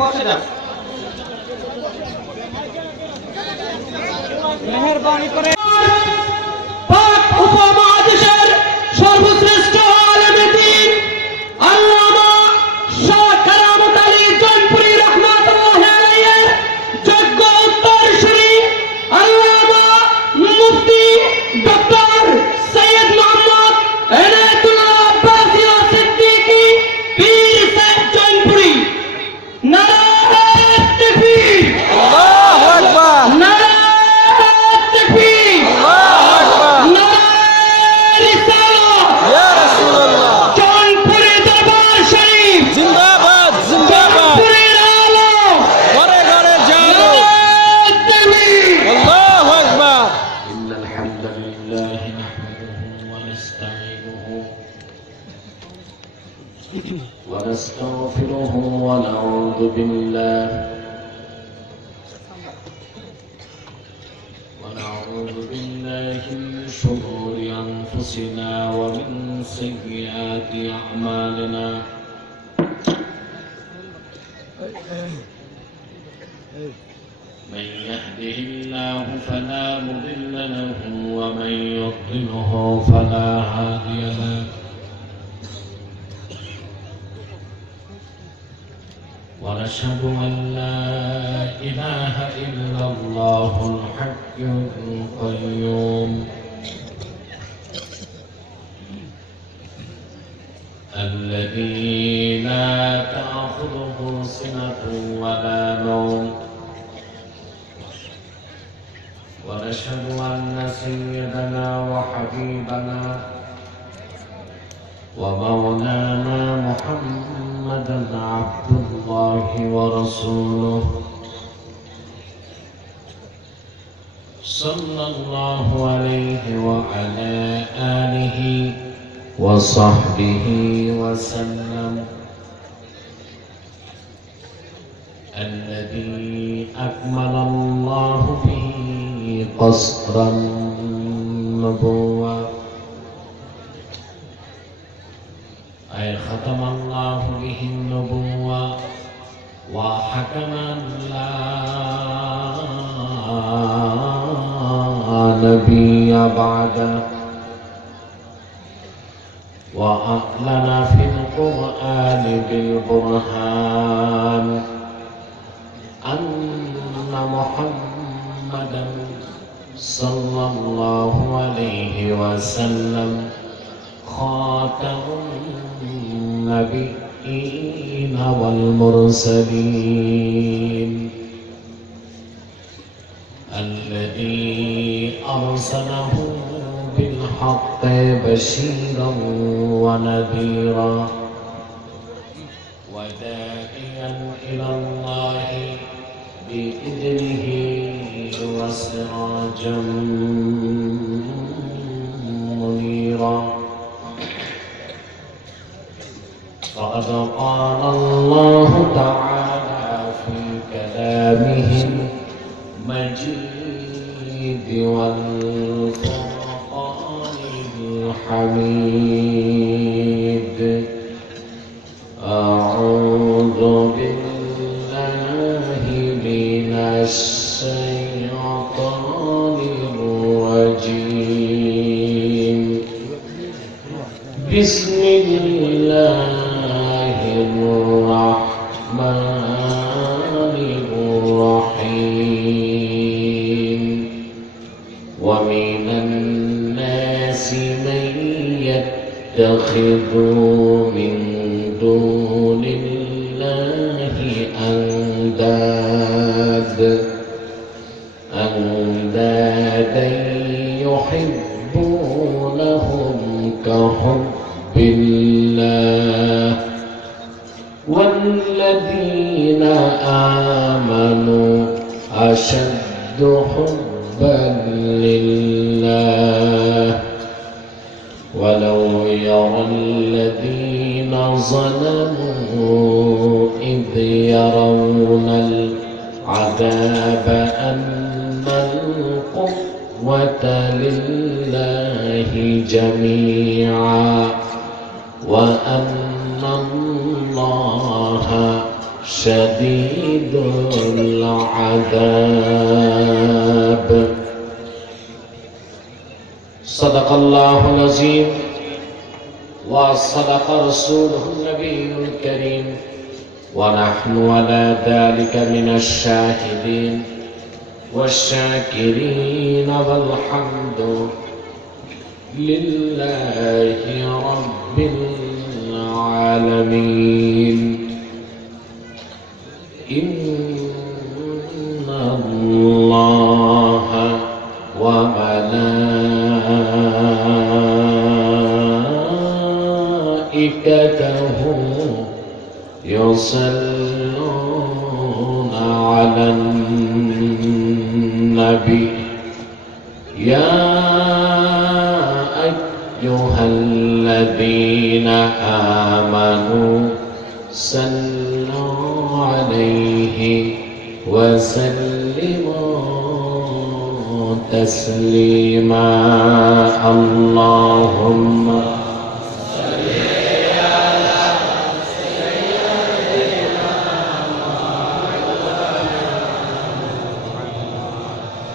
বসে যান। মেহেরবানি করে পাক উপমহাদেশের সর্বশ্রেষ্ঠ আলেমে দ্বীন আল্লামা শাহ কারামত আলী জৌনপুরী রাহমাতুল্লাহ আলাইহির যোগ্য উত্তরসূরি আল্লামা মুফতি ডক্টর সৈয়দ মোহাম্মদ এনায়েতুল্লাহ আব্বাসী সিদ্দিকী পীর সাহেব জৌনপুরী। নারায়ে তাকবীর, আল্লাহু আকবার, নারায়ে তাকবীর, আল্লাহু আকবার, নারায়ে রিসালাত, ইয়া রাসূলুল্লাহ। জৌনপুরী দরবার শরীফ জিন্দাবাদ, জিন্দাবাদ। জৌনপুরীর আলো ঘরে ঘরে জাগো, নারায়ে তাকবীর, আল্লাহু আকবার। ইন্নাল হামদালিল্লাহ নাহমাদুহু ওয়া নাস্তাঈনুহু ওয়া নাস্তাগফিরুহু ওয়া নাউযু বিল্লাহি মিন শুরুরি আনফুসিনা ওয়া মিন সাইয়্যাতি আ'মালিনা। من يهده الله فلا مضل له ومن يضلله فلا هادي له. ونشهد أن لا إله إلا الله الحي القيوم الذي لا تأخذه سنة ولا نوم. ونشهد أن سيدنا وحبيبنا ومولانا محمدا عبد الله ورسوله صلى الله عليه وعلى آله وصحبه وسلم، الذي أكمل الله به قصر النبوة، أي ختم الله به النبوة وحكم لا نبي بعده، وأعلن في القرآن بالبرهان أن محمدا صلى الله عليه وسلم خاتم النبيين والمرسلين، الذي أرسله بالحق بشيرا ونذيرا وداعيا إلى الله بإذنه وسراجا منيرا. فقد قال الله تعالى في كلامه المجيد والفرقان الحميد: أعوذ بالله من الشيطان الرجيم. بسم الله الرحمن الرحيم. ومن الناس من يتخذ من دون الله أندادا يحبونهم كحب الله، والذين آمنوا أشد حبا لله. ولو يرى الذين ظلموا إذ يرون العذاب أن القوة لله جميعا وأن الله شديد العذاب. صدق الله العظيم وصدق رسوله النبي الكريم ونحن على ذلك من الشاهدين والشاكرين والحمد لله رب العالمين. إن الله وملائكته يصلون على النبي يا أيها الذين آمنوا صلوا عليه وسلموا تسليما. اللهم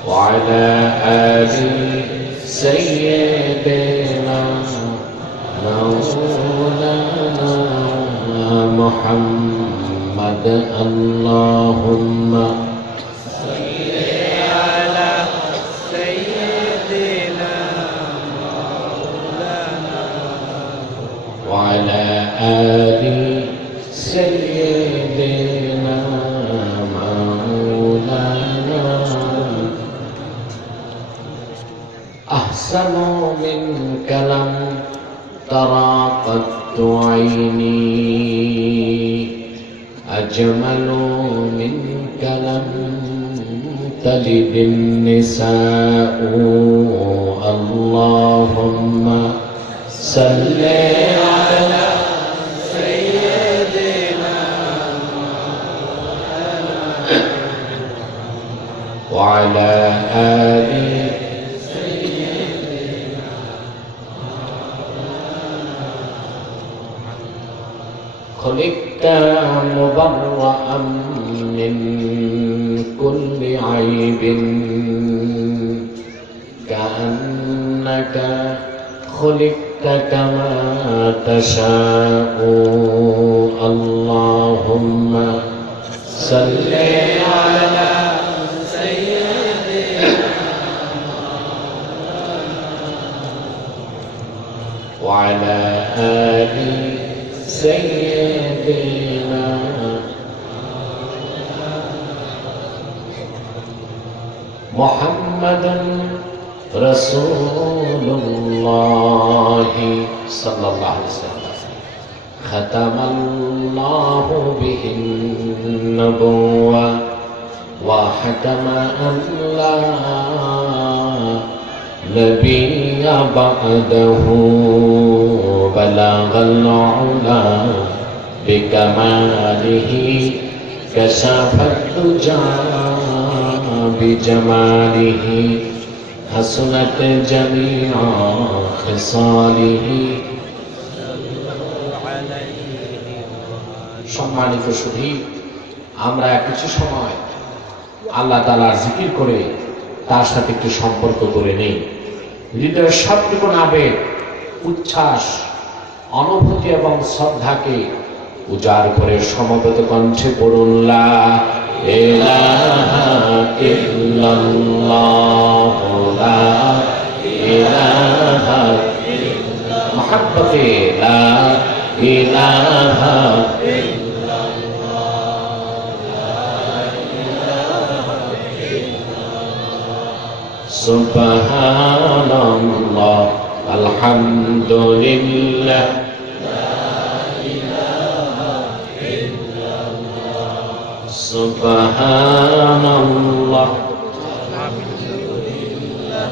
وعلى آل سيدنا مولانا محمد. اللهم صل على سيدنا مولانا وعلى آل سيدنا مولانا. أحسن منك لم ترى قط عيني أجمل منك لم تلد النساء. اللهم صل على سيدنا وعلى آل خلقت مبرأ من كل عيب كأنك خلقت كما تشاء. اللهم صل على سيدنا وعلى آل سيدنا محمد رسول الله صلى الله عليه وسلم. ختم الله به النبوة وحكم أن لا نبي بعده. بلغ العلا بكماله كشف الدجى بجماله حسنت جميع خصاله. সম্মানিত সুধী, আমরা কিছু সময় আল্লাহ তাআলার জিকির করে তার সাথে একটু সম্পর্ক করে নেই। হৃদয়ের সবটুকু আবেগ, উচ্ছ্বাস, অনুভূতি এবং শ্রদ্ধাকে উজাড় করে সমবেত কণ্ঠে পড়ুন লা ইলাহা ইল্লাল্লাহ লা ইলাহা ইল্লাল্লাহ মহব্বতে লা ইলাহা সুবহানাল্লাহ আলহামদুলিল্লাহ লা ইলাহা ইল্লাল্লাহ সুবহানাল্লাহ আলহামদুলিল্লাহ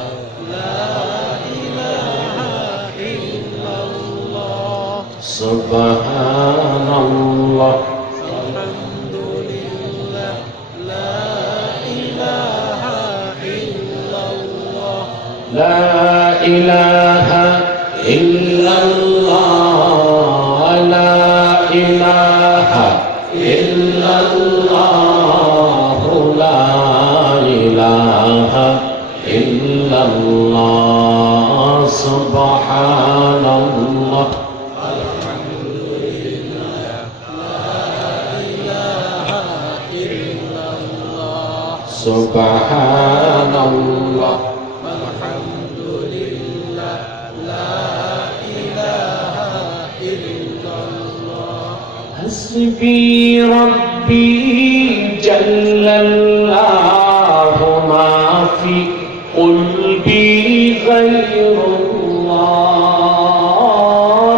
লা ইলাহা ইল্লাল্লাহ সুবহানাল্লাহ আলহামদুলিল্লাহ লা ইলাহা ইল্লাল্লাহ লা ইলাহা ইল্লাল্লাহ লা ইলাহা ইল্লাল্লাহ সুবহানাল্লাহ আলহামদুলিল্লাহ লা ইলাহা ইল্লাল্লাহ হাসবি রব্বি জাল্লাল্লাহু মা ফি قلبي غير الله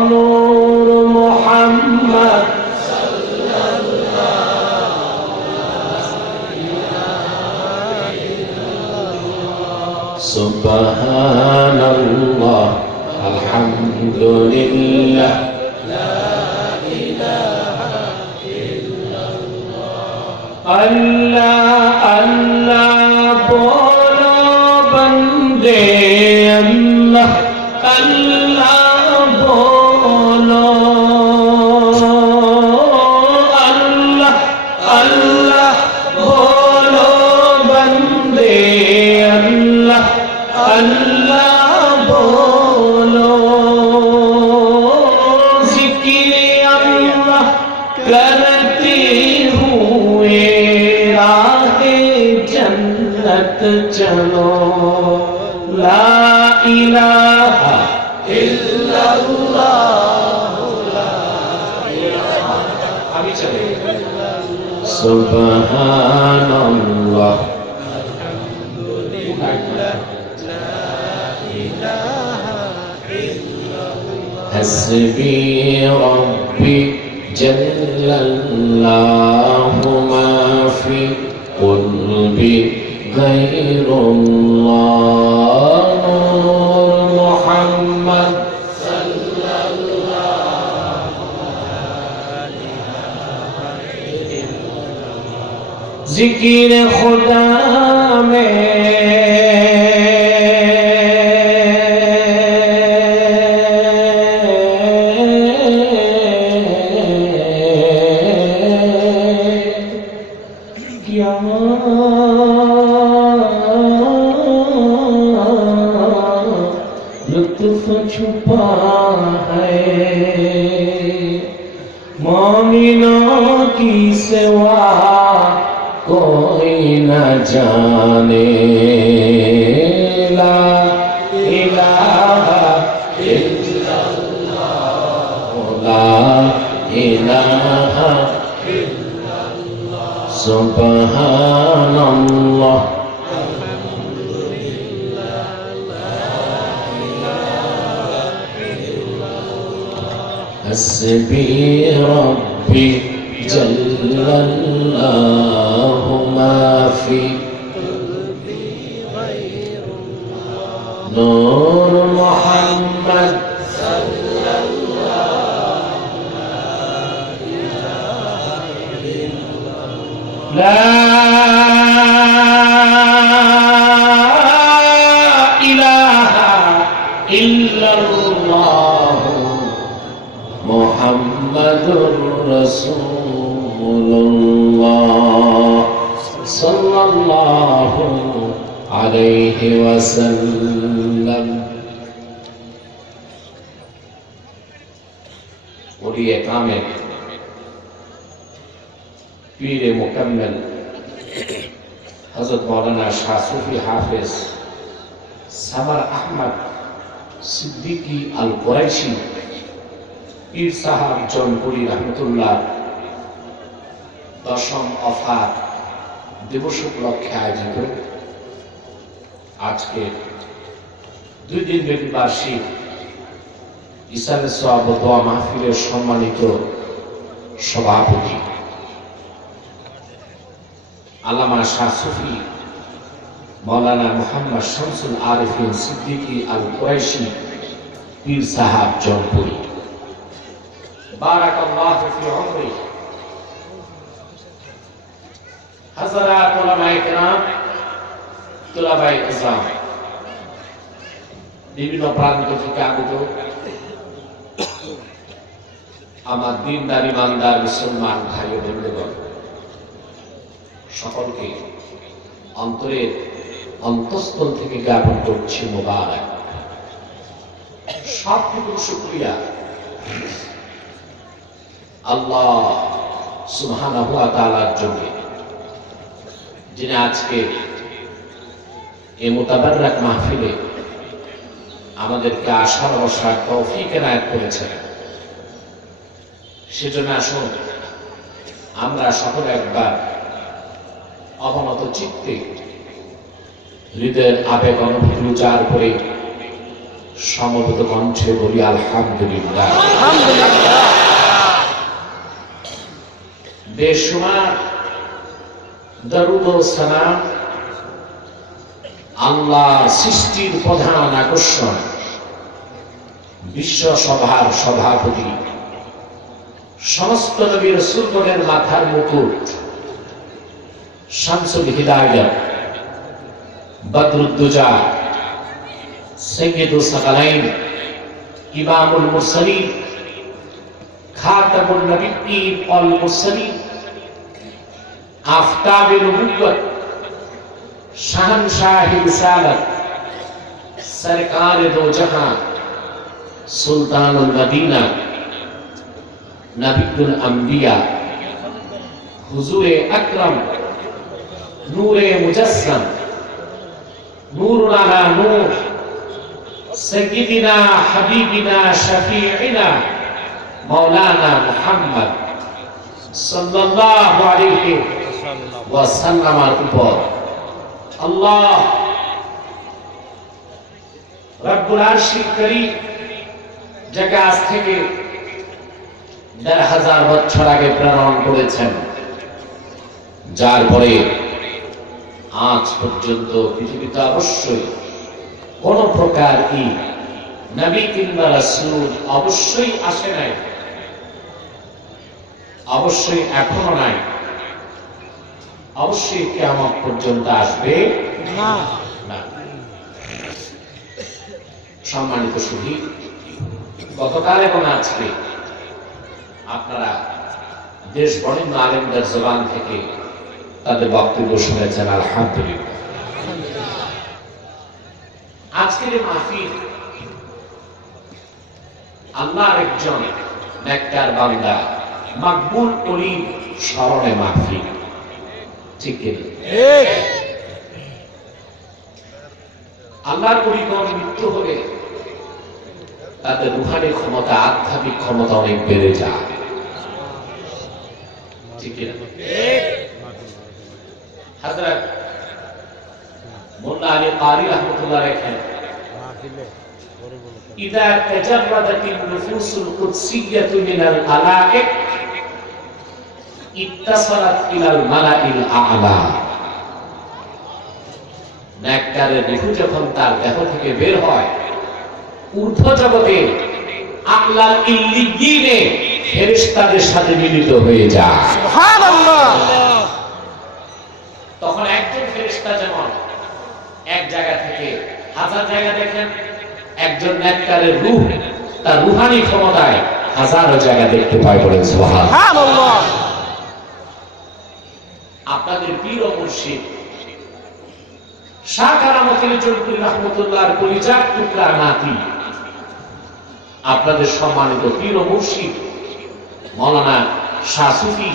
نور محمد صلى الله سبحان الله الحمد لله اللہ اللہ بولو بندے اللہ اللہ بولو اللہ اللہ بولو بندے اللہ اللہ بولو ذکر اللہ کرتے ہوئے راہ جنت چلو لا الہ الا اللہ ابھی چلے سبحان اللہ حسبی ربی جل اللہ ما فی قلبی غیر اللہ نور محمد صلی اللہ ذکر خدا لطف چھپا ہے مومنوں کی سوا کوئی نہ جانے لا الہ الا اللہ لا الہ الا اللہ سبحان اللہ حسبی ربی جل اللہ ما فی نور محمد صلی اللہ لا الہ الا اللہ محمد رسول اللہ صلی اللہ علیہ وسلم اولیاء کامل پیر مکمل حضرت مولانا شاہ صوفی حافظ سمر احمد صدیقی القریشی পীর সাহাব জনপুরি রহমতুল্লাহ দশম অফাত দিবস উপলক্ষে আয়োজিত আজকে 2 দিন ব্যাপী বার্ষিক ইসলামের সওয়াব ও দোয়া মাহফিলের সম্মানিত সভাপতি আল্লামা শাহ সুফি মাওলানা মুহাম্মদ শামসুল আরিফিন সিদ্দিকী আল কুরাইশি পীর সাহাব জনপুরি বারাকাল্লাহু ফি উমরি হযরত উলামায়ে কেরাম তুলাবায়ে ইসলাম বিভিন্ন প্রান্ত থেকে আগত আমার দিনদার ইমানদার মুসলমান ভাই ও বন্ধুগণ সকলকে অন্তরের অন্তঃস্থল থেকে জ্ঞাপন করছি মোবারক সবটুকু শুকরিয়া আল্লাহ সুবহানাহু ওয়া তাআলার জন্য যিনি আজকে এই মুতাবাররাক মাহফিলে আমাদেরকে আশার বসার তৌফিক এনায়েত করেছেন। সেজন্য আসুন আমরা সকলে একবার অবনত চিত্তে হৃদয়ের আবেগ অনুভূতি উজাড় করে সমবেত কণ্ঠে বলি আলহামদুলিল্লাহ। বেশুমার দরুদ ও সালাম আল্লাহর সৃষ্টির প্রধান আকর্ষণ, বিশ্ব সভার সভাপতি, সমস্ত নবী রাসূলগণের মাথার মুকুট, শামসুল হিদায়াত, বদরুদ্দুজা, সাইয়্যিদুস সাকালাইন, ইমামুল মুরসালিন, খাতামুন নবিয়্যিন ওয়াল মুরসালিন, আফতাবে নবুওয়াত, শাহনশাহ রিসালাত, সরকারে দো জাহান, সুলতানুল মদিনা, নবিয়ুল আম্বিয়া, হুজুরে আকরাম, নূরে মুজাসসাম, নূরুন আলা নূর, সাইয়্যিদিনা হাবিবিনা শাফিঈনা মাওলানা মুহাম্মদ সাল্লাল্লাহু আলাইহি ওয়াসাল্লামের উপর আল্লাহ রব্বুল আরশিল কারীম যাকে আজ থেকে ১,৫০০ বছর আগে প্রেরণ করেছেন, যার পরে আজ পর্যন্ত পৃথিবীতে অবশ্যই কোন প্রকার নবী কিংবা রাসূল অবশ্যই আসে নাই, অবশ্যই এখনো নাই, অবশ্যই কিয়ামত পর্যন্ত আসবে না। সম্মানিত সুধী, গতকাল এবং আজকে আপনারা দেশ বরেণ্য আলেমদের জবান থেকে তাদের বক্তব্য শুনেছেন, আলহামদুলিল্লাহ। আজকের এই মাহফিল আল্লাহর একজন নেককার বান্দা মাকবুল ওলির স্মরণে মাহফিল, ঠিক কি? আল্লাহর ওলিগণ মৃত্যু হলে তাদের রুহানি ক্ষমতা, আধ্যাত্মিক ক্ষমতা অনেক বেড়ে যায়, ঠিক কি? হযরত মোল্লা আলী কারি রাহমাতুল্লাহ লেখেন, ইযা তাজাররাদাতিন নুফুসুল কুদসিয়্যাতু মিনাল আলাইক ইত্তাসালাত ইলাল মালাইল আ'লা। নেককারের রূহ যখন তার দেহ থেকে বের হয়, ঊর্ধ্ব জগতে আ'লাল ইল্লিয়িনে ফেরেশতাদের সাথে মিলিত হয়ে যায়, সুবহানাল্লাহ। তখন একজন ফেরেশতা যেমন এক জায়গা থেকে 1000 জায়গা দেখেন, একজন নেককারের রূহ তার রূহানি ক্ষমতায় হাজারো জায়গা দেখতে পায়, বলেন সুবহানাল্লাহ। আপনাদের পীর ও মুর্শিদ শাহ কারামতুল জলপুরি রাহমাতুল্লাহর কলিজার টুকরা নাতি, আপনাদের সম্মানিত পীর ও মুর্শিদ মাওলানা শাহ সুফি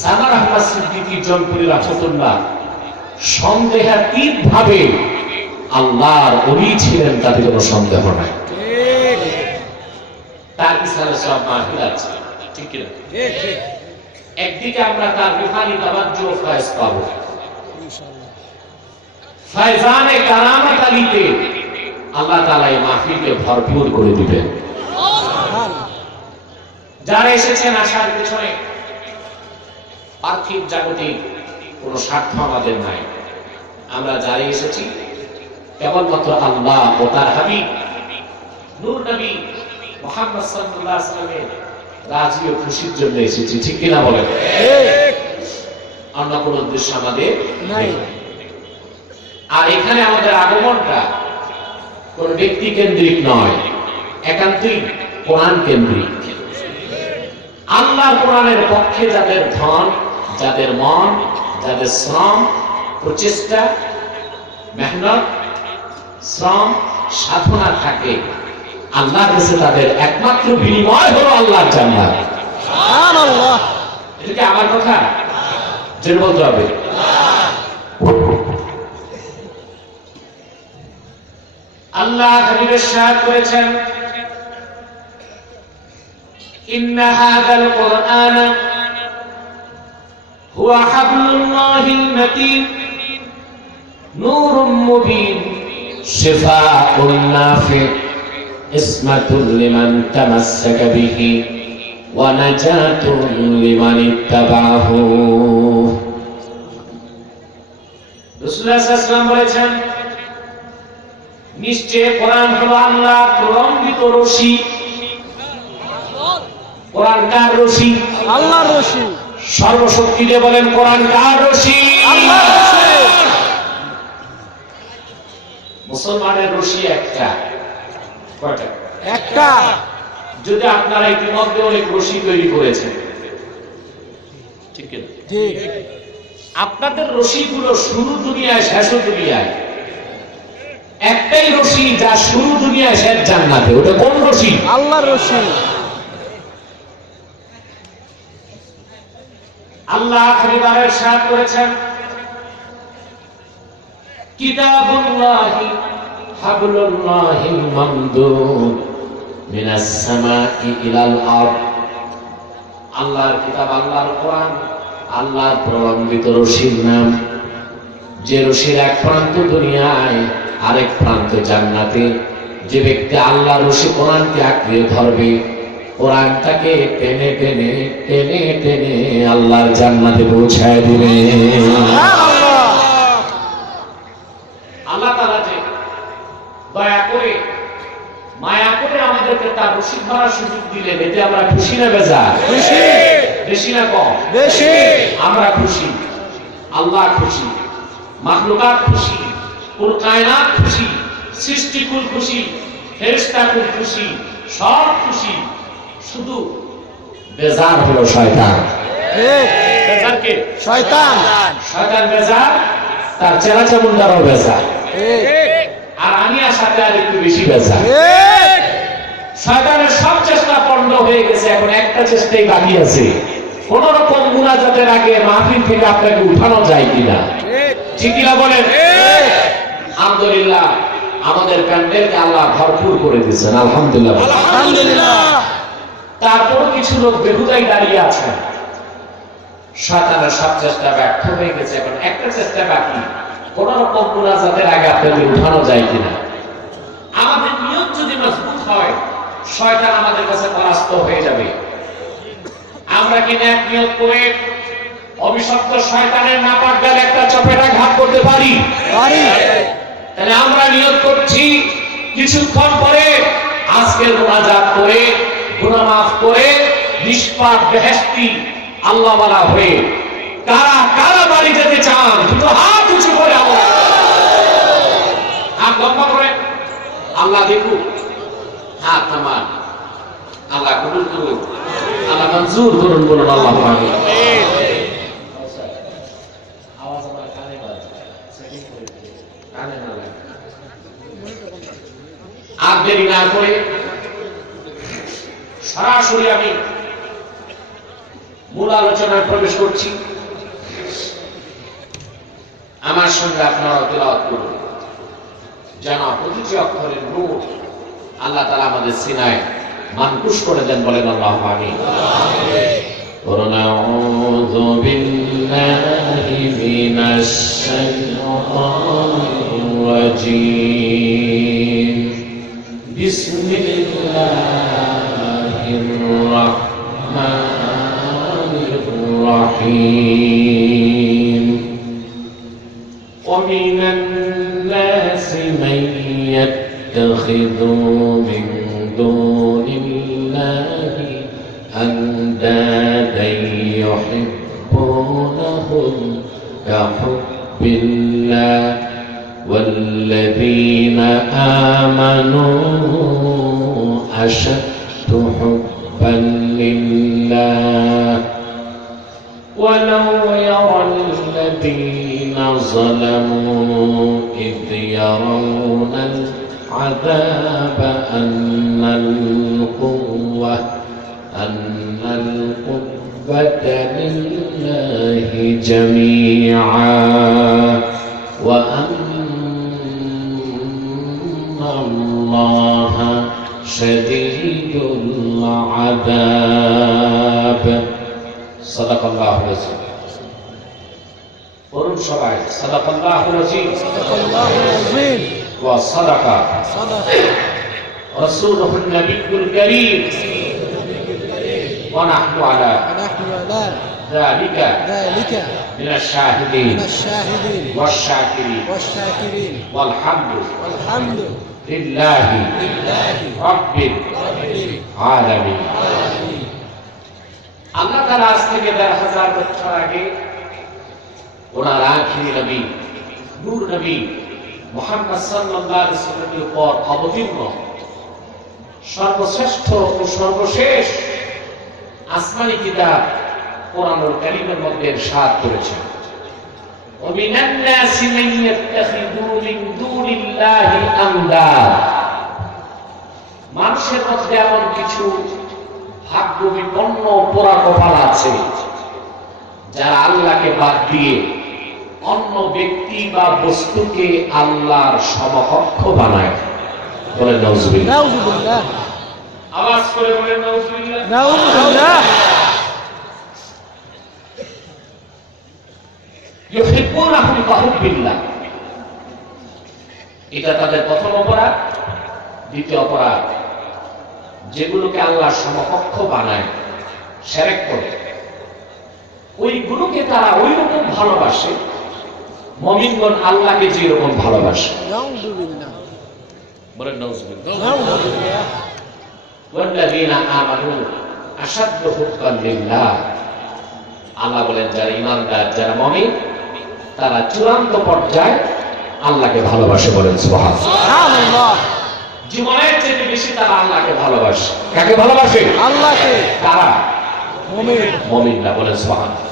সানার আহমদ সিদ্দিকী জলপুরি রাহমাতুল্লাহ সন্দেহাতীত ভাবে আল্লাহর ওলি ছিলেন, তাতে কোনো সন্দেহ নাই। তার ইসলামে সব মাহফিল আছে, ঠিক কি না? একদিকে আমরা তার রুহানি তাওয়াজ্জু ও ফয়েজ পাবো, ফয়জানে কারামাত আলীতে আল্লাহ তাআলা এই মাহফিলকে ভরপুর করে দিবেন। যারা এসেছেন আসার পেছনে পার্থিব জাগতিক কোন স্বার্থ আমাদের নাই, আমরা যারা এসেছি কেবলমাত্র আল্লাহ ও তার হাবিব নূর নবী মুহাম্মদ সাল্লাল্লাহু আলাইহি ওয়াসাল্লামের রাজি ও খুশির জন্য এসেছি, ঠিক কিনা বলেন? অন্য কোন উদ্দেশ্য আমাদের নাই। আর এখানে আমাদের আগমনটা কোন ব্যক্তি কেন্দ্রিক নয়, একান্তই কোরআন কেন্দ্রিক। আল্লাহর কোরআনের পক্ষে যাদের ধন, যাদের মন, যাদের শ্রম, প্রচেষ্টা, মেহনত, শ্রম, সাধনা থাকে, আল্লাহর কাছে তাদের একমাত্র বিনিময় হলো আল্লাহর জান্নাত। সুবহানাল্লাহ। এটা কি আমার কথা? জোরে বলতে হবে। আল্লাহ হাবিব ইরশাদ করেছেন ইন্না হাযাল কুরআন হুয়া হাবলুল্লাহিল মাতিন নূরুম মুবিন শিফাউন নাফি ইসমাতুল লিমান তামাসসাকা বিহি ওয়া নাজাতুন লিমান ইত্তাবাহু। রাসূলুল্লাহ সাল্লাল্লাহু আলাইহি ওয়াসাল্লাম বলেছেন নিশ্চয় কোরআন হলো আল্লাহর প্রলম্বিত রশি। কোরআন কার রশি? আল্লাহর রশি। সর্বশক্তি দিয়ে বলেন কোরআন কার রশি? আল্লাহর রশি। মুসলমানের রশি একটা, কয়টা? একটা। যদি আপনারা ইতিমধ্যে অনেক রশি তৈরি করেছেন, ঠিক না? ঠিক। আপনাদের রশিগুলো শুরু দুনিয়ায় শেষ দুনিয়ায়। একটাই রশি যা শুরু দুনিয়ায় শেষ জান্নাতে, ওটা কোন রশি? আল্লাহর রশি। আল্লাহ হাবিবার ইরশাদ করেছেন কিতাবুল্লাহি হাবলুল্লাহিল মামদুদ মিনাস সামাই ইলাল আরদ। আল্লাহর কিতাব, আল্লাহর কোরআন, আল্লাহর প্রলম্বিত রশির নাম, যে রশির এক প্রান্ত দুনিয়ায় আরেক প্রান্ত জান্নাতে। যে ব্যক্তি আল্লাহর রশি কোরআনকে আঁকড়ে ধরবে, কোরআনটাকে টেনে টেনে টেনে টেনে আল্লাহর জান্নাতে পৌঁছায় দিবে। আল্লাহ তাআলা যে দয়া করে মায়া করে আমাদেরকে তার রশি ধরার সুযোগ দিলেন, এতে আমরা খুশি না বেজার? খুশি। বেশি না কম? বেশি। আমরা খুশি, আল্লাহ খুশি, মাখলুকাত খুশি, কুল কায়নাত খুশি, সৃষ্টিকুল খুশি, ফেরেশতাকুল খুশি, সব খুশি। শুধু বেজার হলো শয়তান। ঠিক। বেজার কে? শয়তান। শয়তান বেজার, তার চেলা চামুন্ডারও বেজার, ঠিক। আর আমি আর সাথে আর একটু বেশি বেজার। ঠিক। শয়তানের সব চেষ্টা পণ্ড হয়ে গেছে, এখন একটা চেষ্টাই বাকি আছে, কোন রকম মুনাজাতের আগে মাহফিল থেকে আপনাকে উঠানো যায় কিনা। ঠিক কিনা বলেন? আলহামদুলিল্লাহ, আমাদের প্যান্ডেলকে আল্লাহ ভরপুর করে দিয়েছেন, আলহামদুলিল্লাহ। আলহামদুলিল্লাহ। তারপরও কিছু লোক বেহুদাই দাঁড়িয়ে আছেন। শয়তানের সব চেষ্টা ব্যর্থ হয়ে গেছে, এখন একটা চেষ্টা বাকি, কোন রকম মুনাজাতের আগে আপনাকে উঠানো যায় কিনা। আমাদের নিয়ত যদি মজবুত হয়, শয়তান আমাদের কাছে পরাস্ত হয়ে যাবে। আমরা কি ন্যাক নিয়ত করে অভিশপ্ত শয়তানের নাপাক গালে একটা চপেটা ঘাত করতে পারি? পারি। তাহলে আমরা নিয়ত করছি কিছুক্ষণ পরে আজকের মুনাজাত করে গুনাহ মাফ করে নিষ্পাপ বেহেশতি আল্লাহওয়ালা হয়ে কারা কারা বাড়ি যেতে চান? দুটো হাত উঁচু করে আল্লাহ, হাত লম্বা করে আল্লাহ দেখুক, হাত নামান, আল্লাহ কবুল করুন, আল্লাহ মঞ্জুর করুন, বলুন আল্লাহ আমিন। আওয়াজ আমার কানে বাজে, সেটিং করে দিন, কানে না লাগে। আর দেরি না করে সরাসরি আমি মূল আলোচনায় প্রবেশ করছি। আমার সঙ্গে আপনারা তেলাওয়াত করুন, যেন প্রতিটি অক্ষরের নূর আল্লাহ তাআলা আমাদের সিনায় মানকুশ করে দেন, বলেন আল্লাহু আমিন। আউযু বিল্লাহি মিনাশ শাইতানির রাজীম। বিসমিল্লাহির রাহমানির রাহিম। ومن الناس من يتخذ من دون الله أندادا يحبونهم كحب الله والذين آمنوا أشد حبا لله ولو يرى الذين ظلموا إذ يرون العذاب أن القوة لله جميعا وأن ইন্নাল্লাহা শাদীদুল আযাব। সাদাকাল্লাহুল আযীম। পড়ুন সবাই, সাদাকাল্লাহুল আযীম সাদাকাল্লাহুল আযীম ওয়া সাদাকা রাসূলুহুন নবিয়্যুল কারীম ওয়া নাহনু আলা ونحن على যালিকা ذلك মিনাশ শাহিদিন من الشاهدين ওয়াশ শাকিরিন والشاكرين ওয়াল হামদু والحمد লিল্লাহি لله রাব্বিল رب আলামিন। العالمين। আল্লাহ তাআলা আজ থেকে ১,৫০০ বছর আগে ওনার আখিরি নবী নূর নবী মুহাম্মদ সাল্লাল্লাহু আলাইহি ওয়াসাল্লামের উপর অবতীর্ণ সর্বশ্রেষ্ঠ ও সর্বশেষ আসমানী কিতাব কোরআনুল কারীমের মধ্যে ইরশাদ করেছেন, ওমিনান নাসি মান ইয়াত্তাখিযু মিন দুনিল্লাহি আমদাদ। মানুষের মধ্যে এমন কিছু ভাগ্য বিপন্ন পোড়া কপাল আছে যারা আল্লাহকে বাদ দিয়ে অন্য ব্যক্তি বা বস্তুকে আল্লাহর সমকক্ষ বানায়। বলেন নাউজুবিল্লাহ। نعوذ بالله আওয়াজ করে বলেন নাউজুবিল্লাহ। نعوذ بالله ইউহিব্বুনাহুম কাহুব্বিল্লাহ। এটা তাদের প্রথম অপরাধ। দ্বিতীয় অপরাধ, যেগুলোকে আল্লাহর সমকক্ষ বানায়, শিরক করে, ওইগুলোকে তারা ওই রকম ভালোবাসে মুমিনগণ আল্লাহকে যে রকম ভালোবাসে। نعوذ بالله বলেন নাউজুবিল্লাহ। نعوذ بالله ওয়াল্লাযীনা আমানু আশাদ্দু হুব্বান লিল্লাহ। আল্লাহ বলেন যারা ঈমানদার, যারা মুমিন, তারা চূড়ান্ত পর্যায়ে আল্লাহকে ভালোবাসে। বলেন সুবহানাল্লাহ। سبحان الله জীবনের চেয়ে বেশি তারা আল্লাহকে ভালোবাসে। কাকে ভালোবাসে? আল্লাহকে। তারা মুমিন। মুমিনরা। বলেন সুবহানাল্লাহ।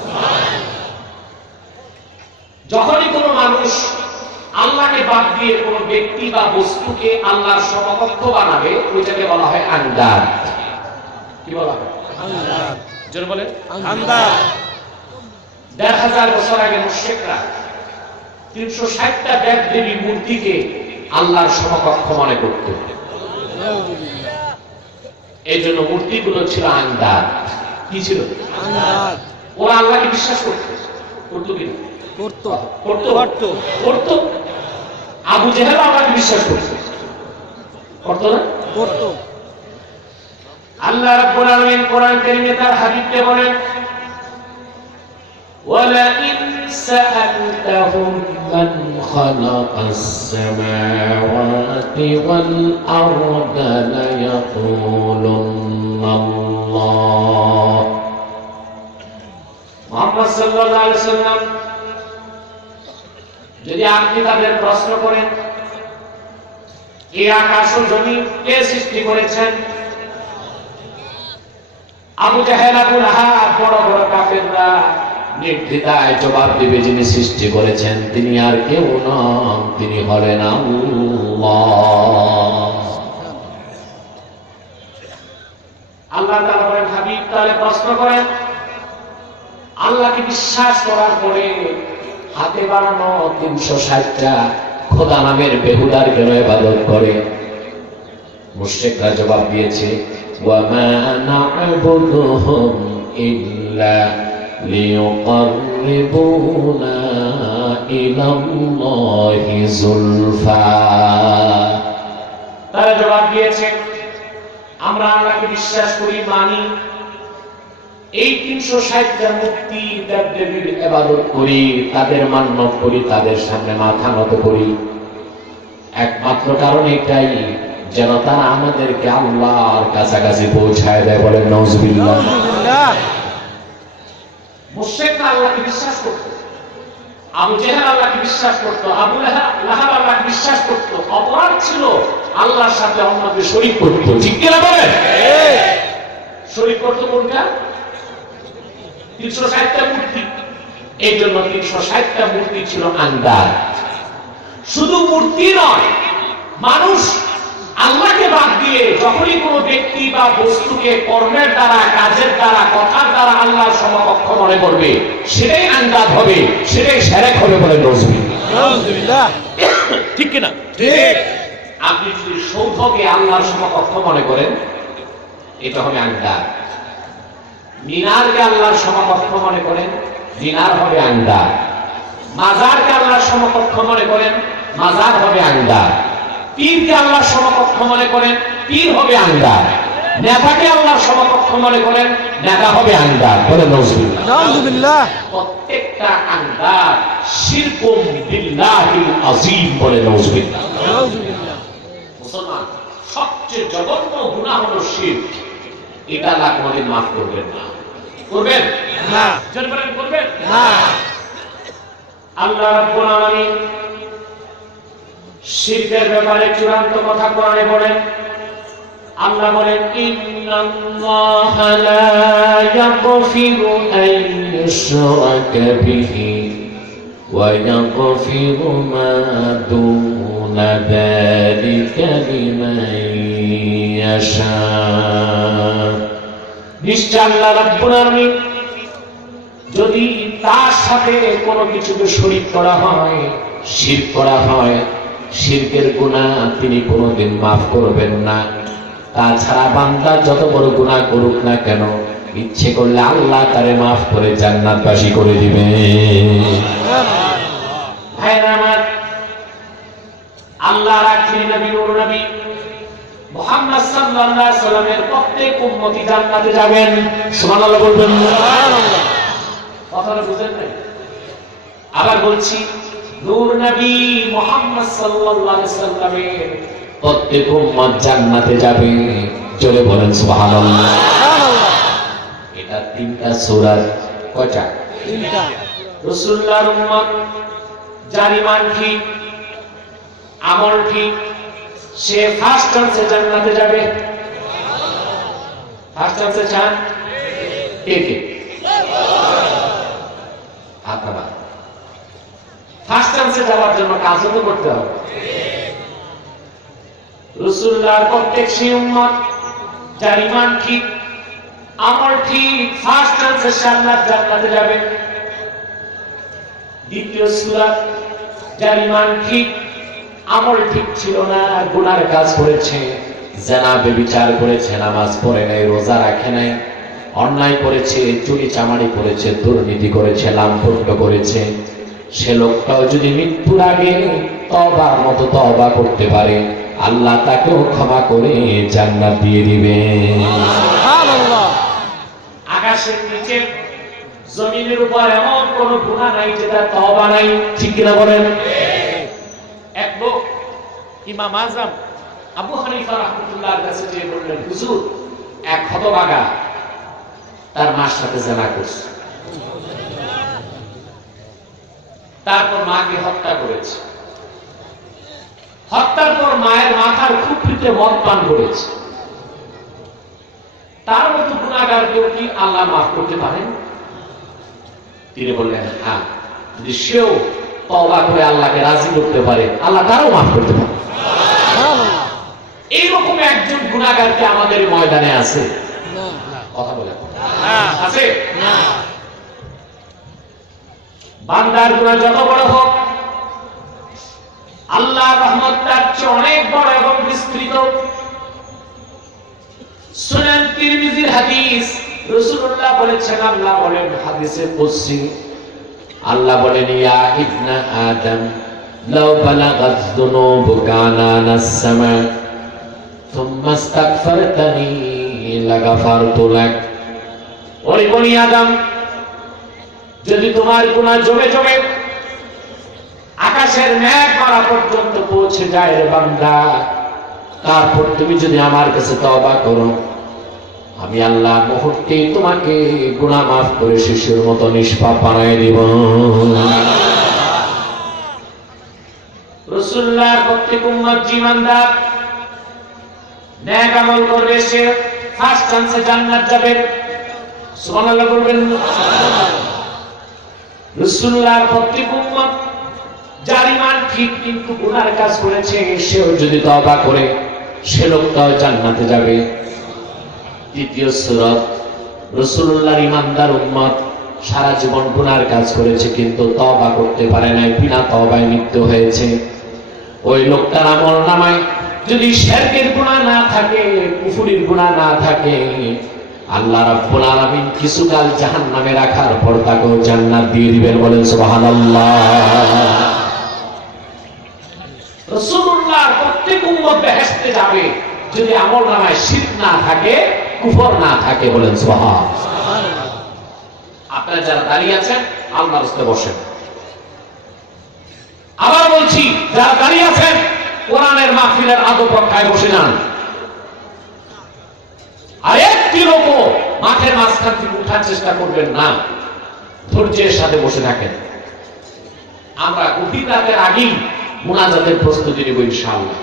যখনই কোনো মানুষ আল্লাহকে বাদ দিয়ে কোনো ব্যক্তি বা বস্তুকে আল্লাহর সমকক্ষ বানাবে, ওইটাকে বলা হয় আন্দাদ। কি বলা হয়? আন্দাদ। জোরে বলেন। আন্দাদ। ১,৫০০ বছর আগে মুশরিকরা ৩৬০টা দেব দেবী মূর্তিকে আল্লাহর সমকক্ষ মনে করত। نعوذ بالله এই জন্য মূর্তিগুলো ছিল আন্দাদ। কি ছিল? আন্দাদ। ওরা আল্লাহকে বিশ্বাস করত। করতো কিনা? করতো। করতো। করতো। করতো। আবু জেহেল আল্লাহকে বিশ্বাস করত। করতো না? করতো। আল্লাহ রাব্বুল আলামিন কোরআন কারীমে তার হাবিবকে বলেন, ওয়ালাইন সাআলতাহুম মান খালাকাস সামাওয়াতি ওয়াল আরদা লায়াকুলুন্নাল্লাহ। মুহাম্মদ সাল্লাল্লাহু আলাইহি ওয়াসাল্লাম, যদি আপনি তাদের প্রশ্ন করেন এই আকাশ ও জমিন কে সৃষ্টি করেছেন, আবু জাহেল, আবু লাহাব, বড় বড় কাফেররা নির্দ্বিধায় জবাব দিবে, যিনি সৃষ্টি করেছেন তিনি আর কেউ নন, তিনি হলেন আল্লাহ। আল্লাহ তাআলা বলেন, হাবিব তাহলে প্রশ্ন করেন, আল্লাহকে বিশ্বাস করার পরে হাতে বানানো ৩৬০টা খোদা নামের বেহুদার কেন ইবাদত করে? মুশরিকরা জবাব দিয়েছে, ওয়ামা না'বুদুহুম ইল্লা লিয়ুকাররিবুনা ইলাল্লাহি যুলফা। তারা জবাব দিয়েছে, আমরা আল্লাহকে বিশ্বাস করি, মানি, এই ৩৬০টা মূর্তি দেব দেবীর ইবাদত করি, তাদের মান্যত করি, তাদের সামনে মাথা নত করি, একমাত্র কারণ এটাই যেন তারা আমাদেরকে আল্লাহর কাছাকাছি পৌঁছায় দেয়। বলেন নাউজুবিল্লাহ। মুশরিকরা আল্লাহকে বিশ্বাস করত, আবু জেহেল আল্লাহকে বিশ্বাস করত, আবু লাহাব আল্লাহকে বিশ্বাস করত। অপরাধ ছিল আল্লাহর সাথে অন্যকে শরীক করত। ঠিক কিনা বলেন? শরীক করত কোনটা? ৩৬০টা মূর্তি। এই জন্য ৩৬০টা মূর্তি ছিল আন্দাদ। শুধু মূর্তি নয়, মানুষ আল্লাহকে বাদ দিয়ে যখনই কোনো ব্যক্তি বা বস্তুকে কর্মের দ্বারা, কাজের দ্বারা, কথার দ্বারা আল্লাহর সমকক্ষ মনে করবে, সেটাই আন্দাদ হবে, সেটাই শিরক হবে। বলে নাউজুবিল্লাহ। নাউজুবিল্লাহ। ঠিক কিনা? ঠিক। আপনি যদি সৌধকে আল্লাহর সমকক্ষ মনে করেন, এটা হবে আন্ডার। মিনারকে আল্লাহর সমকক্ষ মনে করেন, মিনার হবে আন্ডার। মাজারকে আল্লাহর সমকক্ষ মনে করেন, মাজার হবে আন্ডার। পীরকে আল্লাহর সমকক্ষ মনে করেন, পীর হবে আন্ডার। নেতাকে আল্লাহর সমকক্ষ মনে করেন, নেতা হবে আন্ডার। বলে নাউজুবিল্লাহ। নাউজুবিল্লাহ। প্রত্যেকটা আন্ডার শিরকুম বিল্লাহিল আযীম। বলে নাউজুবিল্লাহ। নাউজুবিল্লাহ। মুসলমান, সবচেয়ে জঘন্য গুনাহ হলো শিরক। এটা আল্লাহ কোনদিন মাফ করবেন না। করবেন না। জোরে বলেন, করবেন না। আল্লাহ রাব্বুল আলামিন শিরকের ব্যাপারে চূড়ান্ত কথা কোরআনে বলেন। আল্লাহ বলেন, ইন্নাল্লাহা লা ইয়াগফিরু আন ইউশরাকা বিহি ওয়া ইয়াগফিরু মা দুনা যালিকা লিমান ইয়াশা। নিশ্চয় আল্লাহ রাব্বুল আলামিন যদি তার সাথে কোনো কিছুকে শরীক করা হয়, শিরক করা হয়, শিরকের গুনাহ তিনি কোনোদিন মাফ করবেন না। তাছাড়া বান্দা যত বড় গুনাহ করুক না কেন, ইচ্ছে করলে আল্লাহ তারে মাফ করে জান্নাতবাসী করে দিবেন। ভাইরা আমার, আল্লাহর আখিরি নবী নূর নবী মুহাম্মদ সাল্লাল্লাহু আলাইহি সাল্লামের প্রত্যেক উম্মতি জান্নাতে যাবেন। সুবহানাল্লাহ বলবেন। সুবহানাল্লাহ। কথাটা বুঝেন নাই? আবার বলছি, নূর নবী মুহাম্মদ সাল্লাল্লাহু আলাইহি সাল্লামের প্রত্যেক উম্মত জান্নাতে যাবে। জোরে বলেন সুবহানাল্লাহ। সুবহানাল্লাহ। এটা তিনটা সূরা। কয়টা? তিনটা। রাসূলুল্লাহর উম্মত যার ঈমান ঠিক, আমল ঠিক, সে ফার্স্ট চান্সে জান্নাতে যাবে। ফার্স্ট চান্সে চান কে কে? আপনারা ফার্স্ট চান্সে যাওয়ার জন্য কাজও তো করতে হবে। রাসূলুল্লাহর প্রত্যেক সেই উম্মত যার ঈমান ঠিক, আমল ঠিক, ফার্স্ট চান্সে জান্নাতে যাবে। দ্বিতীয় সূরা, যার ঈমান ঠিক, আমল ঠিক ছিল না, গুনার কাজ করেছে, জিনা ব্যভিচার করেছে, নামাজ পড়ে নাই, রোজা রাখে নাই, অন্যায় করেছে, চুরি চামারি করেছে, দুর্নীতি করেছে, লাম্পট্য করেছে, সে লোকটাও যদি মৃত্যুর আগে তওবার মতো তওবা করতে পারে, আল্লাহ তাকেও ক্ষমা করে জান্নাত দিয়ে দিবেন। সুবহানাল্লাহ। আকাশের নিচে জমিনের উপর এমন কোন গুনাহ নাই যেটা তওবা নাই। ঠিক কিনা বলেন? এক লোক ইমাম আযম আবু হানিফা রাহমাতুল্লাহর কাছে যে বললেন, হুজুর, এক হতভাগা তার মার সাথে জিনা করছে, তারপর মাকে হত্যা করেছে, হত্যার পর মায়ের মাথার খুপড়িতে মদ পান করেছে, তার মতো গুনাহগার কেউ কি আল্লাহ মাফ করতে পারেন? তিনি বললেন, হ্যাঁ, যদি সেও তওবা করে আল্লাহকে রাজি করতে পারে, আল্লাহ তারও মাফ করতে পারে। এইরকম একজন গুনাহগার কি আমাদের ময়দানে আছে? না। কথা বলেন, না। আছে? না। বান্দার গুনাহ যত বড় হোক, আল্লাহর রহমত তার চেয়ে অনেক বড় এবং বিস্তৃত। সুনান তিরমিজির হাদিস, রাসূলুল্লাহ বলেছেন, আল্লাহ বলেন হাদিসে কুদসি, আল্লাহ বলেন, ইয়া ইবনা আদম লাউ বালাগাত যুনুবুকা আনানাস সামা থুম্মা ইস্তাগফারতানি লাগাফারতু লাক। ওরে বনি আদম, যদি তোমার গুনাহ জমে জমে আকাশের মেঘ করা পর্যন্ত পৌঁছে যায় রে বান্দা, তারপর তুমি যদি আমার কাছে তওবা করো, আমি আল্লাহ মুহূর্তে তোমাকে গুনাহ মাফ করে শিশুর মতো নিষ্পাপ বানায় দিব। রাসূলুল্লাহর প্রত্যেক উম্মত ঈমানদার নেক আমল করবে, সে ফার্স্ট চান্সে জান্নাত যাবে। সুবহানাল্লাহ বলবেন। রাসূলুল্লাহর প্রত্যেক উম্মত যার ঈমান ঠিক কিন্তু গুনার কাজ করেছে, সেও যদি তওবা করে, সে লোকটাও জান্নাতে যাবে। দ্বিতীয় সূরত, রাসূলুল্লাহর ঈমানদার উম্মত সারা জীবন গুনার কাজ করেছে কিন্তু তওবা করতে পারে নাই, বিনা তওবায় মৃত্যু হয়েছে। ওই লোকটার আমল নামায় যদি শিরকের গুনাহ না থাকে, কুফরির গুনাহ না থাকে, আল্লাহ রাব্বুল আলামিন কিছুকাল জাহান্নামে রাখার পর তাকে জান্নাত দিয়ে দিবেন। বলেন সুবহানাল্লাহ। রাসূলুল্লাহর প্রত্যেক উম্মত বেহেশতে যাবে যদি আমলনামায় শিরক না থাকে, কুফর না থাকে। বলেন সুবহানাল্লাহ। আপনারা যারা দাঁড়িয়ে আছেন আল্লাহর রাস্তে বসেন। আবার বলছি, যারা দাঁড়িয়ে আছেন কোরআনের মাহফিলের আদব রক্ষায় বসে যান। আর একটি লোকও মাঠের মাঝখান থেকে উঠার চেষ্টা করবেন না, ধৈর্যের সাথে বসে থাকেন। আমরা গভীর রাতের আগেই মুনাজাতের প্রস্তুতি নেব ইনশাআল্লাহ।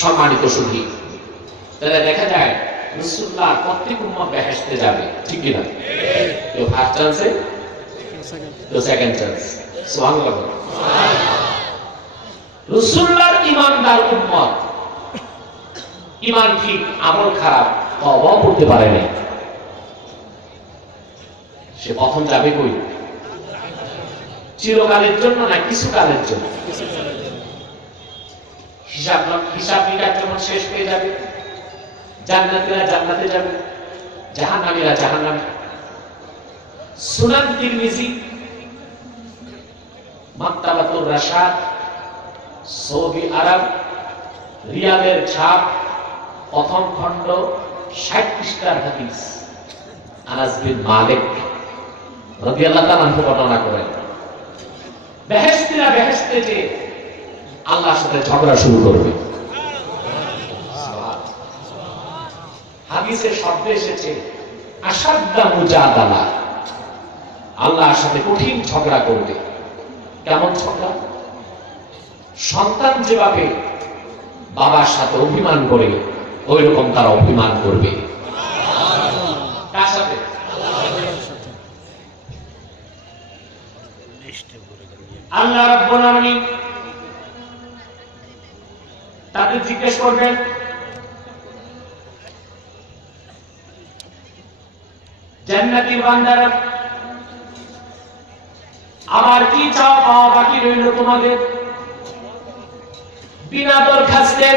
সম্মানিত সুধী, তাহলে দেখা যায় রাসূলুল্লাহ প্রত্যেক উম্মত বেহেশতে যাবে, ঠিক কি না? কেউ ফার্স্ট চান্সে, কেউ সেকেন্ড চান্স। সুবহানাল্লাহ। রাসূলুল্লাহর ঈমানদার উম্মত, ঈমান ঠিক আমল খারাপ, তওবা করতে পারে না, সে প্রথম যাবে কই? চিরকালের জন্য না কিছুকালের জন্য? হিসাব নিকাশ যখন শেষ হয়ে যাবে, জান্নাতীরা জান্নাতে যাবে, জাহান্নামীরা জাহান্নামে। সুনান তিরমিজি, মাকতাবাতুর রাশাদ, সৌদি আরব, রিয়াদের ছাপ, প্রথম খণ্ড, 60 পৃষ্ঠার হাদিস। আনাস বিন মালিক রাদিয়াল্লাহু তাআলা আনহু বর্ণনা করেন, বেহেশতীরা বেহেশতে যে আল্লাহর সাথে ঝগড়া শুরু করবে। হাদিসের শব্দে এসেছে আশাদ্দা মুজাদালা, আল্লাহর সাথে কঠিন ঝগড়া করবে। কেমন ঝগড়া? সন্তান যেভাবে বাবার সাথে অভিমান করে ওই রকম তারা অভিমান করবে। কার সাথে? আল্লাহ রাব্বুল আলামিন তাদের জিজ্ঞেস করবেন, জান্নাতি বান্দারা আমার কি চাও পাওয়া বাকি রইল তোমাদের? বিনা দরখাস্তে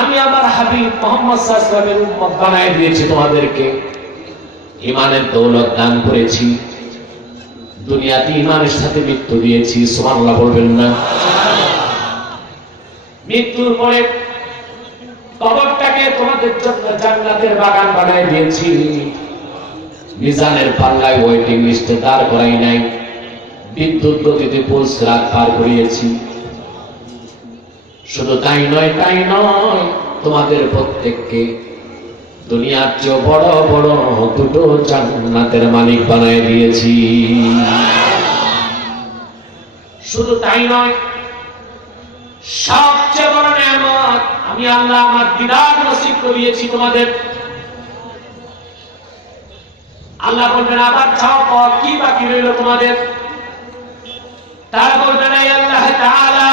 আমি আমার হাবিব মুহাম্মদ সাল্লাল্লাহু আলাইহি ওয়াসাল্লামের উম্মত বানায় দিয়েছি তোমাদেরকে, ঈমানের দৌলত দান করেছি, দুনিয়াতে ঈমানের সাথে মৃত্যু দিয়েছি। সুবহানাল্লাহ বলবেন না? মৃত্যুর পরে কবরটাকে তোমাদের জন্য জান্নাতের বাগান বানায় দিয়েছি, মিজানের পাল্লায় ওয়েটিং লিস্টে দাঁড় করাই নাই, বিদ্যুৎ গতিতে পুলসিরাত পার করিয়েছি। শুধু তাই নয়, তোমাদের প্রত্যেককে দুনিয়ার চেয়ে বড় বড় দুটো জান্নাতের মালিক বানায় দিয়েছি। শুধু তাই নয়, সবচেয়ে বড় নিয়ামত আমি আল্লাহ আমার দিদার নসিব করিয়েছি তোমাদের। আল্লাহ বলবেন আবার চাও পাওয়া কি বাকি রইল তোমাদের? তারা বলবেন এই আল্লাহ তাআলা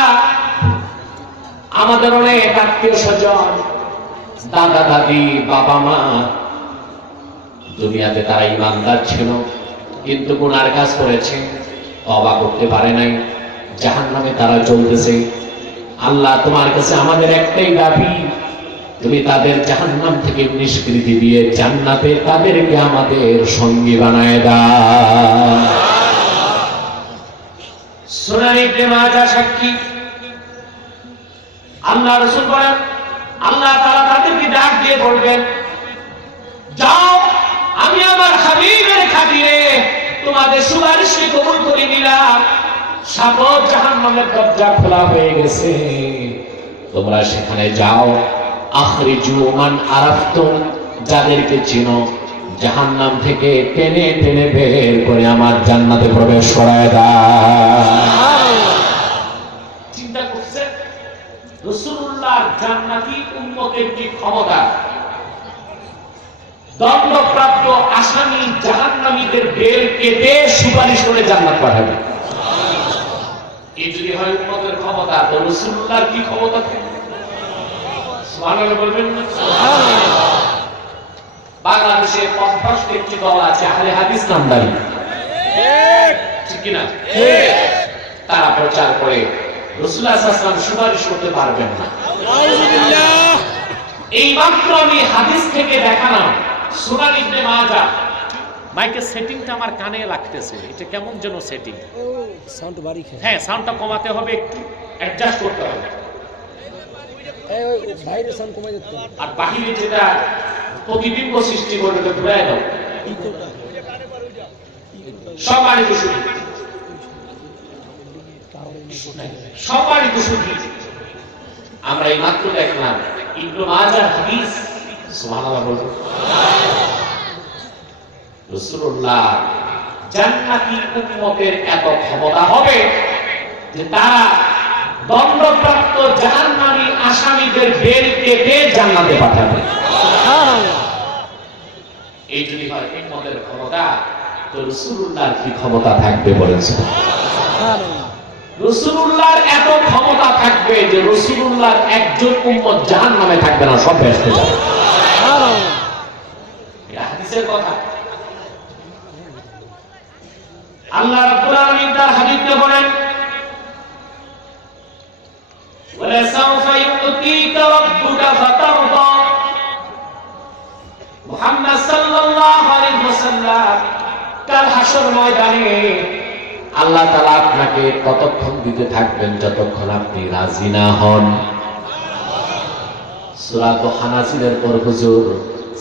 আমাদের অনেক আত্মীয় স্বজন, দাদা দাদি, বাবা মা, দুনিয়াতে তারা ঈমানদার ছিল কিন্তু গুনার কাজ করেছে, তওবা করতে পারে নাই, জাহান্নামে তারা চলতেছে। আল্লাহ তোমার কাছে আমাদের একটাই দাবি, তুমি তাদের জাহান্নাম থেকে নিষ্কৃতি দিয়ে জান্নাতে তাদেরকে আমাদের সঙ্গী বানায় দাও। সুনান ইবনে মাজাহ সাক্ষী। আল্লাহ রাসূল বলেন, আল্লাহ তাআলা তাদেরকে ডাক দিয়ে বলবেন, যাও আমি আমার হাবিবের খাতিরে তোমাদের সুপারিশকে কবুল করে নিলাম, সাত জাহান্নামের দরজা খোলা হয়ে গেছে, তোমরা সেখানে যাও। আখরিজু মান আরাফতুম, যাদেরকে চিনো জাহান্নাম থেকে টেনে টেনে বের করে আমার জান্নাতে প্রবেশ করায় দাও। চিন্তা করছেন রাসূলুল্লাহর জান্নাতি উম্মতের কি ক্ষমতা? দণ্ডপ্রাপ্ত আসামি জাহান্নামীদের বের কেটে সুপারিশ করে জান্নাত পাঠাবে। এই যদি হয় উম্মতের ক্ষমতা, তো রাসূলুল্লাহর কি ক্ষমতা থাকে? সুবহানাল্লাহ বলবেন না? বাংলাদেশে পথভ্রষ্ট একটি দল আছে আহলে হাদিস নামধারী, ঠিক কিনা? তারা প্রচার করে রাসূলুল্লাহ সাল্লাল্লাহু আলাইহি ওয়াসাল্লাম সুপারিশ করতে পারবেন না। আউযুবিল্লাহ। এই মাত্র আমি হাদিস থেকে দেখালাম সুনান ইবনে মাজাহ। মাইকের সেটিংটা আমার কানে লাগতেছে, এটা কেমন যেন সেটিং। সাউন্ড বাড়ি খেয়ে। হ্যাঁ, সাউন্ডটা কমাতে হবে, একটু অ্যাডজাস্ট করতে হবে। বাইরে সাউন্ড কমাই দিতে হবে। আর বাহিরে যেটা প্রতিবিম্ব সৃষ্টি করবে ওটা ঘুরায় দাও। ইকোটা। সম্মানিত শুধু সম্মানিত শুধু আমরা এই মাত্র দেখলাম ইবনে মাজাহ হাদিস। সুবহানাল্লাহ বলুন। রাসূলুল্লাহ জান্নাতি উম্মতের এত ক্ষমতা হবে যে তারা দণ্ডপ্রাপ্ত জাহান্নামী আসামীদের বের কেটে জান্নাতে পাঠাবে। সুবহানাল্লাহ। এই যদি হয় উম্মতের ক্ষমতা, তো রাসূলুল্লাহর কি ক্ষমতা থাকবে বলেন? সুবহানাল্লাহ। রাসূলুল্লাহর এত ক্ষমতা থাকবে যে রাসূলুল্লাহর একজন উম্মত জাহান্নামে থাকবে না, সব বেহেশতে যাবে। সুবহানাল্লাহ। এটা হাদিসের কথা। আল্লাহ রাব্বুল আলামিন তার হাবিবকে বলেন, ওয়ালা সাওফা ইউতিকা রাব্বুকা ফাতারদা। মুহাম্মদ সাল্লাল্লাহু আলাইহি ওয়াসাল্লাম কাল হাসর ময়দানে আল্লাহ তাআলা আপনাকে ততক্ষণ দিতে থাকবেন যতক্ষণ আপনি রাজি না হন। সূরা দোহা নাযিলের পর হুজুর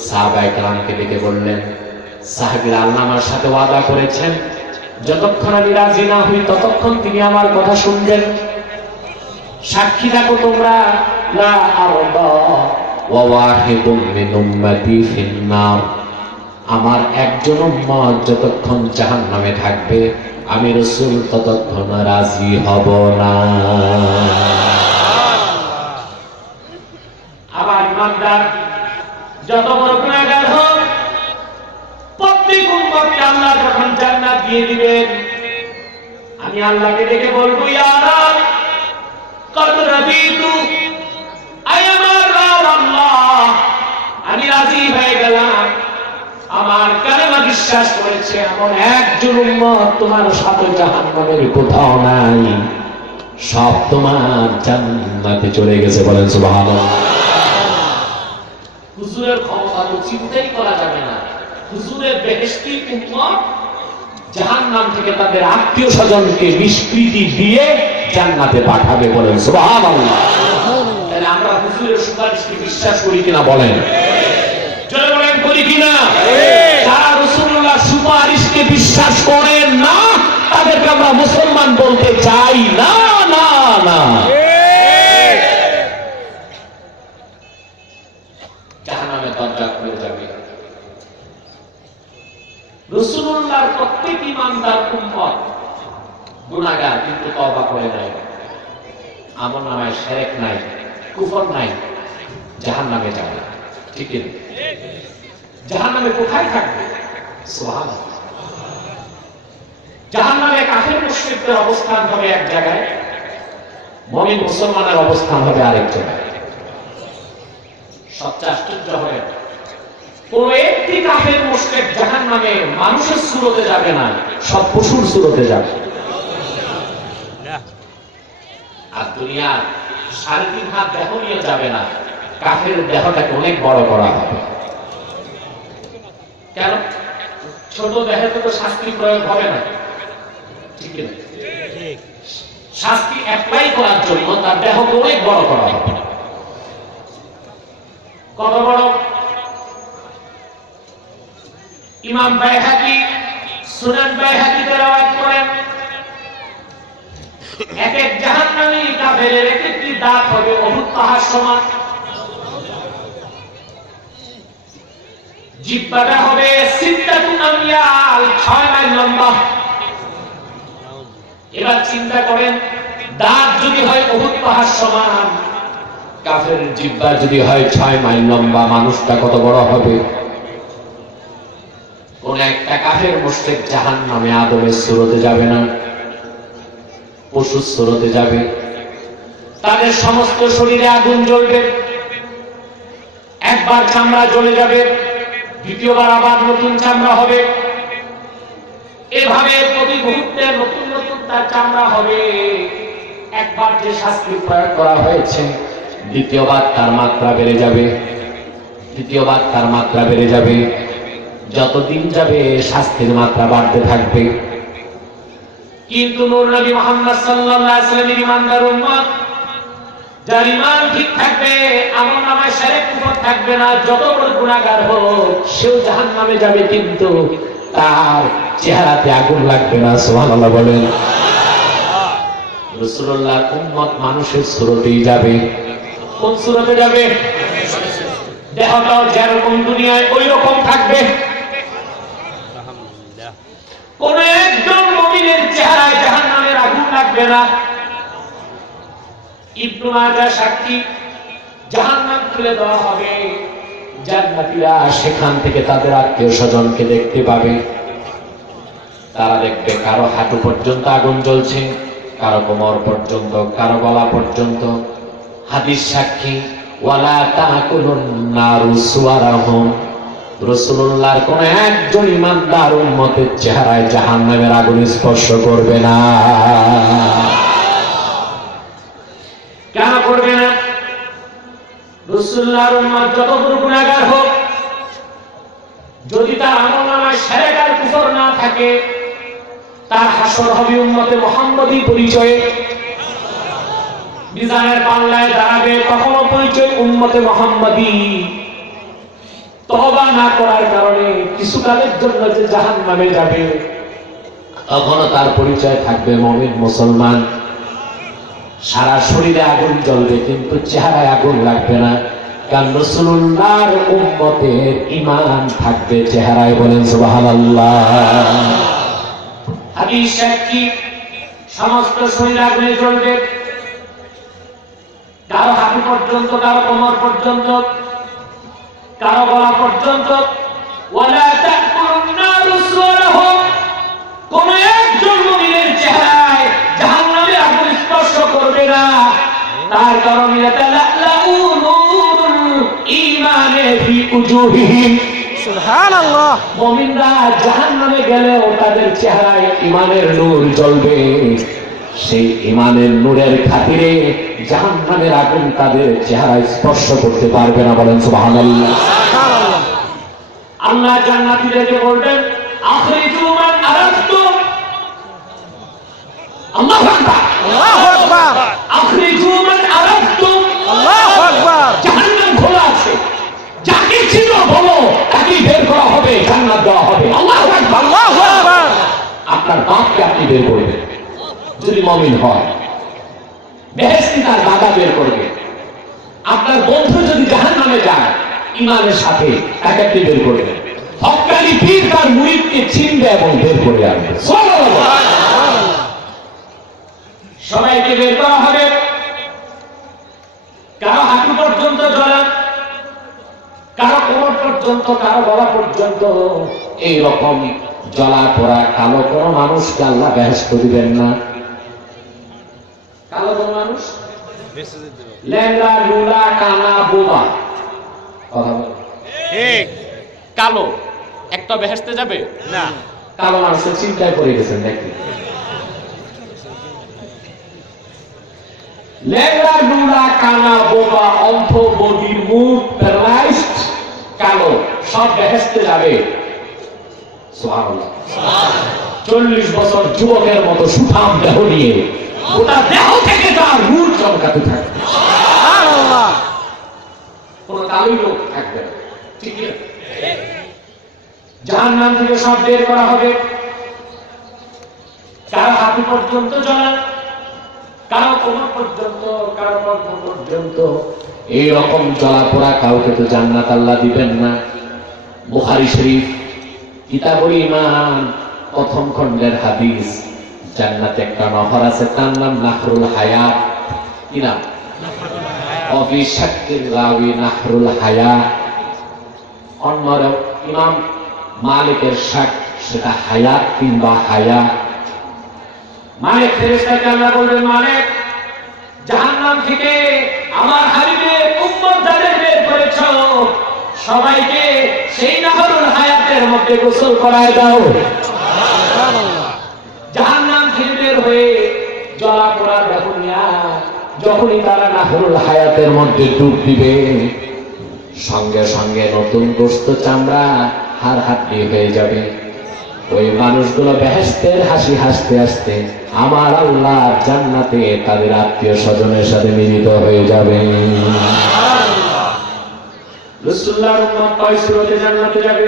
সাহাবায়ে কেরামকে ডেকে বললেন, সাহাবীরা আল্লাহ আমার সাথে ওয়াদা করেছেন যতক্ষণ আমি রাজি না হই ততক্ষণ তিনি আমার কথা শুনবেন। সাক্ষী থাকো তোমরা, লা আরদা ওয়া ওয়াহিদুম মিন উম্মতি ফিন্নার। আমার একজন উম্মত যতক্ষণ জাহান্নামে থাকবে আমি রাসূল ততক্ষণ রাজি হব না। আবার ইমানদার যত বড় গুনাহগার হোক, প্রত্যেক উম্মতকে আল্লাহ যখন জান্নাত দিয়ে দিবেন, আমি আল্লাহকে ডেকে বলবো, ইয়া রাব কদ রাদিতু, আয় আমার রব আল্লাহ, আমি রাজি হয়ে গেলাম। আমার কালেমা বিশ্বাস করেছে এমন একজন উম্মত তোমার সাথে জাহান্নামের কোথাও নাই, সব তোমার জান্নাতে চলে গেছে। বলেন সুবহানাল্লাহ। হুজুরের ক্ষমতা তো চিন্তাই করা যাবে না। হুজুরের বেহেশতি উম্মত জাহান্নাম থেকে তাদের আত্মীয় স্বজনকে নিষ্কৃতি দিয়ে জান্নাতে পাঠাবে। বলেন সুবহানাল্লাহ। তাহলে আমরা হুজুরের সুপারিশকে বিশ্বাস করি কিনা বলেন? জোরে বলেন, করি কিনা? যারা রাসূলুল্লাহ সুপারিশকে বিশ্বাস করেন না তাদেরকে আমরা মুসলমান বলতে চাই না। না না, জাহান্নামের দরজা খুলে যাবে। রাসূলুল্লাহর প্রত্যেক ঈমানদার উম্মত গুনাহগার, কিন্তু তওবা করে নাই, আমলনামায় শিরক নাই, কুফর নাই, জাহান্নামে যাবে। ঠিক না? জাহান্নামে কোথায় থাকবে? সুবহানাল্লাহ। জাহান্নামে কাফের মুশরিকদের অবস্থান হবে এক জায়গায়, মুমিন মুসলমানের অবস্থান হবে আরেক জায়গায়। সবচেয়ে আশ্চর্য হবে, কোন একটি কাফের মুশরিক জাহান্নামে মানুষের সুরতে যাবে না, সব পশুর সুরতে যাবে। আর দুনিয়ার 3.5 হাত দেহ নিয়ে যাবে না, কাফের দেহটাকে অনেক বড় করা হবে। কেন? ছোট দেহে তো শাস্তি প্রয়োগ হবে না, ঠিক না? শাস্তি অ্যাপ্লাই করার জন্য তার দেহকে অনেক বড় করা হবে। কত বড়? ইমাম বাইহাকি সুনান বাইহাকিতে রওয়ায়াত করেন, এক এক জাহান্নামী কাফেরের এক একটি দাঁত হবে উহুদ পাহাড় সমান, জিহ্বাটা হবে সিত্তাতুন আময়াল, 6 মাইল লম্বা। এবার চিন্তা করেন, দাঁত যদি হয় উহুদ পাহাড় সমান, কাফেরের জিহ্বা যদি হয় 6 মাইল লম্বা, মানুষটা কত বড় হবে? কোন একটা কাফের মুশরিক জাহান্নামে আদমের সুরতে যাবে না, পশুর সুরতে যাবে। তাদের সমস্ত শরীরে আগুন জ্বলবে, একবার চামড়া জ্বলে যাবে, দ্বিতীয়বার আবার নতুন চামড়া হবে, এভাবে প্রতি মুহূর্তে নতুন নতুন তার চামড়া হবে। এক একবার যে শাস্তি প্রয়োগ করা হয়েছে, দ্বিতীয়বার তার মাত্রা বেড়ে যাবে, তৃতীয়বার তার মাত্রা বেড়ে যাবে। যতদিন যাবে শাস্তির মাত্রা বাড়তে থাকবে। কিন্তু নূর নবী মুহাম্মদ সাল্লাল্লাহু আলাইহি ওয়াসাল্লামের ঈমানদার উম্মত, যার ঈমান ঠিক থাকবে, আমলনামায় শিরক কুফর থাকবে না, যত বড় গুনাহগার হোক সেও জাহান্নামে যাবে, কিন্তু তার চেহারাতে আগুন লাগবে না। সুবহানাল্লাহ বলেন। রাসূলুল্লাহর উম্মত মানুষের সুরতেই যাবে। কোন সুরতে যাবে? দেহটাও যেরকম দুনিয়ায় ওই রকম থাকবে। কোন একজন মুমিনের চেহারায় জাহান্নামের আগুন লাগবে না। ইবনে মাজাহ সাক্ষী, জাহান্নাম খুলে দেওয়া হবে, জান্নাতীরা সেখান থেকে তাদের আত্মীয় স্বজনকে দেখতে পাবে। তারা দেখবে কারো হাঁটু পর্যন্ত আগুন জ্বলছে, কারো কোমর পর্যন্ত, কারো গলা পর্যন্ত। হাদিস সাক্ষী, ওয়ালা তাকুলুন নারু সুওয়ারাহুম, রাসূলুল্লাহর কোন একজন ঈমানদার উম্মতের চেহারায় জাহান্নামের আগুন স্পর্শ করবে না। কেন করবে না? রাসূলুল্লাহর উম্মত যত বড় গুনাহগার হোক, যদি তার আমলনামায় শিরক আর কুফর না থাকে, তার হাসর হবে উম্মতে মুহাম্মদী পরিচয়ে। মিজানের পাল্লায় দাঁড়াবে, তখনও পরিচয় উম্মতে মুহাম্মদী। তওবা না করার কারণে কিছুকালের জন্য যে জাহান্নামে যাবে, তখনও তার পরিচয় থাকবে মুমিন মুসলমান। সারা শরীরে আগুন জ্বলবে, কিন্তু চেহারায় আগুন লাগবে না, কারণ রাসূলুল্লাহর উম্মতের ঈমান থাকবে চেহারায়। বলেন সুবহানাল্লাহ। হাদিস সাক্ষী, সমস্ত শরীর আগুনে জ্বলবে, কারো হাঁটু পর্যন্ত, কারো কোমর পর্যন্ত, কারো গলা পর্যন্ত। ওয়ালা তাকুলুন নারু সুওয়ারাহুম, কোন একজন মুমিনের চেহারায় জাহান্নামের আগুন স্পর্শ করবে না। তার কারণে ইয়াতালাউ নূরুল ঈমানে ফি উজুহিহিম, সুবহানাল্লাহ। মুমিনরা জাহান্নামে গেলেও তাদের চেহারায় ঈমানের নূর জ্বলবে। সেই ঈমানের নূরের খাতিরে জাহান্নামের আগুন তাদের চেহারায় স্পর্শ করতে পারবে না। বলেন সুবহানাল্লাহ। আল্লাহ জান্নাতীদেরকে বলবেন, আখরিজু মান আরাদতুম, আল্লাহু আকবার, আল্লাহু আকবার, আখরিজু মান আরাদতুম, আল্লাহু আকবার। জাহান্নাম খোলা আছে, যাকে চিনো বলো তাকে বের করা হবে, জান্নাত দেওয়া হবে। আল্লাহু আকবার, আল্লাহু আকবার। আপনার বাপকে আপনি বের করবেন যদি মুমিন হয়, বেহেশতি তার দাদা বের করবে। আপনার বন্ধু যদি জাহান্নামে যায় ঈমানের সাথে, তাকে আপনি বের করবেন। হক্কানি পীর তার মুরিদকে চিনবে এবং বের করে আনবে। সুবহানাল্লাহ। সবাইকে বের করা হবে, কারো হাঁটু পর্যন্ত জ্বলা, কারো কোমর পর্যন্ত, কারো গলা পর্যন্ত। এইরকম জ্বলা পোড়া কালো কোনো মানুষকে আল্লাহ বেহেশত দিবেন না। কালো কোন মানুষ? ল্যাংড়া, লুলা, কানা, বোবা। কথা বল ঠিক। কালো একটা বেহেশতে যাবে না। কালো মানুষের চিন্তায় পড়ে গেছেন নাকি? ল্যাংড়া, লুলা, কানা, বোবা, অন্ধ, বধির, মুখ প্যারালাইজড, কালো, সব বেহেশতে যাবে। সুবহানাল্লাহ। 40 বছর যুবকের মতো সুঠাম দেহ নিয়ে গোটা দেহ থেকে তার নূর চমকাতে থাকবে। সুবহানাল্লাহ। কোন কালো লোক থাকবে না। ঠিক আছে? জাহান্নাম থেকে সব বের করা হবে, কারো হাঁটু পর্যন্ত জ্বলা, কারো কোমর পর্যন্ত, কারো কণ্ঠ পর্যন্ত। এইরকম জ্বলা পোড়া কাউকে তো জান্নাত আল্লাহ দিবেন না। বুখারী শরীফ কিতাবুল ঈমান প্রথম খণ্ডের হাদিস। জান্নাতে একটা নহর আছে, তার নাম নাহরুল হায়াত। কি নাম? অফি শাক্কির রাওয়ি নাহরুল হায়াত। অন্য ইমাম মালিকের শাক, সেটা হায়াত কিংবা হায়া। মালিক ফেরেশতাকে আল্লাহ বলবেন, মালিক, জাহান্নাম থেকে আমার হাবিবের উম্মত যাদের বের করেছ, সবাইকে সেই নাহরুল হায়াতের মধ্যে গোসল করায় দাও। জাহান্নাম থেকে বের হয়ে জ্বলা পোড়া দেহ নিয়ে যখনই তারা নাহরুল হায়াতের মধ্যে ডুব দিবে, সঙ্গে সঙ্গে নতুন গোস্ত চামড়া হাড় হাড্ডি হয়ে যাবে। ওই মানুষগুলো বেহেশতের হাসি হাসতে হাসতে আমার আল্লাহ জান্নাতে তাদের আত্মীয় স্বজনের সাথে মিলিত হয়ে যাবে। রাসূলুল্লাহর উম্মত কয় সুরতে জান্নাতে যাবে?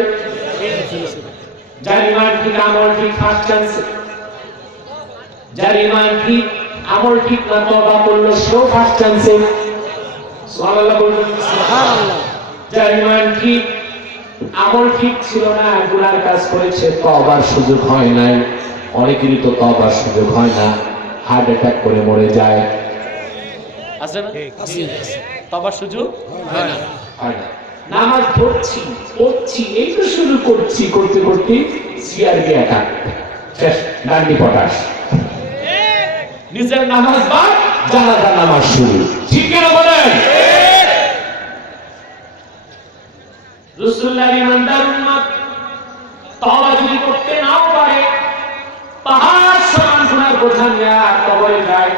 যার ঈমান ঠিক, আমল ঠিক, ফার্স্ট চান্স। যার ঈমান ঠিক, আমল ঠিক না, তওবা করলো, সেও ফার্স্ট চান্সে। সুবহানাল্লাহ বলুন। সুবহানাল্লাহ। যার ঈমান ঠিক, আমল ঠিক ছিল না, গুনার কাজ করেছে, তওবার সুযোগ হয় নাই। অনেকেরই তো তওবার সুযোগ হয় না, হার্ট অ্যাটাক করে মরে যায়। আছে না? তওবার সুযোগ হয় না। নামাজ পড়ছি, পড়ছি, এই তো শুরু করছি, করতে করতে সিআরবি অ্যাটাক, শেষ, ডান্ডি পটাশ। নিজের নামাজ বাদ, জানাজার নামাজ শুরু। ঠিক কিনা বলেন? রাসূলুল্লাহর ইমানদার উম্মত তওবা যদি করতে নাও পারে, পাহাড় সমান গুনার বোঝা নিয়ে কবরে যায়,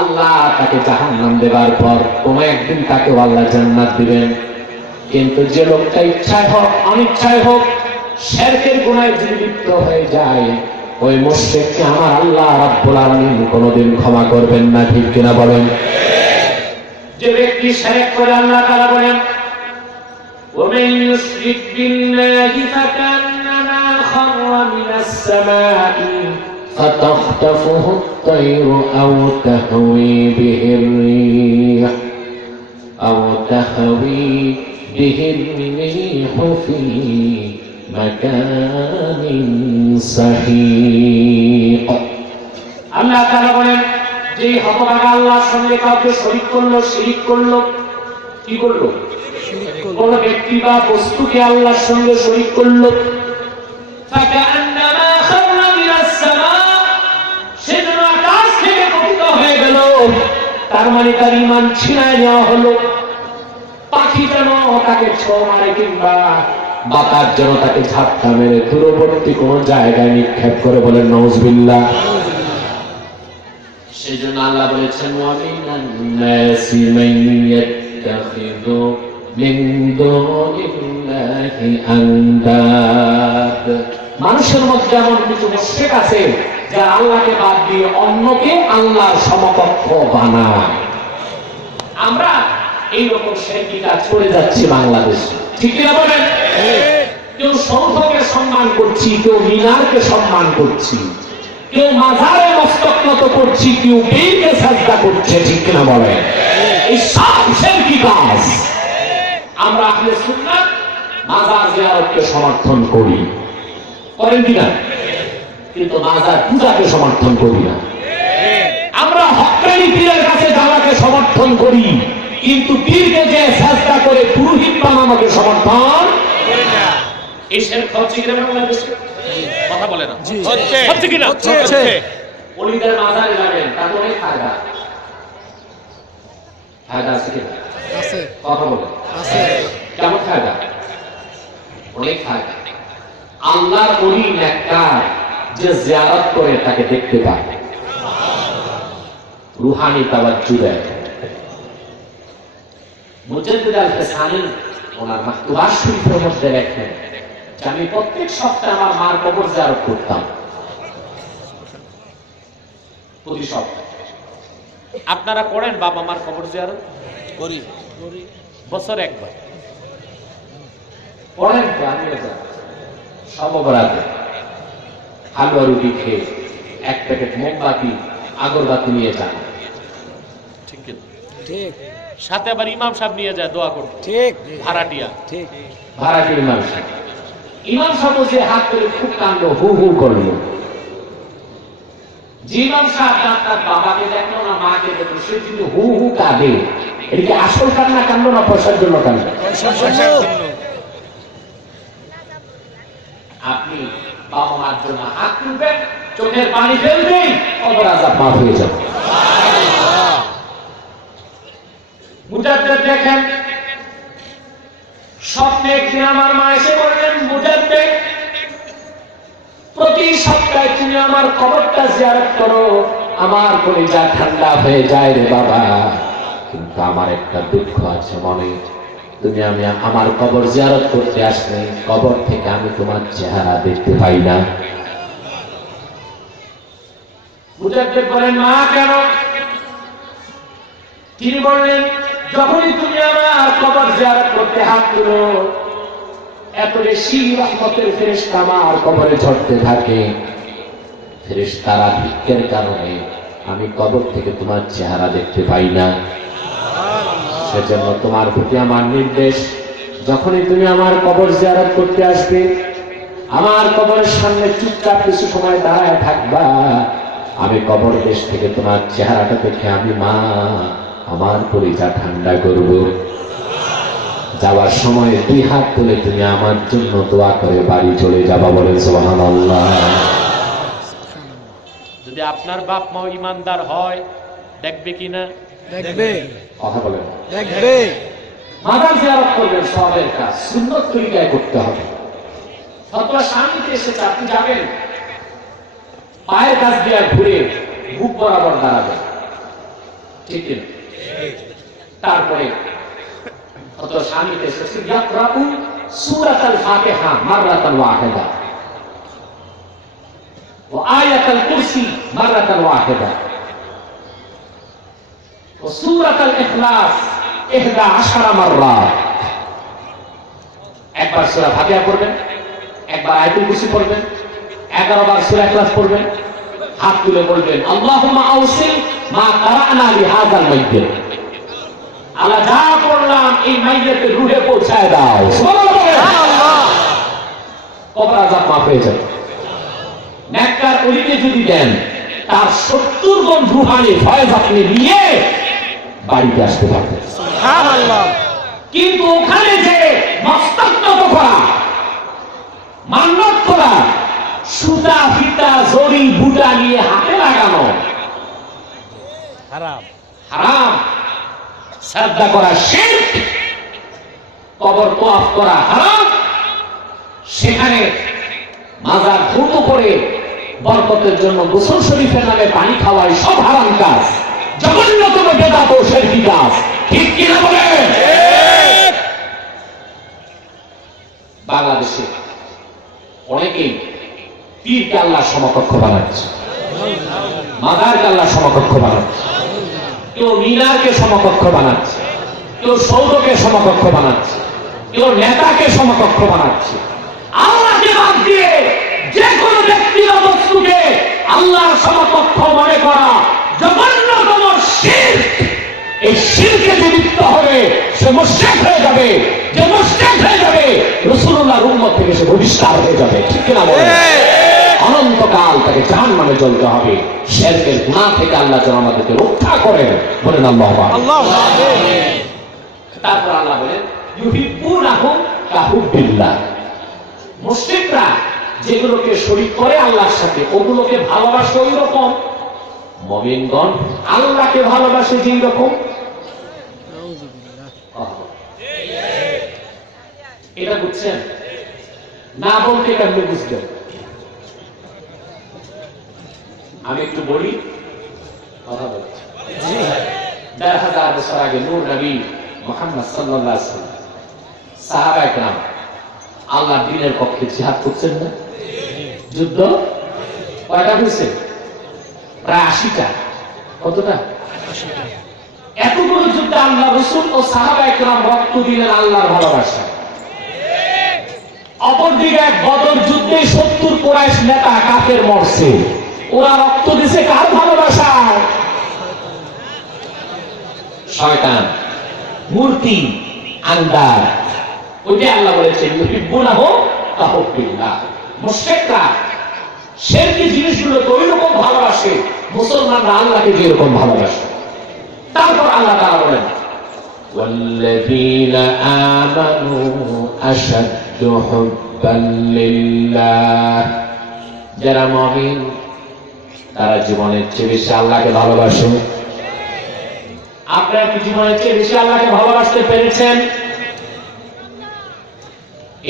আল্লাহ তাকে জাহান্নাম দেবার পর কোন একদিন তাকে আল্লাহ জান্নাত দিবেন। কিন্তু যে লোকটা ইচ্ছায় হোক অনিচ্ছায় হোক শিরকের গুনাহে যদি লিপ্ত হয়ে যায়, ওই মুশরিককে আমার আল্লাহ রাব্বুল আলামিন কোনদিন ক্ষমা করবেন না। ঠিক কিনা বলেন? যে ব্যক্তি শিরক করে, আল্লাহ তাআলা বলেন, ومن يشرك بالله فكأنما خر من السماء فتخطفه الطير أو تهوي به الريح في مكان سحيق। আল্লাহ তাআলা বলেন, যে হতভাগা আল্লাহর সঙ্গে কাউকে শরীক করলো, শিরক করলো, কি করলো? কোন ব্যক্তি বা বস্তুকে আল্লাহর সঙ্গে শরীক করলো, ফাকান্নামা খাররা মিনাস সামা, সে যেন আকাশ থেকে পতিত হয়ে গেল। তার মানে তার ঈমান ছিনায় নেওয়া হলো। পাখি যেন তাকে ছোঁ মারে, কিংবা বাতাস যেন তাকে ঝাপটা মেরে দূরবর্তী কোন জায়গায় নিক্ষেপ করে। বলেন নাউযুবিল্লাহ। সেজন্য আল্লাহ বলেছেন, ওয়া মিনান নাসি মান ইয়াত্তাখিযু মিন দুনিল্লাহি আনদাদ। মানুষের মধ্যে এমন কিছু মুশরিক আছে যারা আল্লাহকে বাদ দিয়ে অন্যকে আল্লাহর সমকক্ষ বানায়। আমরা এইরকম শিরকি কাজ করে যাচ্ছি বাংলাদেশে। ঠিক কিনা বলেন? কেউ সৌধকে সম্মান করছি, কেউ মিনারকে সম্মান করছি, কেউ মাজারে মস্তক নত করছি, কেউ পীরকে সাজদা করছে। ঠিক কিনা বলেন? এই সব শিরকি কাজ। আমরা আহলে সুন্নাত মাজার জিয়ারতকে সমর্থন করি, করেন কিনা? কিন্তু মাজার পূজাকে সমর্থন করি না। আমরা হক্কানি পীরের কাছে যাওয়াকে সমর্থন করি, কিন্তু পীরকে যে সাজদা করে পুরোহিত বানানোকে সমর্থন করি না। এই শিরক হচ্ছে কিনা বাংলাদেশে? কথা বলে না। হচ্ছে কিনা? হচ্ছে। ওলিদের মাজারে যাবেন, তাতে অনেক ফায়দা। ফায়দা আছে কিনা? আছে। কথা বলে আছে। কেমন ফায়দা? অনেক ফায়দা। আল্লাহর ওলি নেককার যে জিয়ারত করে তাকে দেখতে পায়, রুহানি তাওয়াজ্জু দেয়। মুজাদ্দিদ আল-ফিসানি ওনার মাকতুবাত শরীফের মধ্যে লেখেন যে আমি প্রত্যেক সপ্তাহে আমার মার কবর জিয়ারত করতাম, প্রতি সপ্তাহে। আপনারা করেন বাবা মার কবর জিয়ারত? করি, বছর একবার করেন। তো আমিও যাই, সবরাতে হালুয়া রুটি খেয়ে এক প্যাকেট মোমবাতি আগরবাতি নিয়ে যান। ঠিক ঠিক। সাথে আবার ইমাম সাহেব নিয়ে যায় দোয়া করতে। ঠিক। ভাড়াটিয়া। ঠিক। ভাড়াটিয়া ইমাম সাহেব। ইমাম সাহেব যে হাত করে খুব কান্দো, হু হু করলো। যে ইমাম সাহেব তার বাবাকে দেখলো না, মাকে দেখলো, সে কিন্তু হু হু কাঁদে। এটা কি আসল কান্না কান্দো না পয়সার জন্য কান্দো? আপনি বাবা মার জন্য হাত তুলবেন, চোখের পানি ফেলবেন, কবর আযাব মাফ হয়ে যাবে। মুজাদ্দিদ দেখেন, স্বপ্নে একদিন আমার মা এসে বললেন, মুজাদ্দিদ প্রতি সপ্তাহে তুমি আমার কবরটা জিয়ারত করো, আমার কলিজা ঠান্ডা হয়ে যায় রে বাবা। কিন্তু আমার একটা দুঃখ আছে মনে, তুমি আমার কবর জিয়ারত করতে আসলে কবর থেকে আমি তোমার চেহারা দেখতে পাই না। মুজাদ্দিদ বলেন, মা কেন? তিনি বললেন, যখনই তুমি আমার কবর জিয়ারত করতে হাত তুলো, এত বেশি রহমতের ফেরেশতা আমার কবরে ঝরতে থাকে। ফেরেশতারা ভিক্ষের কারণে আমি কবর থেকে তোমার চেহারা দেখতে পাই না। সেজন্য তোমার প্রতি আমার নির্দেশ, যখনই তুমি আমার কবর জিয়ারত করতে আসবে, আমার কবরের সামনে চুপচাপ কিছু সময় দাঁড়ায় থাকবা। আমি কবর দেশ থেকে তোমার চেহারাটা দেখে আমি মা আমার কলিজা ঠান্ডা করব। যাওয়ার সময় 2 হাত তুলে তুমি আমার জন্য দোয়া করে বাড়ি চলে যাবা। বলেন সুবহানাল্লাহ। যদি আপনার বাপ মা ইমানদার হয়, দেখবে কিনা? দেখবে, কথা বলেন, দেখবে। মাজার জিয়ারত করবেন, সওয়াবের কাজ সুন্নত তরিকায় করতে হবে। ফতোয়া স্বামীতে এসেছে, আপনি যাবেন, পায়ের কাছ দিয়ে ঘুরে বুক বরাবর দাঁড়াবেন, ঠিক কিনা? তারপরে ফতোয়া স্বামীতে এসেছে, ইয়াকরাউ সূরাতুল ফাতিহা মাররাতান ওয়াহিদা ওয়া আয়াতুল কুরসি মাররাতান ওয়াহিদা ওয়া সূরাতুল ইখলাস 11 মাররাত। একবার সূরা ফাতিহা পড়বেন, একবার আয়াতুল কুরসি পড়বেন, 11 বার সূরা ইখলাস পড়বেন। হাত তুলে বলবেন, আল্লাহুম্মা আওসিল মা কারানা লিহাযাল মাইয়্যিত। আল্লাহ, যা করলাম এই মাইয়্যিতের রূহে পৌঁছায় দাও। সুবহানাল্লাহ। কবর আযাব মাফ হয়ে যাবে। নেককার ওলিকে যদি দেন, তার 70 গুণ রূহানি ফয়েজ আপনি নিয়ে বাড়িতে আসতে পারবেন। সুবহানাল্লাহ। কিন্তু ওখানে যে মস্তক করা, মান্নত করা, সুতা ফিতা জড়ি বুটা নিয়ে হাতে লাগানো হারাম, হারাম। শ্রদ্ধা করা শিরক, কবর তোয়াফ করা হারাম। সেখানে মাজার ধৌত করে বরকতের জন্য গোসল শরীফের নামে পানি খাওয়াই সব হারাম কাজ, জঘন্যতম বেদাত ও শিরকি কাজ। ঠিক কিনা বলেন? বাংলাদেশে অনেকেই পীরকে আল্লাহর সমকক্ষ বানাচ্ছে, মাজারকে আল্লাহর সমকক্ষ বানাচ্ছে, কেউ মিনারকে সমকক্ষ বানাচ্ছে, কেউ সৌরকে সমকক্ষ বানাচ্ছে, কেউ নেতাকে সমকক্ষ বানাচ্ছে। আল্লাহকে বাদ দিয়ে যে কোনো ব্যক্তি বা বস্তুকে আল্লাহর সমকক্ষ মনে করা জঘন্যতম শিরক। এই শিরকে যে লিপ্ত হবে সে মুশরিক হয়ে যাবে, যে মুশরিক হয়ে যাবে রাসূলুল্লাহর উম্মত থেকে সে বহিষ্কার হয়ে যাবে। ঠিক কিনা বলেন? অনন্তকাল তাকে জাহান্নামে জ্বলতে হবে। শিরকের গুনাহ থেকে আল্লাহ যেন আমাদেরকে রক্ষা করেন। বলেন আল্লাহু আকবার। আল্লাহু আকবার। তারপর আল্লাহ বলেন, ইউহিব্বুনাহুম কাহুব্বিল্লাহ। মুশরিকরা যেগুলোকে শরীক করে আল্লাহর সাথে, ওগুলোকে ভালোবাসে ওই রকম মুমিনগণ আল্লাহকে ভালোবাসে যেই রকম। এটা বুঝছেন? না বলতে কেমনে বুঝবেন? আমি একটু বলি, কথা বলছি। 1000 বছর আগে নূর নবী মুহাম্মদ সাল্লাল্লাহু আলাইহি ওয়াসাল্লাম, সাহাবায়ে কেরাম আল্লাহর দ্বীনের পক্ষে জিহাদ করছেন না? যুদ্ধ কয়টা হয়েছে? প্রায় 80টা। কতটা? 80টা। এতগুলো যুদ্ধে আল্লাহ রাসূল ও সাহাবায়ে কেরাম রক্ত দিলেন আল্লাহর ভালোবাসা। অপরদিকে এক বদর যুদ্ধে 70 কুরাইশ নেতা কাফের মরছে, ওরা রক্ত দিছে কার ভালোবাসায়? শয়তান, মূর্তি, আন্দার। ওইটা আল্লাহ বলেছেন, ইউহিব্বুনাহু কাহুব্বিল্লাহ। মুশরিকরা শিরকি জিনিসগুলোকে ওইরকম ভালোবাসে মুসলমানরা আল্লাহকে যেরকম ভালোবাসে। তারপর আল্লাহ তাআলা বলেন, ওয়াল্লাযীনা আমানু আশাদ্দু হুব্বান লিল্লাহ। যারা মুমিন তারা জীবনের চেয়ে বেশি আল্লাহকে ভালোবাসে। আপনারা কি জীবনের চেয়ে বেশি আল্লাহকে ভালোবাসতে পেরেছেন?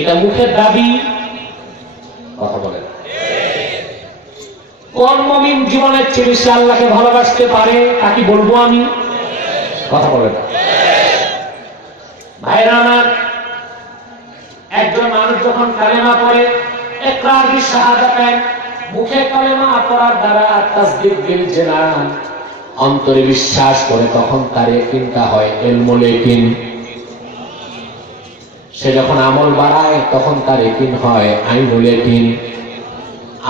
এটা মুখের দাবি, কথা বলেন। কোন মুমিন জীবনের চেয়ে বেশি আল্লাহকে ভালোবাসতে পারে তাকে বলবো আমি? কথা বলেন ভাইরা আমার। একজন মানুষ যখন কালেমা পড়ে, ইকরার বিশ শাহাদাতাইন, মুখে কালেমা পড়ার দ্বারা তাসদীক বিল জানান, অন্তরে বিশ্বাস করে, তখন তার ইয়াকিনটা হয় ইলমুল ইয়াকিন। সে যখন আমল বাড়ায় তখন তার ইয়াকিন হয় আইনুল ইয়াকিন।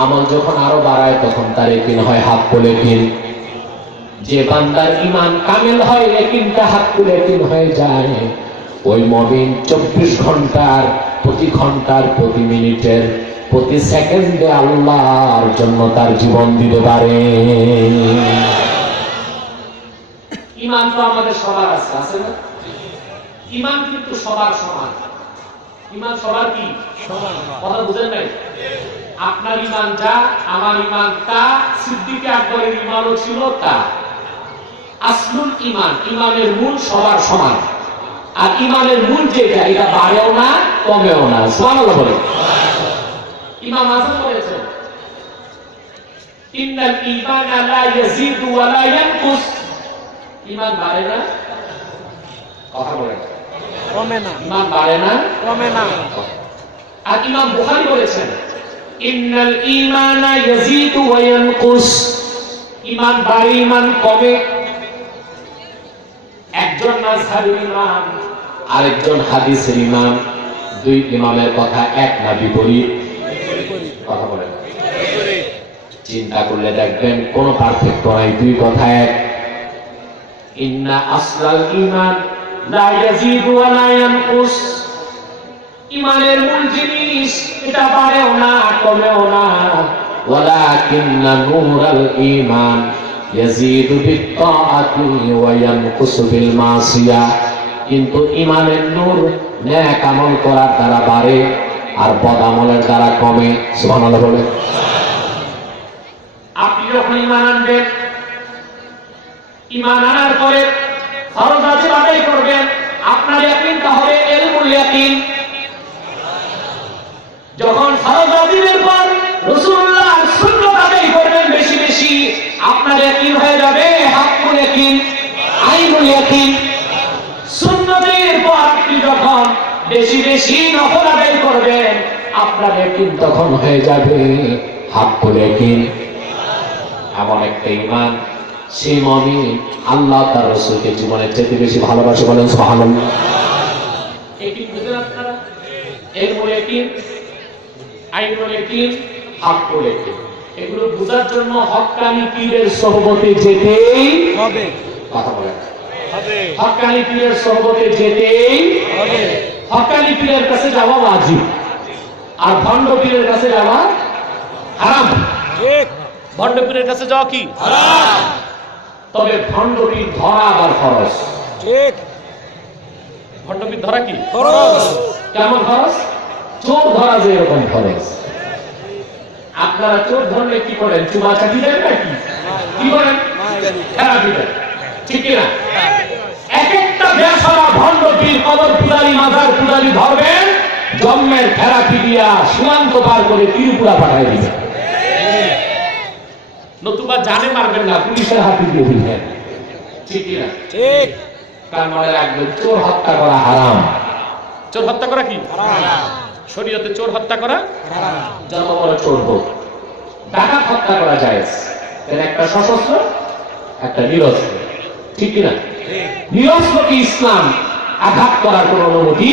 আমল যখন আরো বাড়ায় তখন তার ইয়াকিন হয় হাক্কুল ইয়াকিন। যে বান্দার ঈমান কামিল হয়, ইয়াকিনটা হাক্কুল ইয়াকিন হয়ে যায়, ওই মুমিন 24 ঘন্টার, প্রতি ঘন্টার, প্রতি মিনিটের, প্রতি সেকেন্ডে আল্লাহর জন্য তার জীবন দিতে পারে। ঈমান তো আমাদের সবার আছে, আছে না? ঈমান কিন্তু সবার সমান। ঈমান সবার কি সমান? কথা বুঝেন নাই? আপনার ঈমান যা, আমার ঈমান তা, সিদ্দিক আকবরের ঈমানও ছিল তা। আসলুল ঈমান, ঈমানের মূল সবার সমান। আর ঈমানের মূল যেটা, এটা বাড়েও না কমেও না। সুবহানাল্লাহ বলে। ইমাম আযম বলেছেন, ইন্নাল ঈমানা লা ইয়াজিদু ওয়া লা ইয়ানকুস। ঈমান বাড়ে না, কথা বলেন, কমে না, ঈমান বাড়ে না, কমে না। আর ইমাম বুখারী বলেছেন, ইন্নাল ঈমানা ইয়াজিদু ওয়া ইয়ানকুস। ঈমান বাড়ে, ঈমান কমে। একজন মাযহাবের ইমাম, আরেকজন হাদিসের ইমাম, দুই ইমামের কথা এক না বিপরীত? কথা বলেন। চিন্তা করলে দেখবেন কোন পার্থক্য নাই, দুই কথা এক। ইন্না আসলাল ঈমান লা ইয়াজিদু ওয়া লা ইয়ানকুস। ঈমানের মূল জিনিস, এটা বাড়েও না কমেও না। ওয়ালাকিন্না নূরাল ঈমান ইয়াজিদু বিত্তাআতি ওয়া ইয়ানকুসু বিল মাসিয়া। কিন্তু ঈমানের নূর নেক আমল করার দ্বারা বাড়ে আর বদ আমলের দ্বারা কমে। সুবহানাল্লাহ বলে। আপনি যখন ঈমান আনবেন, ঈমান আনার পরে ফরজ ওয়াজিব আদায় করবেন, আপনার ইয়াকিনটা হবে ইলমুল ইয়াকিন। যখন ফরজ ওয়াজিবের পর রাসূলুল্লাহর সুন্নাত আদায় করবেন বেশি বেশি, আপনার ইয়াকিন হয়ে যাবে হাক্কুল ইয়াকিন, আইনুল ইয়াকিন। সুন্নতের পর আপনি যখন বেশি বেশি নফল আদায় করবেন, আপনার ইয়াকিন তখন হয়ে যাবে হাক্কুল ইয়াকিন। এমন একটা ঈমান, সেই মুমিন আল্লাহ তার রাসূলকে জীবনের চেয়ে বেশি ভালোবাসে। বলেন সুবহানাল্লাহ। ইয়াকিন বুঝেন আপনারা? ইলমুল ইয়াকিন, আইনুল ইয়াকিন, হাক্কুল ইয়াকিন, এগুলো বোঝার জন্য হক্কানি পীরের সোহবতে যেতেই হবে। কথা বলেন হবে, হক্কানি পীরের সোহবতে যেতেই হবে। হক্কানি পীরের কাছে যাওয়া ওয়াজিব, আর ভণ্ড পীরের কাছে যাওয়া হারাম। ঠিক। ভণ্ড পীরের কাছে যাওয়া কি হারাম, তবে ভণ্ড পীর ধরা আবার ফরজ। ঠিক। ভণ্ড পীর ধরা কি খরচ। কেমন ফরজ? চোর ধরা যে এরকম ফরজ। আপনারা চোর ধরলে কি করেন? চুমা চাটি দেন নাকি? কি করেন? থেরাপি দেন, ঠিক কিনা? এক একটা বেয়াসারা ভণ্ড পীর, কবর পূজারি, মাজার পূজারি ধরবেন, জন্মের থেরাপি দিয়া সীমান্ত পার করে ত্রিপুরা পাঠাই দিবেন। নতুবা জানে মারবেন না, পুলিশের হাতে দিয়ে দিবেন, ঠিক কিনা? ঠিক। তার মানে রাখবেন, চোর হত্যা করা হারাম। চোর হত্যা করা কি হারাম। শরীয়তে চোর হত্যা করা হারাম। যত বড় চোর হোক। ডাকাত হত্যা করা যায়, এর একটা সশস্ত্র, একটা নিরস্ত্র, ঠিক কিনা? নিরস্ত্রকে ইসলাম আঘাত করার কোন অনুমতি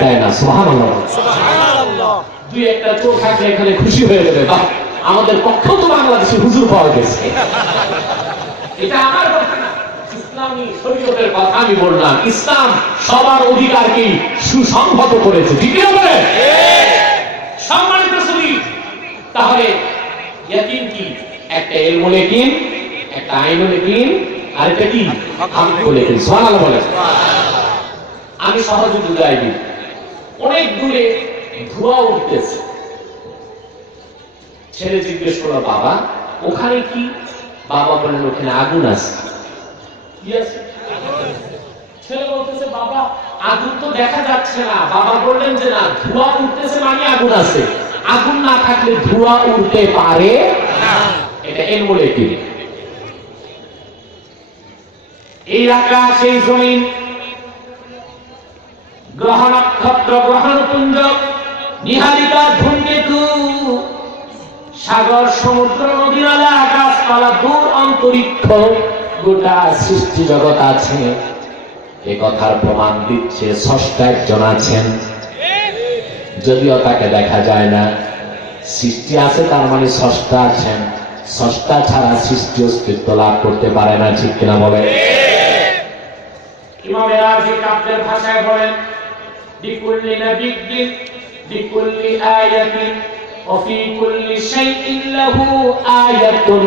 দেয় না। সুবহানাল্লাহ। সুবহানাল্লাহ। দুই একটা চোর থাকলে এখানে খুশি হয়ে যাবে, বাহ, আমাদের পক্ষেও তো বাংলাদেশে হুজুর পাওয়া গেছে। এটা আমার কথা না, ইসলামী শরীয়তের কথা আমি বললাম। ইসলাম সবার অধিকারকে সুসংহত করেছে, ঠিক না? বলে সম্মানিত সুধী, তাহলে ইয়াকিন কি? একটা ইলমুল ইয়াকিন, একটা আইনুল ইয়াকিন, আর একটা কি হাক্কুল ইয়াকিন। সুবহানাল্লাহ বলে। আমি সহজে বুঝাই দিই। অনেক দূরে ধোঁয়া উঠতেছে, ছেলে জিজ্ঞেস করলো, বাবা ওখানে কি? বাবা বললেন, ওখানে আগুন আছে। কি আছে? ছেলে বলতেছে, বাবা আগুন তো দেখা যাচ্ছে না। বাবা বললেন যে না, ধোঁয়া উঠতেছে মানে আগুন আছে। আগুন না থাকলে ধোঁয়া উঠতে পারে এটা এলমুল ইয়াকিন। এই আকাশ, এই জমিন, গ্রহ নক্ষত্র, গ্রহণপুঞ্জ, নিহারিকা, ধূমকেতু, সাগর, সমুদ্র, নদী, নালা, গাছপালা, দূর অন্তরিক্ষ, গোটা সৃষ্টি জগৎ আছে। এ কথার প্রমাণ দিচ্ছে স্রষ্টা একজন আছেন, যদিও তাকে দেখা যায় না। সৃষ্টি আছে তার মানে স্রষ্টা আছেন। স্রষ্টা ছাড়া সৃষ্টি অস্তিত্ব লাভ করতে পারে না, ঠিক কিনা বলে? ইমাম রাজি কাব্যের ভাষায় বলেন, বিকুল্লি নাবিয়্যিন বিকুল্লি আয়াতিন ওয়া ফি কুল্লি শাইইন লাহু আয়াতুন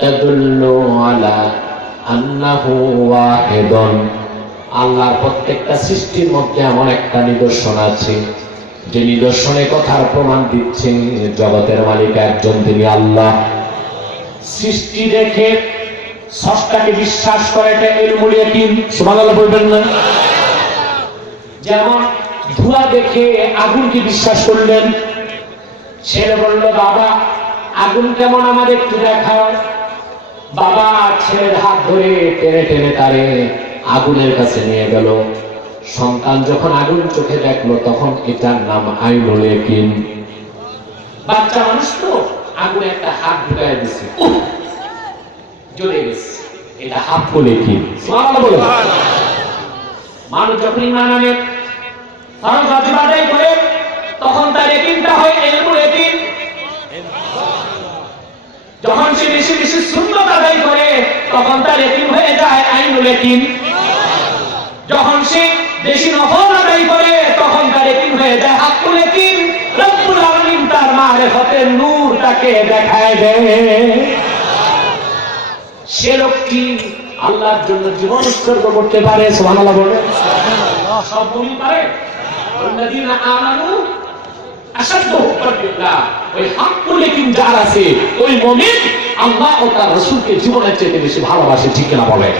তাদুল্লু আলা আন্নাহু ওয়াহিদুন। আল্লাহর প্রত্যেকটা সৃষ্টির মধ্যে এমন একটা নিদর্শন আছে যে নিদর্শনে কথার প্রমাণ দিচ্ছে জগতের মালিক একজন, তিনি আল্লাহ। সৃষ্টি দেখে স্রষ্টাকে বিশ্বাস করে, এটা ইলমুল ইয়াকিন। সুবহানাল্লাহ বলবেন না? যেমন ধোঁয়া দেখে আগুনকে বিশ্বাস করলেন। ছেলে বলল, বাবা আগুন কেমন আমাদের একটু দেখাও। বাবা ছেলের হাত ধরে টেনে টেনে তারে আগুনের কাছে নিয়ে গেল। সন্তান যখন আগুন চোখে দেখলো তখন এটার নাম আইনুল ইয়াকিন। বাচ্চা মানুষ তো আগুনে একটা হাত ঢুকায় দিছে, জ্বলে গেছে, এটা হাক্কুল ইয়াকিন। সুবহানাল্লাহ বলে। মানুষ যখন ঈমান আনে, ফরজ ওয়াজিব আদায় করে, তখন তার ইয়াকিনটা হয় ইলমুল ইয়াকিন। যখন সে বেশি বেশি সুন্নাত আদায় করে তখন তার ইয়াকিন হয়ে যায় আইনুল ইয়াকিন। যখন সে বেশি নফল আদায় করে তখন তার ইয়াকিন হয়ে যায় হাক্কুল ইয়াকিন। রব্বুল আলামিন তার মারিফতের নূর তাকে দেখায় দেয়। সে লোকটি আল্লাহর জন্য জীবন উৎসর্গ করতে পারে। সুবহানাল্লাহ বলে। সব মুমিন পারে? আল্লাযীনা আমানু আশাদ্দু হুব্বান লিল্লাহ। ওই হাক্কুল ইয়াকিন যার আছে ওই মুমিন আল্লাহ ও তার রাসূলকে জীবনের চেয়ে বেশি ভালোবাসে, ঠিক কিনা বলে?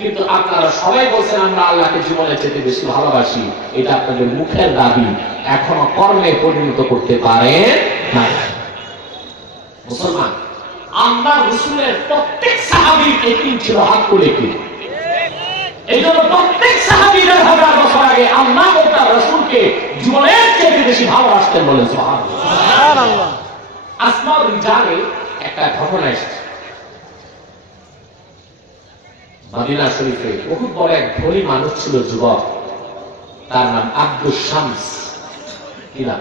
কিন্তু আপনারা সবাই বলছেন আমরা আল্লাহকে জীবনের চেয়ে বেশি ভালোবাসি, এটা আপনাদের মুখের দাবি, এখনো কর্মে পরিণত করতে পারেন না। মুসলমান, আল্লাহর রাসূলের প্রত্যেক সাহাবীর ইয়াকিন ছিল হাক্কুল ইয়াকিন। এই জন্য প্রত্যেক সাহাবী 1000 বছর আগে আল্লাহ ও তার রাসূলকে জীবনের চেয়ে বেশি ভালোবাসতেন, বলেন সুবহানাল্লাহ। আসমাউর রিজালে একটা ঘটনা এসেছে। মদিনা শরীফে বহুত বড় এক ধনী মানুষ ছিল, যুবক, তার নাম আব্দুস শামস। কি নাম?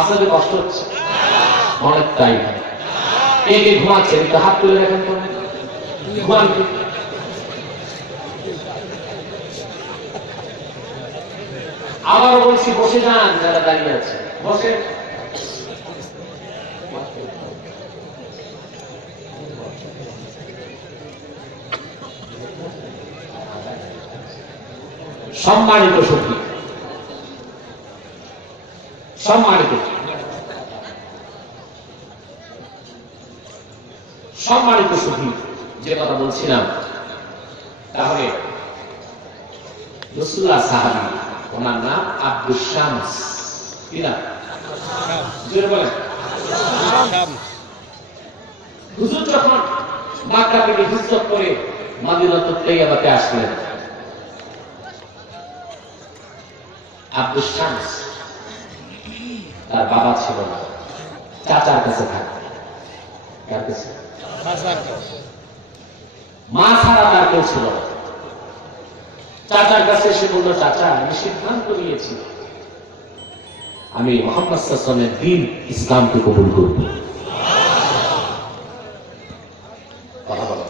আপনাদের কষ্ট হচ্ছে? মনে তাই হয়। কে কে ঘুমাচ্ছেন একটু হাত তুলে দেখেন তো। ঘুমান কি? আবারও বলছি, বসে যান যারা দাঁড়িয়ে আছে, বসে। সম্মানিত সখী, সম্মানিত সম্মানিত সখী, যে কথা বলছিলাম, তাহলে রাসূলুল্লাহ সাহাবী, ওনার নাম আব্দুস শামস। কি নাম? জোরে বলেন। হুজুর যখন মক্কা থেকে হিজরত করে মদিনাতুত তাইয়্যিবাতে আসলেন, আব্দুস শামস তার বাবা ছিল না, চাচার কাছে থাকতেন। কার কাছে? মা ছাড়া তার কেউ ছিল না। চাচার কাছে এসে বলল, চাচা আমি সিদ্ধান্ত নিয়েছি আমি মুহাম্মদ সাল্লাল্লাহু আলাইহি ওয়াসাল্লামের দ্বীন ইসলামকে কবুল করব। কথা বলো।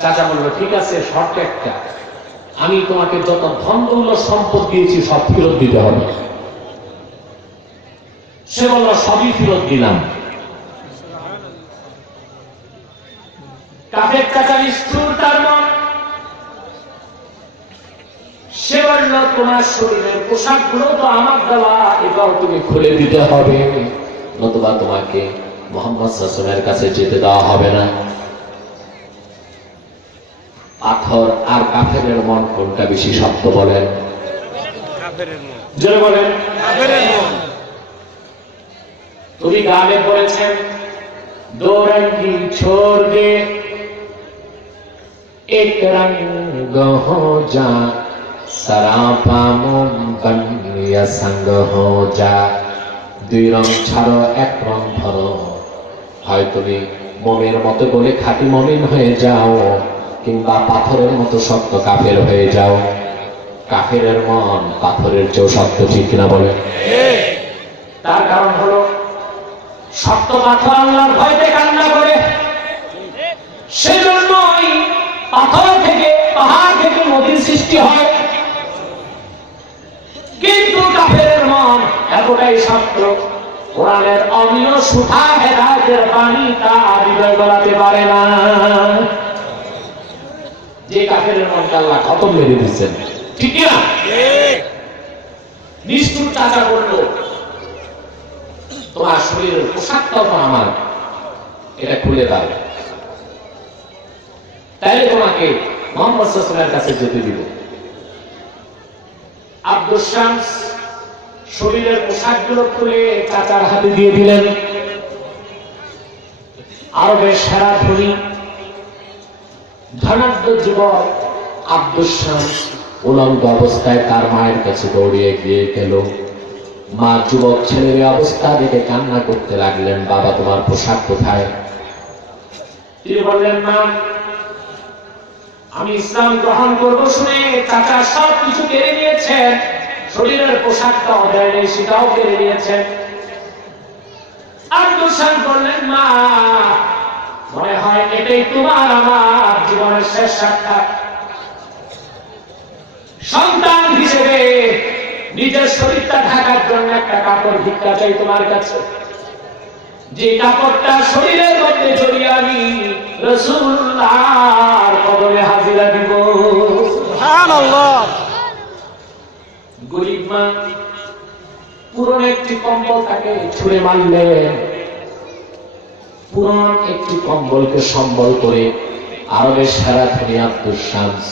চাচা বলল, ঠিক আছে, শর্ত একটা, আমি তোমাকে যত ধন দৌলত সম্পদ দিয়েছি সব ফেরত দিতে হবে। সে বলল, সবই ফেরত দিলাম। কাফের চাচা নিষ্ঠুর তার মন। সে বলল, তোমার শরীরের পোশাকগুলো তো আমার দেওয়া, এটাও তুমি খুলে দিতে হবে, নতুবা তোমাকে মুহাম্মদ সাল্লাল্লাহু আলাইহি ওয়াসাল্লামের কাছে যেতে দেওয়া হবে না। পাথর আর কাফেরের মন কোনটা বেশি শক্ত বলেন? কাফেরের মন, জোরে বলেন, কাফেরের মন। তুমি গানে বলেছেন दो रंगी छोड़ दे एक रंग हो जा सरापा मोम बन या संग हो जा দুই রং ছাড়ো এক রং ধরো হয় তুমি মোমের মতো বলে খাঁটি মুমিন হয়ে যাও কিংবা পাথরের মতো শক্ত কাফের হয়ে যাও। কাফেরের মন পাথরের চেয়েও শক্ত, ঠিক কিনা বলে? তার কারণ হলো শক্ত পাথর আল্লাহর ভয়তে কান্না করে, সেজন্যই পাথর থেকে পাহাড় থেকে নদীর সৃষ্টি হয়। কিন্তু কাফেরের মন এতটাই শক্ত, কোরআনের অমীয় সুধা হেদায়েতের পানি তা হৃদয় গলাতে পারে না। যে কাফেরের মনকে আল্লাহ খতম মেরে দিচ্ছেন, ঠিক না? নিষ্ঠুর চাচা বলল, তোমার শরীরের পোশাকটাও তো আমার, এটা খুলে দাও, তাইলে তোমাকে মুহাম্মদ সাল্লাল্লাহু আলাইহি ওয়াসাল্লামের কাছে যেতে দিব। আব্দুস শামস শরীরের পোশাকগুলো খুলে চাচার হাতে দিয়ে দিলেন। আরবের সেরা ধনী ধনাঢ্য যুবক আব্দুস শামস উলঙ্গ অবস্থায় তার মায়ের কাছে দৌড়িয়ে গিয়ে গেল। মা যুবক ছেলের অবস্থা দেখে কান্না করতে লাগলেন, বাবা তোমার পোশাক কোথায়? তিনি বললেন, মা আমি ইসলাম গ্রহণ করবো শুনে চাচা সব কিছু কেড়ে নিয়েছেন, শরীরের পোশাকটাও দেয়নি, সেটাও কেড়ে নিয়েছেন। আব্দুস শামস বললেন, মা মনে হয় এটাই তোমার আমার জীবনের শেষ সাক্ষাৎ। সন্তান হিসেবে নিজের শরীরটা ঢাকার জন্য একটা কাপড় ভিক্ষা চাই তোমার কাছে, যে কাপড়টা শরীরের মধ্যে জড়িয়ে আমি রাসূলুল্লাহর কদমে হাজিরা দিব। সুবহানাল্লাহ। গরিব মা পুরনো একটি কম্বল তাকে ছুঁড়ে মারলেন। পুরনো একটি কম্বলকে সম্বল করে আরবের সেরা ধনী আব্দুস শামস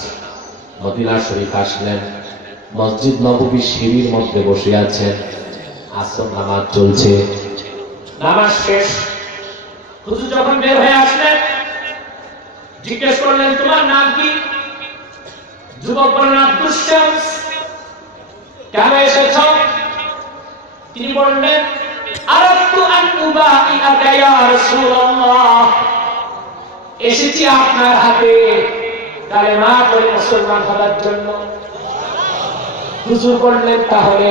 মদিনা শরীফ আসলেন। মসজিদ নববী সিঁড়ির মধ্যে বসে আছেন, আসর নামাজ চলছে। নামাজ শেষ, হুজুর যখন বের হয়ে আসলেন জিজ্ঞেস করলেন, তোমার নাম কি? যুবক বললেন, আব্দুস শামস। কেন এসেছ? তিনি বললেন, আরাদতু আন উবাইআকা ইয়া রাসূলুল্লাহ, এসেছি আপনার হাতে কালেমা পড়ে মুসলমান হওয়ার জন্য। হুজুর বললেন, তাহলে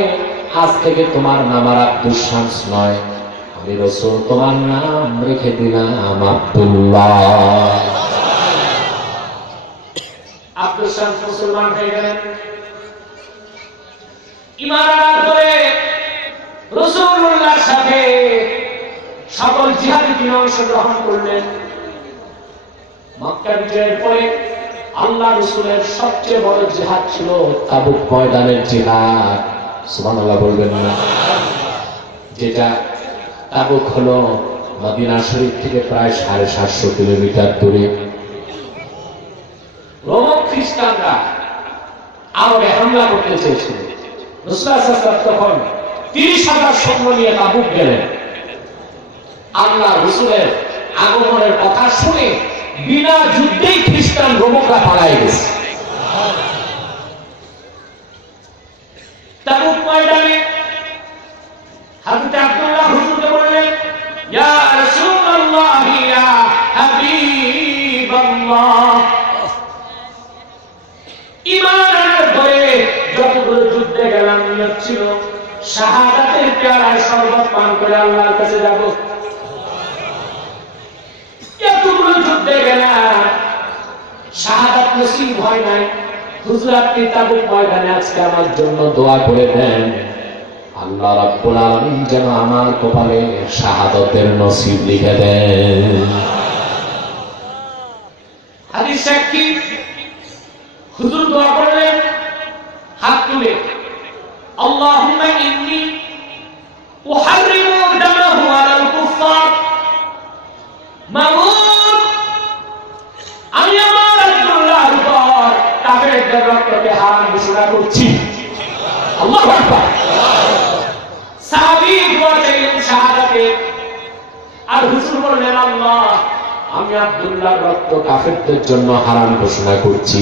আজ থেকে তোমার নাম আর আব্দুস শামস নয়, আমি রাসূল তোমার নাম রেখে দিলাম আব্দুল্লাহ। আব্দুস শামস মুসলমান হয়ে গেলেন। ঈমান আনার পরে রাসূলুল্লাহর সাথে সকল জিহাদে তিনি অংশগ্রহণ করলেন। মক্কা বিজয়ের পরে আল্লাহ রাসূলের সবচেয়ে বড় জিহাদ ছিল তাবুক ময়দানের জিহাদ। সুবহানাল্লাহ বলবেন না? যেটা তাবুক হলো মদিনা শরীফ থেকে প্রায় 750 কিলোমিটার দূরে। রোমান খ্রিস্টানরা আরবে হামলা করতে চেয়েছিল। রাসূলুল্লাহ সাল্লাল্লাহু আলাইহি ওয়াসাল্লাম তখন 30,000 সৈন্য নিয়ে তাবুক গেলেন। আল্লাহ রাসূলের আগমনের কথা শুনে বিনা যুদ্ধেই খ্রিস্টান রোমকরা পালায় গেছে। তাবুক ময়দানে হযরত আব্দুল্লাহ হুজুরকে বললেন, ইয়া রাসূলুল্লাহ ইয়া হাবিবাল্লাহ, ঈমান আনার পরে যতগুলো যুদ্ধে গেলাম নিয়ত ছিল শাহাদাতের পেয়ালায় শরবত পান করে আল্লাহর কাছে যাব। এতগুলো যুদ্ধে গেলাম, শাহাদাত নসিব হয় নাই। হুজুর আপনি তাবুক ময়দানে আজকে আমার জন্য দোয়া করে দেন, আল্লাহ রাব্বুল আলামিন যেন আমার কপালে শাহাদাতের নসিব লিখে দেন। হাদিস সাক্ষী হুজুর দোয়া করলেন হাত তুলে, আল্লাহুম্মা ইন্নী উহাররিমু দামাহু আলাল কুফফার, মামুন আমি আমার আব্দুল্লাহর উপর কাফেরদের রক্তকে হারাম ঘোষণা করছি। আল্লাহু আকবার। সাহাবী দোয়া চাইলেন শাহাদাতে, আর হুজুর বললেন আল্লাহ আমি আব্দুল্লাহর রক্ত কাফেরদের জন্য হারাম ঘোষণা করছি।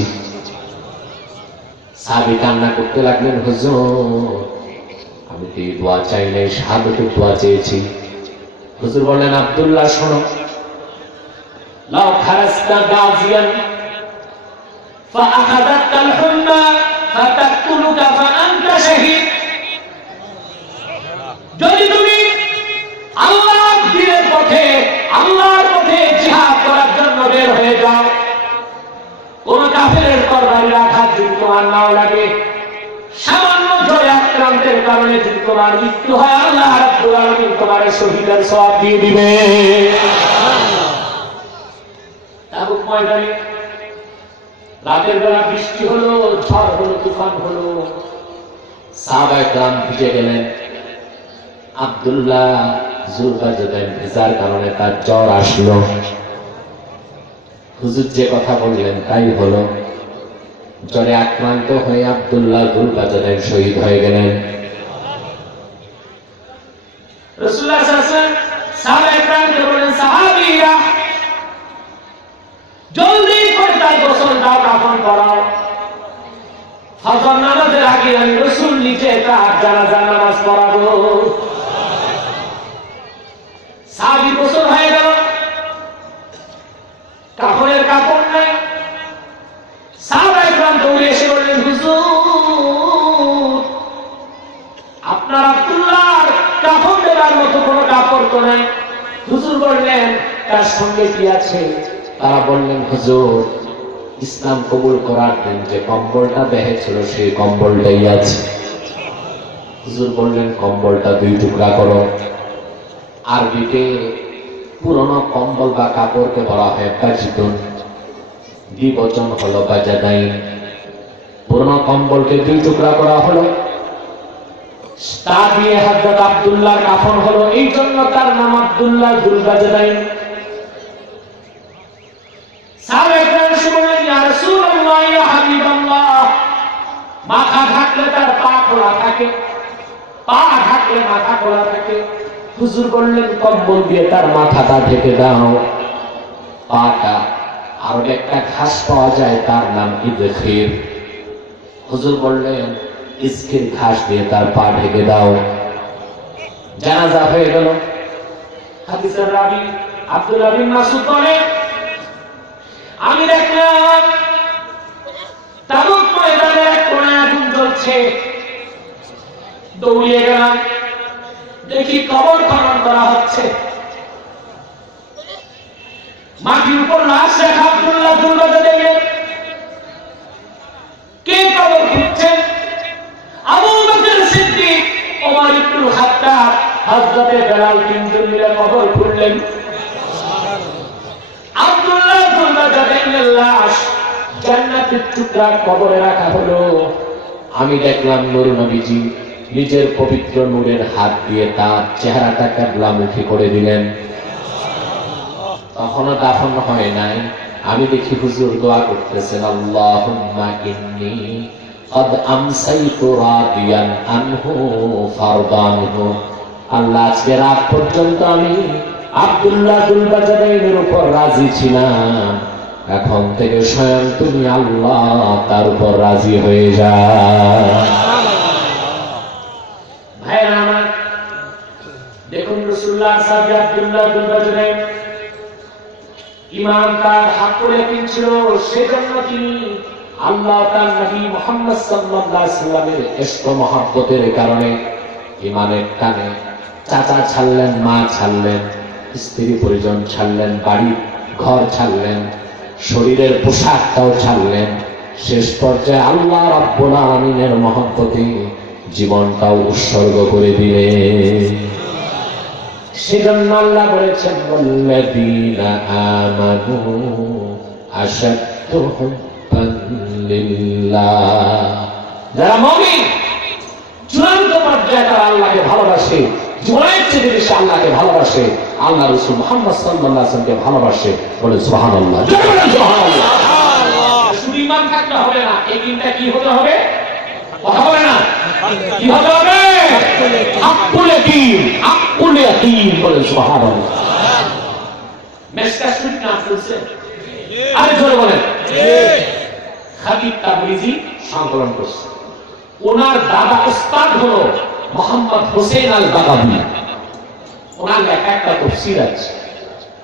সাহাবী কান্না করতে লাগলেন, হুজুর আমি তো এই দোয়া চাই নাই, শাহাদাতের দোয়া চেয়েছি। হুজুর বললেন আব্দুল্লাহ শোনো, লাউ খারাজতা গাজিয়ান ফাআখাযাতকাল হুম্মা ফাতাকতুলুকা ফাআনতা শাহীদ, যদি তুমি আল্লাহর দ্বীনের পথে আল্লাহর পথে জিহাদ করার জন্য বের হয়ে যাও, কোন কাফেরের তরবারির আঘাত যদি তোমার নাও লাগে, সামান্য জ্বরে আক্রান্তের কারণে যদি তোমার মৃত্যু হয়, আল্লাহ রাব্বুল আলামিন তোমার শহীদের সওয়াব দিয়ে দিবে। তাবুক ময়দানে রাতের বেলা বৃষ্টি হলো, ঝড় হলো, তুফান হলো, সাহাবায়ে কেরাম ভিজে গেলেন। আব্দুল্লাহ যুলকারনাইন ভিজার কারণে তার জ্বর আসলো। হুজুর যে কথা বললেন তাই হলো, জ্বরে আক্রান্ত হয়ে আব্দুল্লাহ যুলকারনাইন শহীদ হয়ে গেলেন। রাসূলুল্লাহ সাল্লাল্লাহু আলাইহি ওয়াসাল্লাম সাহাবায়ে কেরামকে বলেন, সাহাবীরা জলদি করে তার গোসল দাও, কাফন করাও। ফজর নামাজের আগে আমি রাসূল নিচে তার জানাজার নামাজ পড়াবো। সাহাবী গোসল হয়ে গেল, কাফনের কাপড় নাই। সাহাবায়ে কেরাম দৌড়ে এসে বললেন, হুজুর আপনার আব্দুল্লাহর কাফন দেওয়ার মতো কোনো কাপড় তো নাই। হুজুর বললেন তার সঙ্গে কি আছে? তারা বললেন, হুজুর ইসলাম কবুল করার দিন যে কম্বলটা দেখেছিল সেই কম্বলটাই আছে। হুজুর বললেন কম্বলটা 2 টুকরা করো। আরবিতে পুরনো কম্বল বা কাপড়কে বলা হয় বাজিদুন, দ্বিবচন হলো বাজাদাইন। পুরনো কম্বলকে 2 টুকরা করা হলো, তা দিয়ে হযরত আব্দুল্লাহর কাফন হলো, এই জন্য তার নাম আব্দুল্লাহ যুল বাজাদাইন। সাহাবায়ে কেরাম বললেন, ইয়া রাসূলুল্লাহ ইয়া হাবিবাল্লাহ, মাথা ঢাকলে তার পা খোলা থাকে, পা ঢাকলে মাথা খোলা থাকে। হুজুর বললেন কম্বল দিয়ে তার মাথাটা ঢেকে দাও, পাটা। আর একটা ঘাস পাওয়া যায় তার নাম ইদখির। হুজুর বললেন ইসখির ঘাস দিয়ে তার পা ঢেকে দাও। জানাজা হয়ে গেল। হাদিসের রাবী আব্দুল্লাহ বিন মাসউদ বলেন, আমি দেখলাম তাবুক ময়দানে এক কোণায় আগুন জ্বলছে। দৌড়িয়ে গেলাম, দেখি কবর খনন করা হচ্ছে। মাটির উপর লাশ রেখা আব্দুল্লাহ যুল বাজাদাইন। কে কবর খুঁড়ছেন? আবু বকর সিদ্দিক, ওমর ইবনুল খাত্তাব, হযরতে বেলাল, তিনজন মিলে কবর খুঁড়লেন। আব্দুল্লাহ যুল বাজাদাইনের লাশ জান্নাতের টুকরা কবরে রাখা হলো। আমি দেখলাম নূর নবীজি নিজের পবিত্র নূরের হাত দিয়ে তার চেহারাটা কিবলামুখী করে দিলেন। তখনও দাফন হয় নাই। আমি দেখি হুজুর দোয়া করতেছেন, আল্লাহুম্মা ইন্নী কদ আমসাইতু রাদিয়ান আনহু ফারদানহু। আল্লাহ আজকে রাত পর্যন্ত আমি আব্দুল্লাহ যুল বাজাদাইনের উপর রাজি ছিলাম, এখন থেকে স্বয়ং তুমি আল্লাহ তার উপর রাজি হয়ে যাও। ভাইরা আমার, দেখুন রাসূলুল্লাহ সাহাবী আব্দুল্লাহ যুল বাজাদাইন ঈমান তার হাক্কুল ইয়াকিন ছিল, সেজন্য তিনি আল্লাহ তার নবী মুহাম্মদ সাল্লাল্লাহু আলাইহি ওয়াসাল্লামের ইশক ও মহব্বতের কারণে ঈমানের টানে চাচা ছাড়লেন, মা ছাড়লেন, স্ত্রী পরিজন ছাড়লেন, বাড়ি ঘর ছাড়লেন, শরীরের পোশাকটাও ছাড়লেন। শেষ পর্যায়ে আল্লাহ রাব্বুল আলামিনের মহব্বতে জীবনটাও উৎসর্গ করে দিলেন। সেজন্য আল্লাহ বলেছেন, ওয়াল্লাযীনা আমানু আশাদ্দু হুব্বান লিল্লাহ। যারা মুমিন চূড়ান্ত পর্যায়ে তারা আল্লাহকে ভালোবাসে, জীবনের চেয়ে বেশি আল্লাহকে ভালোবাসে, আল্লাহ রাসূল মুহাম্মদ সাল্লাল্লাহু আলাইহি ওয়াসাল্লামকে ভালোবাসে। বলে সুবহানাল্লাহ, সুবহানাল্লাহ। শুধু ঈমান থাকলে হবে না, এই দিনটা কি হতে হবে? কথা হবে না। কি হবে হবে হাক্কুল ইয়াতীম, হাক্কুল ইয়াতীম বলে সুবহানাল্লাহ। মেশকাত শরীফ নাম শুনছেন? আরে জোরে বলেন। খাতিব তাবরিজি সংকলন করছে। ওনার দাদা উস্তাদ হলো মোহাম্মদ হোসেন আল বাগাবী। ওনার লেখা একটা তাফসীর আছে,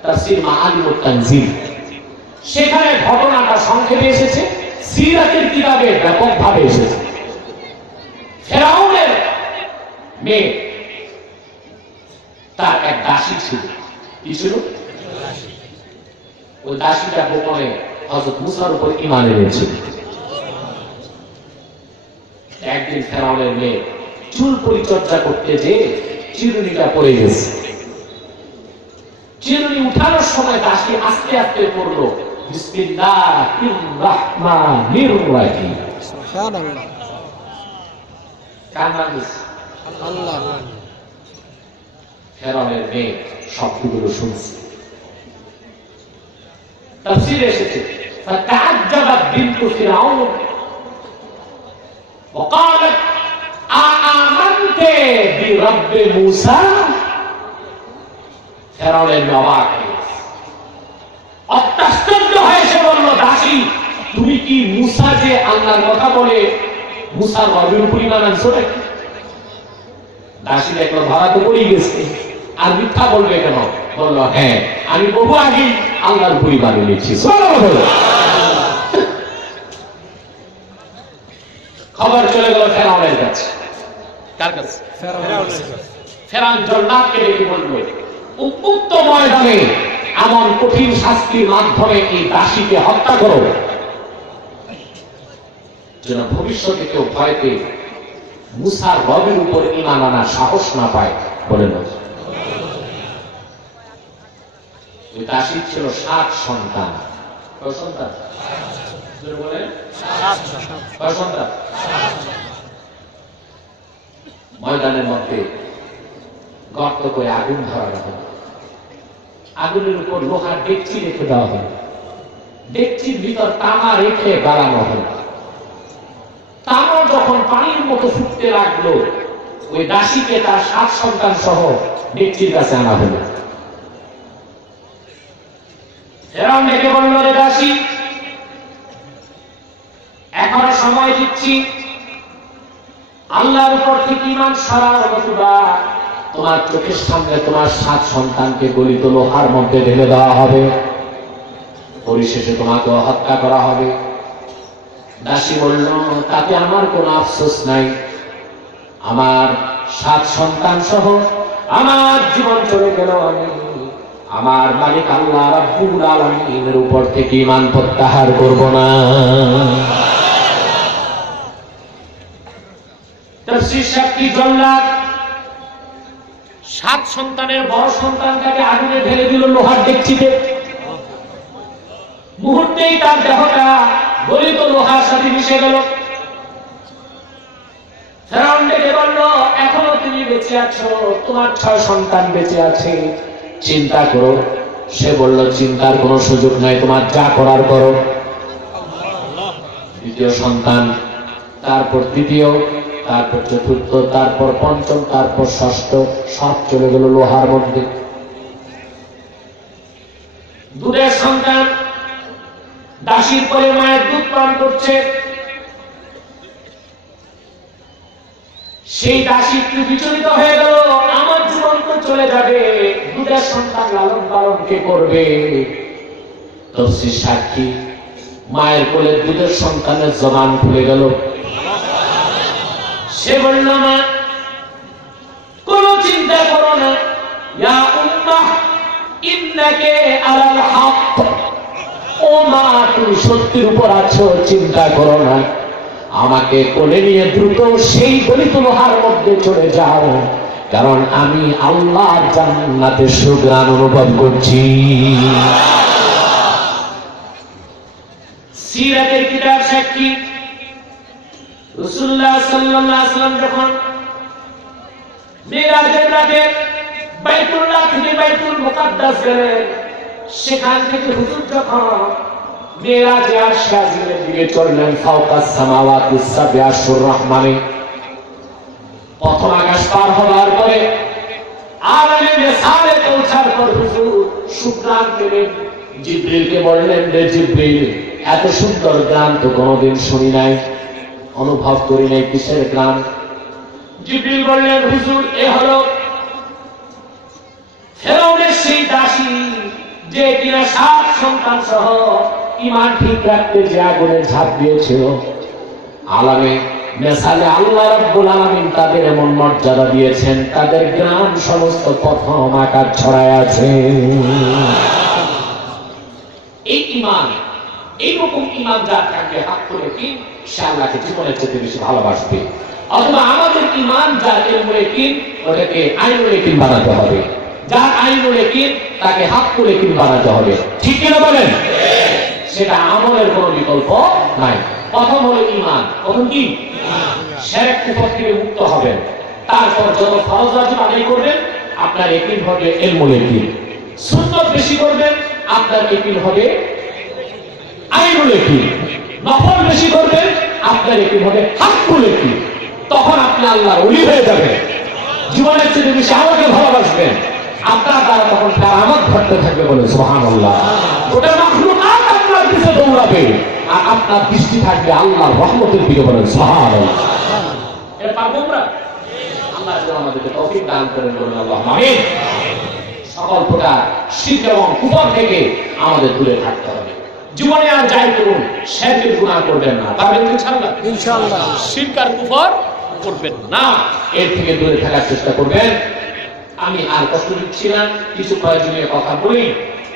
তাফসীর মাআলিমুত তানজিল। সেখানে ঘটনাটা সংক্ষেপে এসেছে, সিরাতের কিতাবে ব্যাপকভাবে এসেছে। ফেরাউনের মেয়ে, তার এক দাসী ছিল। কি ছিল? ওই দাসীটা গোপনে হযরত মুসার উপর ঈমান এনেছিল। একদিন ফেরাউনের মেয়ে চুল পরিচর্যা করতে যে চিরুনিটা পড়ে গেছে। চিরুনি উঠানোর সময় দাসী আস্তে আস্তে পড়লো বিসমিল্লাহির রাহমানির রাহিম। সুবহানাল্লাহ। কার নাম দিছে? আল্লাহ। ফেরাউনের মেয়ে শব্দগুলো শুনছে। তাফসীরে এসেছে ফাতাআজ্জাবাত বিনতু ফিরআউন وقالت آمنت برب موسى। ফেরাউনের অবাক অত্যাশ্চর্য হয়ে সে বলল, দাসী তুমি কি মুসা যে আল্লাহর কথা বলে মুসার রবের উপর ঈমান আনছো নাকি? দাসী দেখলো ধরা তো পড়ে গেছে, আর মিথ্যা বলবে কেন? বলল হ্যাঁ, আমি বহু আগে আল্লাহর উপর ঈমান এনেছি। খবর চলে গেল ফেরাউনের কাছে। কার কাছে? ফেরাউন জল্লাদকে ডেকে বলল, উন্মুক্ত ময়দানে এমন কঠিন শাস্তির মাধ্যমে এই দাসীকে হত্যা করো, যেন ভবিষ্যতে কেউ ভয় পেয়ে মুসার রবের উপর ঈমান আনার সাহস না পায়। বলেন ওই দাসীর ছিল 7 সন্তান। কয় সন্তান? বলেন 7 সন্তান। ময়দানের মধ্যে গর্ত করে আগুন ধরানো হলো। আগুনের উপর লোহার ডেকচি রেখে দেওয়া হলো। ডেকচির ভিতর তামা রেখে বাড়ানো হলো। তামা যখন পানির মতো ফুটতে লাগলো, ওই দাসীকে তার 7 সন্তান সহ ডেকচির কাছে আনা হলো। ফেরাউন ডেকে বলল, রে দাসী, এখনো সময় দিচ্ছি, আল্লাহর উপর থেকে ঈমান সরাও, নতুবা তোমার চোখের সামনে তোমার 7 সন্তানকে গলিত লোহার মধ্যে ঢেলে দেওয়া হবে, পরিশেষে তোমাকে হত্যা করা হবে। দাসী বলল, তাতে আমার কোনো আফসোস নাই, আমার 7 সন্তান সহ আমার জীবন চলে গেল, আমি আমার মালিক আল্লাহ রাব্বুল আলামিনের উপর থেকে ঈমান প্রত্যাহার করব না। তাফসীর সাক্ষী জল্লাদ 7 সন্তানের বড় সন্তানটাকে আগুনে ঢেলে দিল লোহার ডেকচিতে। মুহূর্তেই তার দেহটা গলিত লোহার সাথে মিশে গেল। ফেরাউন ডেকে বলল, এখনো তুমি বেঁচে আছো, তোমার 6 সন্তান বেঁচে আছে, চিন্তা করো। সে বলল, চিন্তার কোনো সুযোগ নাই, তোমার যা করার করো। দ্বিতীয় সন্তান, তারপর তৃতীয়, তারপর চতুর্থ, তারপর পঞ্চম, তারপর ষষ্ঠ, সব চলে গেল লোহার মধ্যে। দুধের সন্তান দাসীর পরে মায়ের দুধ পান করছে। সেই দাসী একটু বিচলিত হয়ে গেল, আমার জীবন তো চলে যাবে, দুধের সন্তান লালন পালন কে করবে? তাফসীর সাক্ষী, মায়ের কোলে দুধের সন্তানের জবান খুলে গেল। সে বলল, মা কোন চিন্তা করো না, ইয়া উম্মাহ ইন্নাকা আলাল হক। ও মা, তুমি সত্যের উপর আছো, চিন্তা করো না, আমাকে কোলে নিয়ে দ্রুত সেই গলিত লোহার মধ্যে চলে যাও, কারণ আমি আল্লাহর জান্নাতের সুঘ্রাণ অনুভব করছি। সিরাতের কিতাব সাক্ষী, রাসূলুল্লাহ সাল্লাল্লাহু আলাইহি ওয়াসাল্লাম যখন মিরাজের রাতে বাইতুল্লাহ থেকে বাইতুল মুকাদ্দাস গেলেন, সেখান থেকে হুজুর যখন মিরাজে আরশাজিমের দিকে চললেন, ফাওকাস সামাওয়াতিস সাবআ আশহুর রহমানে, মাস পার হওয়ার পরে আলামে মেসালে পৌঁছার পর হুজুর সুগ্রাণ পেলেন। জিবরিলকে বললেন, রে জিবরিল, এত সুন্দর গান তো কোনোদিন শুনি নাই, অনুভব করি নাই, কিসের গান? জিবরিল বললেন, হুজুর এ হলো ফেরাউনের সেই দাসী যে কিনা 7 সন্তান সহ ঈমান ঠিক রাখতে যে আগুনে ঝাঁপ দিয়েছিল। আলামে মেসালে আল্লাহ রাব্বুল আলামিন তাদের এমন মর্যাদা দিয়েছেন, তাদের গ্রাম সমস্ত প্রথম আকার ছড়ায় আছে। এই ঈমান, এইরকম ঈমান যার থাকবে হাত করে কি সে আল্লাহকে জীবনের চেয়ে বেশি ভালোবাসবে। অথবা আমাদের ঈমান যার ইলমুল ইয়াকিন, ওটাকে আইনুল ইয়াকিন বানাতে হবে। যার আইনুল ইয়াকিন তাকে হাত করে ইয়াকিন বানাতে হবে। ঠিক কিনা বলেন? সেটা আমলের কোনো বিকল্প নাই। প্রথম হলো ঈমান। প্রথম কি? শিরক কুফর থেকে মুক্ত হবেন। তারপর যত ফরজ ওয়াজিব আদায় করবেন আপনার ইয়াকিন হবে ইলমুল ইয়াকিন। সুন্নাত বেশি করবেন আপনার ইয়াকিন হবে আইনুল ইয়াকিন। নফল বেশি করবেন আপনার ইয়াকিন হবে হাক্কুল ইয়াকিন। তখন আপনি আল্লাহর ওলি হয়ে যাবেন। জীবনের চেয়ে বেশি আমাকে ভালোবাসবেন। আপনার দ্বারা তখন কারামত ঘটতে থাকবে, বলে সুবহানাল্লাহ। ওটা মাখলুকাত আপনার পিছে দৌড়াবে আর আপনার দৃষ্টি থাকবে আল্লাহর রহমতের দিকে, বলেন সুবহানাল্লাহ। এটা পারবো আমরা? আল্লাহ যেন আমাদেরকে তৌফিক দান করেন, বলেন আল্লাহুম্মা আমিন। সকল প্রকার শিরক এবং কুফর থেকে আমাদের দূরে থাকতে হবে। জীবনে আর যাই করুন শিরকের গুনাহ করবেন না, পারবেন ইনশাআল্লাহ? ইনশাআল্লাহ। শিরক আর কুফর করবেন না, এর থেকে দূরে থাকার চেষ্টা করবেন। আমি আর কষ্ট দিচ্ছি না, কিছু প্রয়োজনীয় কথা বলি।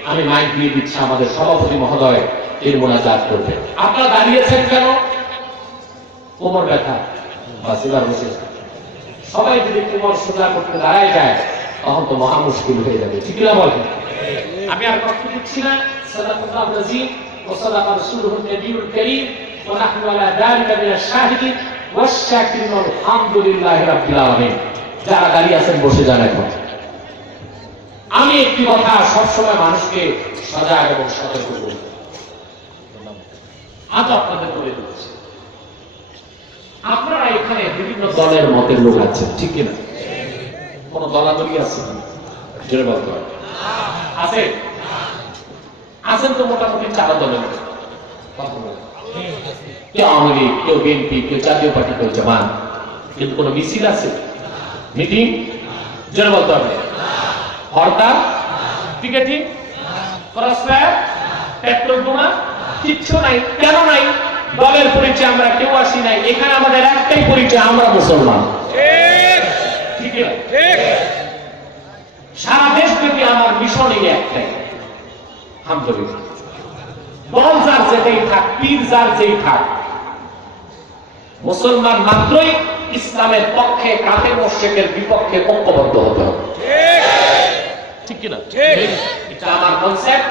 আমি মাইক দিয়ে দিচ্ছি, আমাদের সভাপতি মহোদয় এর মোনাজাত করবেন। আপনারা দাঁড়িয়েছেন কেন? কোমর ব্যথা, বাস এবার বসে। সবাই যদি কোমর সোজা করতে দাঁড়ায় যায় তখন তো মহা মুশকিল হয়ে যাবে। ঠিক না বলেন? আমি আর কষ্ট দিচ্ছি না। সাল্লাল্লাহু আলাইহি ওয়া সাল্লাম রাসূলুহুন নবিয়ুল কারীম ওয়া নাহনু আলা যালিকা মিনাশ শাহিদিন ওয়াশ শাকিরিন আলহামদুলিল্লাহি রাব্বিল আলামিন। যারা দাঁড়িয়ে আছেন বসে যান এখন। আমি একটি কথা সবসময় মানুষকে সজাগ এবং সতর্ক করি, আজ আপনাদের বলে দিচ্ছি। আপনারা এখানে বিভিন্ন দলের মতের লোক আছেন, ঠিক কিনা? কোন দলাদলি আছে জোরে বলতে হবে? আছে? আছেন তো মোটামুটি 4 দলের লোক। কেউ আওয়ামী লীগ, কেউ বিএনপি, কেউ জাতীয় পার্টি, কেউ জামাত। কিন্তু কোন মিছিল আছে, মিটিং, জোরে বলতে হবে? হরতাল, পিকেটিং, ক্রসফায়ার, পেট্রোল বোমা কিচ্ছু নাই। কেন নাই? দলের পরিচয় আমরা কেউ আসি নাই। এখানে আমাদের একটাই পরিচয়, আমরা মুসলমান। ঠিক ঠিক। সারা দেশব্যাপী আমার মিশন এই একটাই, আলহামদুলিল্লাহ। দল যার যেটাই থাক, পীর যার যেই থাক, মুসলমান মাত্রই ইসলামের পক্ষে, কাফের মুশরিকের বিপক্ষে ঐক্যবদ্ধ হতে হবে। ঠিক কিনা? এটা আমার কনসেপ্ট,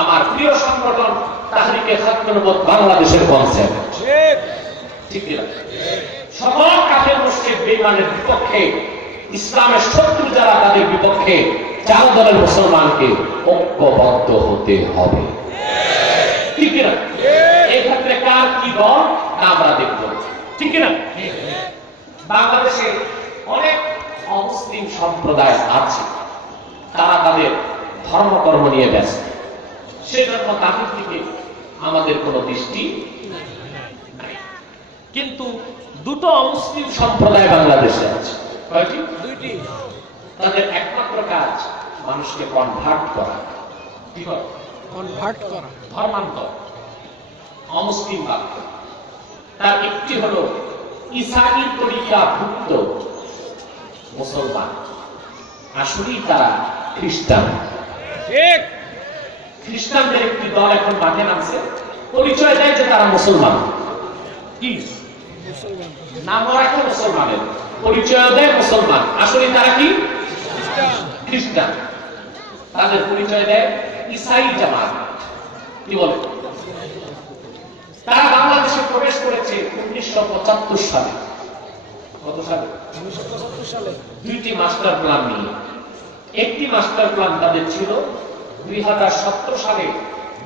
আমার প্রিয় সংগঠন তাহরিকে খাতমে নবুওয়াত বাংলাদেশের কনসেপ্ট। ঠিক কিনা? সকল কাফের মুশরিক বেঈমানের বিপক্ষে, ইসলামের শত্রু যারা তাদের বিপক্ষে 4 দলের মুসলমানকে ঐক্যবদ্ধ হতে হবে। ঠিক কিনা? এই ক্ষেত্রে কার কি দল তা আমরা দেখব। ঠিক কিনা? বাংলাদেশে অনেক অমুসলিম সম্প্রদায় আছে, তারা তাদের ধর্মকর্ম নিয়ে ব্যস্ত। সেজন্য তাদের দিকে আমাদের কোনো দৃষ্টি নাই। কিন্তু 2টো অমুসলিম সম্প্রদায় বাংলাদেশে আছে। কয়টি? 2টি। তাদের একমাত্র কাজ মানুষকে কনভার্ট করা। কি করে? কনভার্ট করা, ধর্মান্তর, অমুসলিম বাক্য। তার একটি হলো ইসাই তরিকা ভুক্ত মুসলমান, আসলেই তারা খ্রিস্টান। ঠিক। খ্রিস্টানদের একটি দল এখন মাঠে নামছে, পরিচয় দেয় যে তারা মুসলমান। কি নাম রাখে? মুসলমানের পরিচয় দেয় মুসলমান, আসলে তারা কি? খ্রিস্টান। তাদের পরিচয় দেয় ইসাই জামাত। কি বলে? তারা বাংলাদেশে প্রবেশ করেছে 1975 সালে। কত সালে? 1975 সালে। 2টি মাস্টার প্ল্যান নিয়ে। একটি মাস্টার প্ল্যান তাদের ছিল 2017 সালে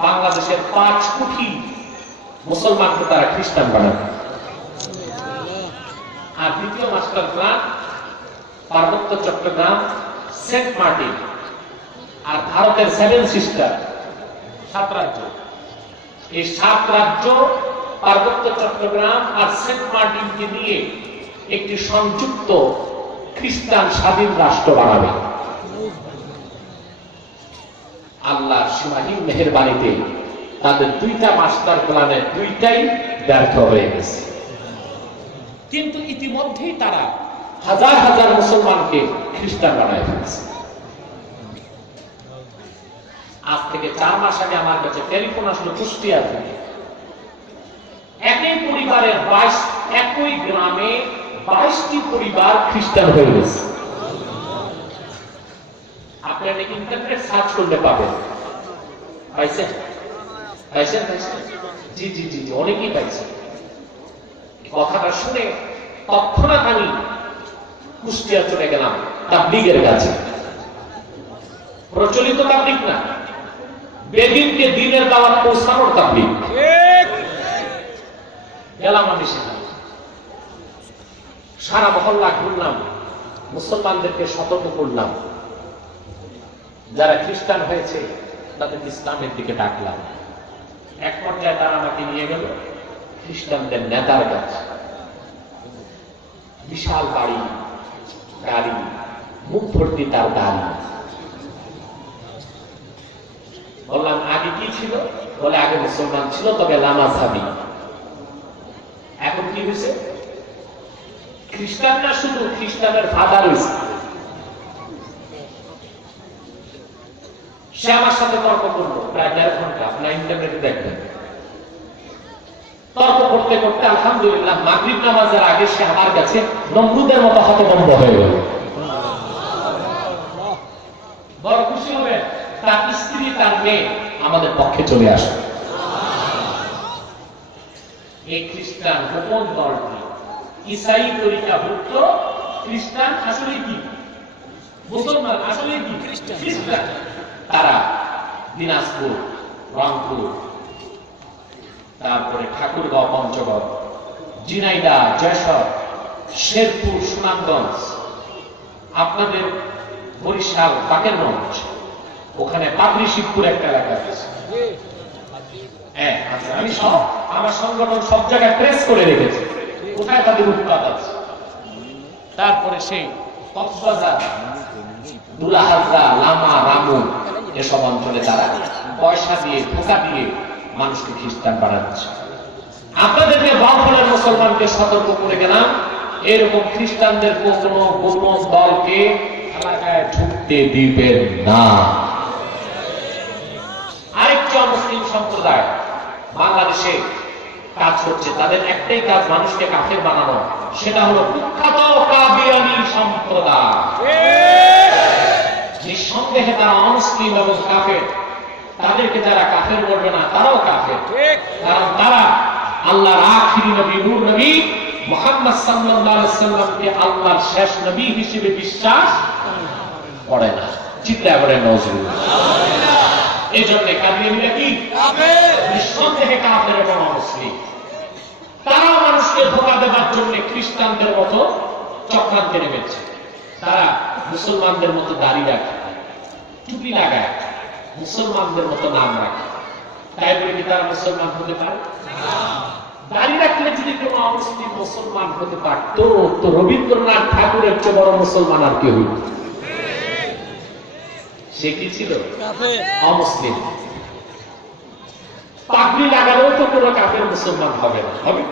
বাংলাদেশের 5 কোটি মুসলমানকে তারা খ্রিস্টান বানাবে। আর দ্বিতীয় মাস্টার প্ল্যান পার্বত্য চট্টগ্রাম, সেন্ট মার্টিন, আর ভারতের 7 সিস্টার, 7 রাজ্য। এই 7 রাজ্য পার্বত্য চট্টগ্রাম আর সেন্ট মার্টিনকে নিয়ে একটি সংযুক্ত খ্রিস্টান স্বাধীন রাষ্ট্র বানাবে। আল্লাহর সীমাহীন মেহেরবানিতে তাদের 2টা মাস্টার প্ল্যানের 2টাই ব্যর্থ হয়ে গেছে। কিন্তু ইতিমধ্যেই তারা হাজার হাজার মুসলমানকে খ্রিস্টান বানায় ফেলেছে। আজ থেকে 4 মাস আগে আমার কাছে টেলিফোন আসলো কুষ্টিয়া থেকে। একই পরিবারের 22, একই গ্রামে 22টি পরিবার খ্রিস্টান হয়ে গেছে। আপনারা ইন্টারনেট সার্চ করলে পাবেন। পাইছেন? পাইছেন? জি জি জি জি, অনেকেই পাইছেন। কথাটা শুনে তৎক্ষণাৎ আমি কুষ্টিয়া চলে গেলাম তাবলীগের কাছে। প্রচলিত তাবলীগ না, বেদিনকে দ্বীনের দাওয়াত পৌঁছানোর তাবলীগ। গেলাম আমি সেখানে, সারা মহল্লা ঘুরলাম, মুসলমানদেরকে সতর্ক করলাম, যারা খ্রিস্টান হয়েছে তাদের ইসলামের দিকে ডাকলাম। এক পর্যায়ে তারা আমাকে নিয়ে গেল খ্রিস্টানদের নেতার কাছে। বিশাল বাড়ি, গাড়ি, মুখ ভর্তি তার দাড়ি। বললাম আগে কি ছিল? বলে আগে মুসলমান ছিল, তবে লামাযহাবী। এখন কি হয়েছে? খ্রিস্টান না, শুধু খ্রিস্টানের ফাদার হয়েছে। সে আমার সাথে তর্ক করলো প্রায় 1.5 ঘন্টা। আপনার ইন্টারনেটে দেখবেন। তর্ক করতে করতে আলহামদুলিল্লাহ মাগরিব নামাজের আগে সে আমার কাছে নমরুদের মতো হতভম্ব হয়ে গেল। বড় খুশি হবে, তার স্ত্রী তার মেয়ে আমাদের পক্ষে চলে আসে। এই খ্রিস্টান গোপন দলটি ইসাই তরিকাভুক্ত খ্রিস্টান, আসলে কি মুসলমান, আসলে কি খ্রিস্টান। তারা দিনাজপুর, রংপুর, তারপরে ঠাকুরগাঁও, পঞ্চগড়, ঝিনাইদহ, যশোর, শেরপুর, সুনামগঞ্জ, আপনাদের বরিশাল, বাকেরগঞ্জ, ওখানে পাগড়ি শিবপুর একটা এলাকা আছে। আচ্ছা, আমি সব আমার সংগঠন সব জায়গায় প্রেস করে রেখেছি কোথায় তাদের উৎপাদ আছে। তারপরে সেই কক্সবাজার, দুলাহাজরা, লামা, রামু, এসব অঞ্চলে তারা পয়সা দিয়ে, ধোঁকা দিয়ে মানুষকে খ্রিস্টান বানাচ্ছে। আপনাদেরকে বাউফলের মুসলমানকে সতর্ক করে গেলাম, এরকম খ্রিস্টানদের কোনো গোপন দলকে এলাকায় ঢুকতে দিবেন না। আরেকটি অমুসলিম সম্প্রদায় বাংলাদেশে কাজ করছে, তাদের একটাই কাজ মানুষকে কাফের বানানো। সেটা হলো কুখ্যাত কাদিয়ানী সম্প্রদায়। নিঃসন্দেহে তারা অমুসলিম এবং কাফের। তাদেরকে যারা কাফের বলবে না তারাও কাফের, কারণ তারা আল্লাহর আখিরি নবী, নূর নবী মুহাম্মদ সাল্লাল্লাহু আলাইহি সাল্লামকে আল্লাহর শেষ নবী হিসেবে বিশ্বাস করে না। চিৎকার করে নাউজুবিল্লাহ। এই জন্য কাদিয়ানীরা কি কাফের, নিঃসন্দেহে কাফের এবং অমুসলিম। তারা মানুষকে ধোঁকা দেওয়ার জন্য খ্রিস্টানদের মতো চক্রান্তে নেমেছে। তারা মুসলমানদের মতো দাড়ি রাখে, টুপি লাগায়, মুসলমানদের মতো নাম রাখে। তাই বলে কি তারা মুসলমান হতে পারে? দাড়ি রাখলে যদি কোন অমুসলিম মুসলমান হতে পারতো, তো রবীন্দ্রনাথ ঠাকুরের চেয়ে বড় মুসলমান আর কেউ হইত? সে কি ছিল? অমুসলিম। পাগড়ি লাগালেও তো কোনো কাফের মুসলমান হবে না, হবে?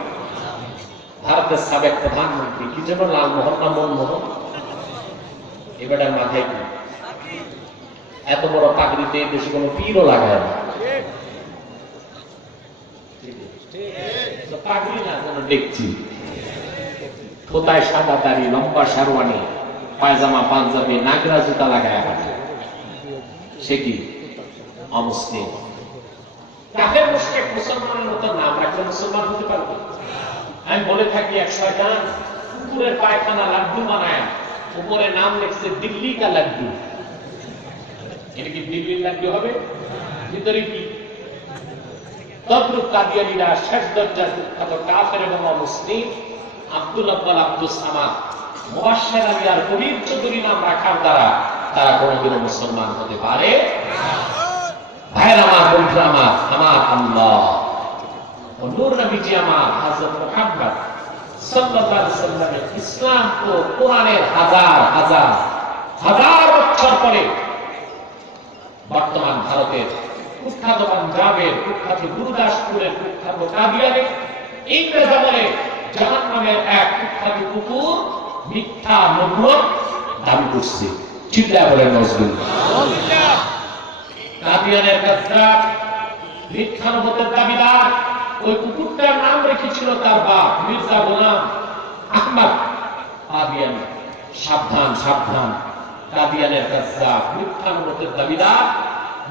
ভারতের সাবেক প্রধানমন্ত্রী কি যেন লালমোহন না মনমোহন, এবার মাথায় কি এত বড় পাগড়িতে দেশে কোনো পীরও লাগায় না। পাগড়ি না, কোনো দেখছি কোথায় সাদা দাড়ি, লম্বা শারওয়ানি, পায়জামা, পাঞ্জাবি, নাগরা জুতা লাগায় হাঁটে। সে কি অমুসলিম। কাফের মুশরিক মুসলমানের মতো নাম রাখলে মুসলমান হতে পারবে? আমি বলে থাকি, এক শয়তান কুকুরের পায়খানা লাড্ডু বানায়, উপরে নাম লিখছে দিল্লি কা লাড্ডু। এটা কি দিল্লির লাড্ডু হবে? ভিতরে কি? তদ্রুপ কাদিয়ানীরা শেষ দরজার কুখ্যাত কাফের এবং অমুসলিম আব্দুল আব্বাল, আব্দুস সামাদ, মুবাশশির আলী আর কবির চৌধুরী নাম রাখার দ্বারা তারা কোনোদিনও মুসলমান হতে পারে ভাইয়ের আমার, বন্ধু আমার, আমার আল্লাহ ও নূর নবীজি আমার হযরত মুহাম্মদ সাল্লাল্লাহু আলাইহি সাল্লামের ইসলাম ও কোরআনের হাজার হাজার হাজার বছর পরে বর্তমান ভারতের কুখ্যাত পাঞ্জাবের, কুখ্যাত গুরুদাসপুরের, কুখ্যাত কাদিয়ানের ইংরেজ আমলে জাহান্নামের এক কুখ্যাত কুকুর মিথ্যা নবুয়ত দাবি করছে। চিল্লায়া বলেন নাউজুবিল্লাহ। কাদিয়ানের কাযযাব, মিথ্যা নবুয়তের দাবিদার, ওই কুকুরটার নাম রেখেছিল তার বাপ মির্জা গোলাম আহমদ কাদিয়ানী। সাবধান সাবধান, কাদিয়ানের কাযযাব, মিথ্যা নবুয়তের দাবিদার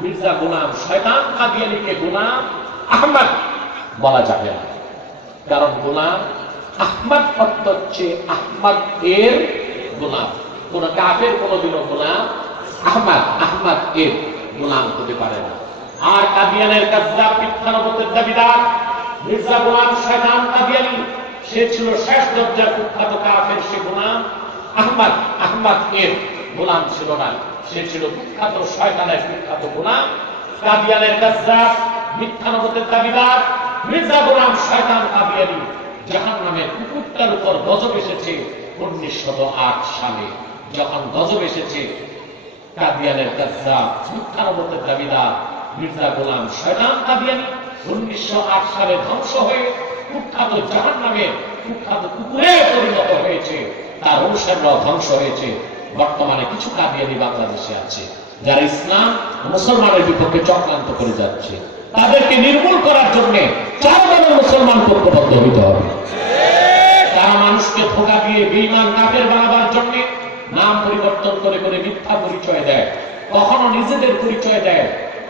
মির্জা গোলাম শয়তান কাদিয়ানীকে গোলাম আহমদ বলা যাবে না, কারণ গোলাম আহমদ অর্থ হচ্ছে আহমদ এর গোলাম। কোন কাফের কোনদিনও গোলাম আহমদ আহমদ এর গোলাম হতে পারে না। আর কাদিয়ানের কাযযাব, মিথ্যা নবুয়তের দাবিদার মির্জা গোলাম শয়তান কাদিয়ানী, সে ছিল শেষ দরজার কুখ্যাত কাফের। সে গোলাম আহমদ আহমদ এর গোলাম ছিল না, সে ছিল কুখ্যাত শয়তানের কুখ্যাত গোলাম। কাদিয়ানের কাযযাব, মিথ্যা নবুয়তের দাবিদার মির্জা গোলাম শয়তান কাদিয়ানী জাহান্নামের কুকুরটার উপর গজব এসেছে 1908 সালে। যখন গজব এসেছে, কাদিয়ানের কাযযাব, মিথ্যা নবুয়তের দাবিদার মির্জা গোলাম শয়তান কাদিয়ানী 1908 সালে ধ্বংস হয়ে কুখ্যাত জাহান্নামের কুখ্যাত কুকুরে পরিণত হয়েছে। তার অনুসারীরাও ধ্বংস হয়েছে। বর্তমানে কিছু কাদিয়ানী বাংলাদেশে আছে যারা ইসলাম মুসলমানের বিপক্ষে চক্রান্ত করে যাচ্ছে। তাদেরকে নির্মূল করার জন্য 4 দলের মুসলমান ঐক্যবদ্ধ হইতে হবে। তারা মানুষকে ধোঁকা দিয়ে বেঈমান কাফের বানাবার জন্য নাম পরিবর্তন করে করে মিথ্যা পরিচয় দেয়। কখনো নিজেদের পরিচয় দেয়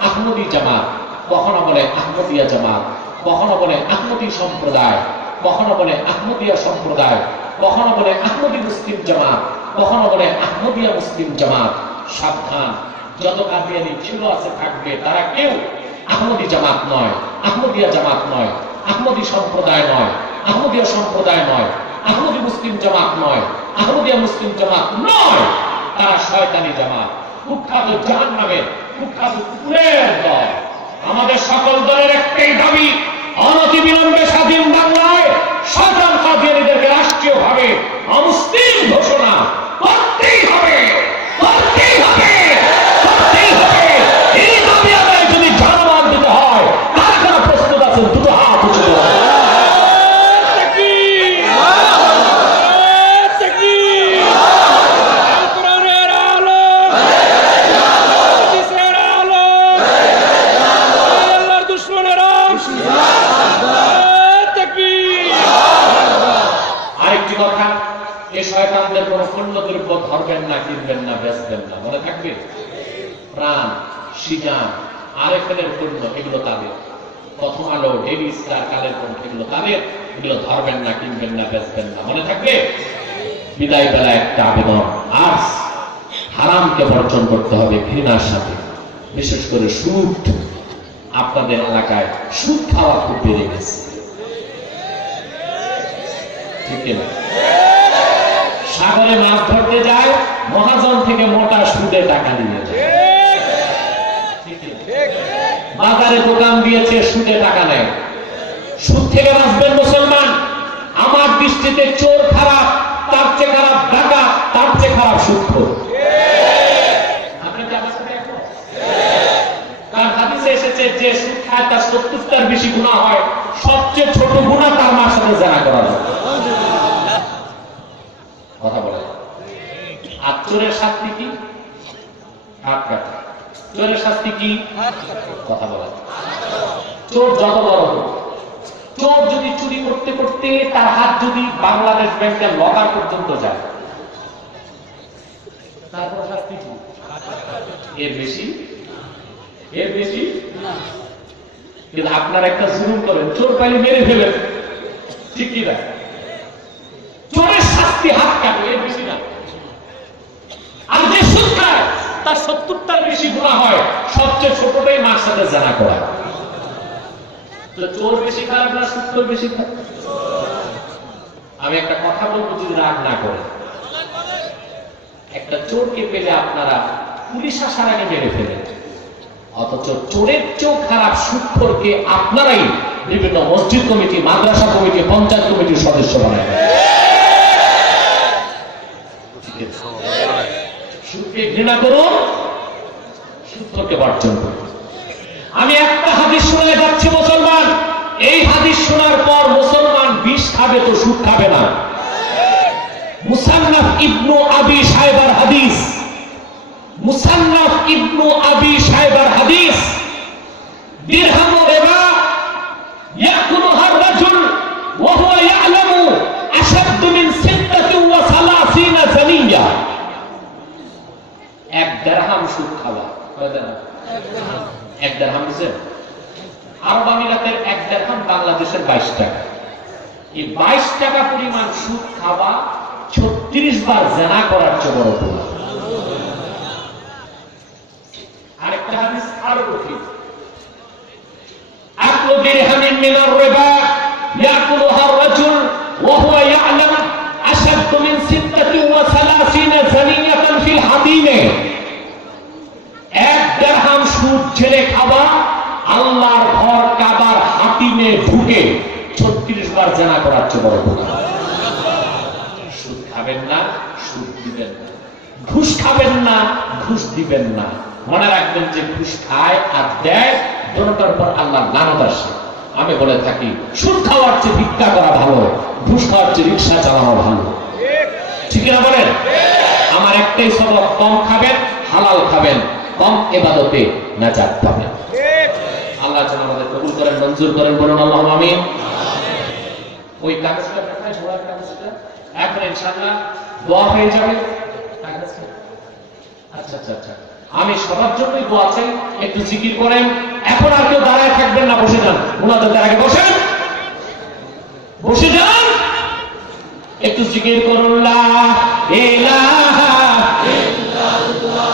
আহমদী জামাত, কখনো বলে আহমদিয়া জামাত, কখনো বলে আহমদী সম্প্রদায়, কখনো বলে আহমদিয়া সম্প্রদায়, কখনো বলে আহমদী মুসলিম জামাত, কখনো বলে আহমদিয়া মুসলিম জামাত। সাবধান, যত কাদিয়ানী ছিল আছে থাকবে, তারা কেউ আহমদী জামাত নয়, আহমদিয়া জামাত নয়, আহমদী সম্প্রদায় নয়, আহমদিয়া সম্প্রদায় নয়, আহমদী মুসলিম জামাত নয়, আহমদিয়া মুসলিম জামাত নয়। তারা শয়তানি জামাত, কুখ্যাত জাহান্নামের কুখ্যাত কুকুরের দল। আমাদের সকল দলের একটাই দাবি, অনতিবিলম্বে স্বাধীন বাংলায় শয়তান কাদিয়ানীদেরকে রাষ্ট্রীয়ভাবে অমুসলিম ঘোষণা করতেই হবে, করতেই হবে, করতেই হবে। এই দাবি আদায় যদি জানমাল দিতে হয়, কারা কারা প্রস্তুত আছেন? দুটো হাত উঁচু করুন। আরেকটি কথা, এই শয়তানদের কোন পণ্যদ্রব্য ধরবেন না, কিনবেন না, বেচবেন না, মনে থাকবে। প্রাণ, সিজান, আরেকজনের পণ্য, এগুলো তাদের। প্রথম আলো, ডেইলি স্টার, কালের কণ্ঠ, এগুলো তাদের। এগুলো ধরবেন না, কিনবেন না, বেচবেন না, মনে থাকবে। বিদায় বেলা একটা আবেদন, আজ হারামকে বর্জন করতে হবে ঘৃণার সাথে। বিশেষ করে সুদ। আপনাদের এলাকায় সুদ খাওয়া খুব বেড়ে গেছে, ঠিক না? সাগরে মাছ ধরতে যায়, মহাজন থেকে মোটা সুদে টাকা নিয়ে যায়। বাজারে দোকান দিয়েছে, সুদে টাকা নেয়। সুদ থেকে বাঁচবেন মুসলমান। আমার দৃষ্টিতে চোর খারাপ, তার চেয়ে খারাপ ডাকাত, তার চেয়ে খারাপ সুদখোর। কারণ হাদিসে এসেছে যে সুদ খায় তার 70টার বেশি গুনাহ হয়, সবচেয়ে ছোট গুনাহ তার মার সাথে জানা করা যায়। কথা বলে। আর চোরের শাস্তি কি? হাত কাটা। চোরের শাস্তি কি? কথা বলে। চোর যত বড় হোক, চোর যদি চুরি করতে করতে তার হাত যদি বাংলাদেশ ব্যাংকের লকার পর্যন্ত যায়, তারপর শাস্তি কি? এর বেশি? এর বেশি? কিন্তু আপনারা একটা জুলুম করেন, চোর পাইলে মেরে ফেলেন, ঠিক কি না? চোরের শাস্তি হাত কাটে, এর বেশি না। আর যে সুদ খায় তার 70টার বেশি গুনাহ হয়, সবচেয়ে ছোটটাই মার সাথে জানা করা। চোর বেশি খারাপ না সুদ বেশি খারাপ? আমি একটা কথা বলবো, যদি রাগ না করে। একটা চোরকে পেলে আপনারা পুলিশ আসার আগে মেরে ফেলেন, অথচ চোরের চোখ খারাপ সুদখোরকে আপনারাই বিভিন্ন মসজিদ কমিটি, মাদ্রাসা কমিটি, পঞ্চায়েত কমিটির সদস্য বানায়। সুদকে ঘৃণা করুন, সুদখোরকে বর্জন করুন। আমি একটা হাদিস শোনায় যাচ্ছি মুসলমান, এই হাদিস শোনার পর মুসলমান বিষ খাবে তো সুদ খাবে না। মুসান্নাফ ইবনু আবি শায়বার হাদিস, মুসান্নাফ ইবনু আবি শায়বার হাদিস, দিরহামু রিবা ইয়াকুলুহা রাজুল ওয়া হুয়া ইয়ালামু আশাদ্দু মিন 36 জানিয়া। এক দিরহাম সুদ খাওয়া, কয় দিরহাম? এক দিরহাম দিছেন? আরব আমিরাতের এক দিরহাম বাংলাদেশের 22 টাকা। এই 22 টাকা পরিমাণ সুদ খাওয়া 36 বার জিনা করার চেয়ে বড় গুনাহ। আরেকটা হাদিস আরো কঠিন, আকলু দিরহামিন মিনার রিবা ইয়াকুলুহা রাজুল ওয়া হুয়া ইয়ালাম আশাদ্দু মিন 36 জানিয়াতান ফিল হাদিমে। এক দিরহাম সুদ ছেড়ে খাওয়া আল্লাহর ঘর কাবার হাতিমে ঢুকে 36 বার জিনা করার চেয়ে বড় গুনাহ। সুদ খাবেন না, সুদ দিবেন না। ঘুষ খাবেন না, ঘুষ দিবেন না। মনে রাখবেন যে ঘুষ খায় আর দেয়, দুটোটার পর আল্লাহর লানত আসে। আমি বলে থাকি সুদ খাওয়ার চেয়ে ভিক্ষা করা ভালো, ঘুষ খাওয়ার চেয়ে রিকশা চালানো ভালো। ঠিক না বলেন? আমার একটাই সবক, কম খাবেন, হালাল খাবেন, কম ইবাদতে নাজাত পাবেন। আল্লাহ যেন আমাদের কবুল করেন, মঞ্জুর করেন, বলুন আল্লাহুম্মা আমিন। ওই কাগজটা দেখাই, সবাই কাগজটা এখন ইনশাআল্লাহ দোয়া হয়ে যাবে। আচ্ছা আচ্ছা আচ্ছা, আমি সবার জন্যই দোয়া চাই, একটু জিকির করেন। এখন আর কেউ দাঁড়ায় থাকবেন না, বসে যান। মুনাজাতের আগে বসেন, বসে যান, একটু জিকির করুন। লা ইলাহা ইল্লাল্লাহ।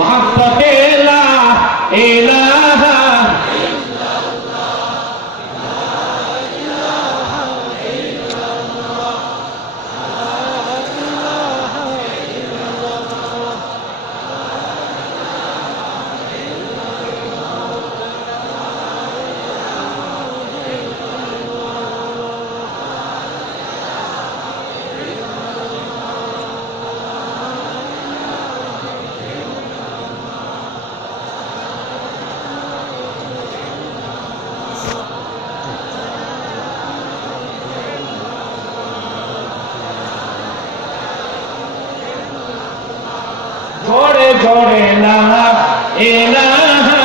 मोहब्बते ला इलाहा जोड़े जोड़े ला इलाहा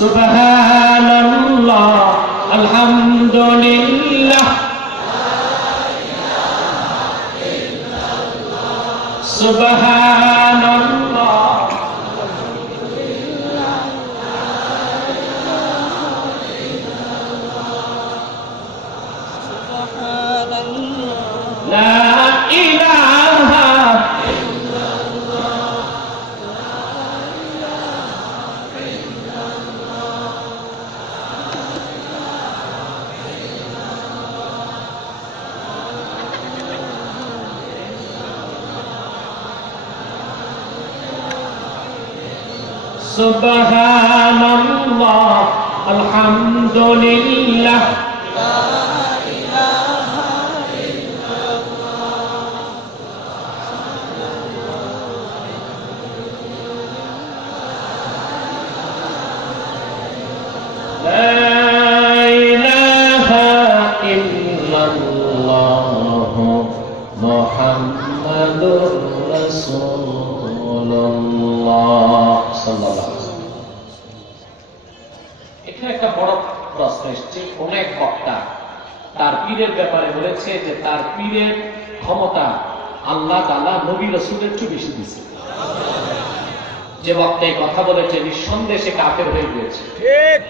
सुबहानल्लाह अल्हम्दुलिल्लाह सुबहानल्लाह ला इलाहा सुबहानल्लाह अल्हम्दुलिल्लाह মুহাম্মাদুর রাসূলুল্লাহ সাল্লাল্লাহু আলাইহি ওয়াসাল্লাম। এখানে একটা বড় প্রশ্ন এসছে। অনেক বক্তা তার পীরের ব্যাপারে বলেছে যে তার পীরের ক্ষমতা আল্লাহ তাআলা নবী রাসূলের চেয়ে বেশি দিয়েছে। যে বক্তা এই কথা বলেছে নিঃসন্দেহে সে কাফের হয়ে গিয়েছে। ঠিক।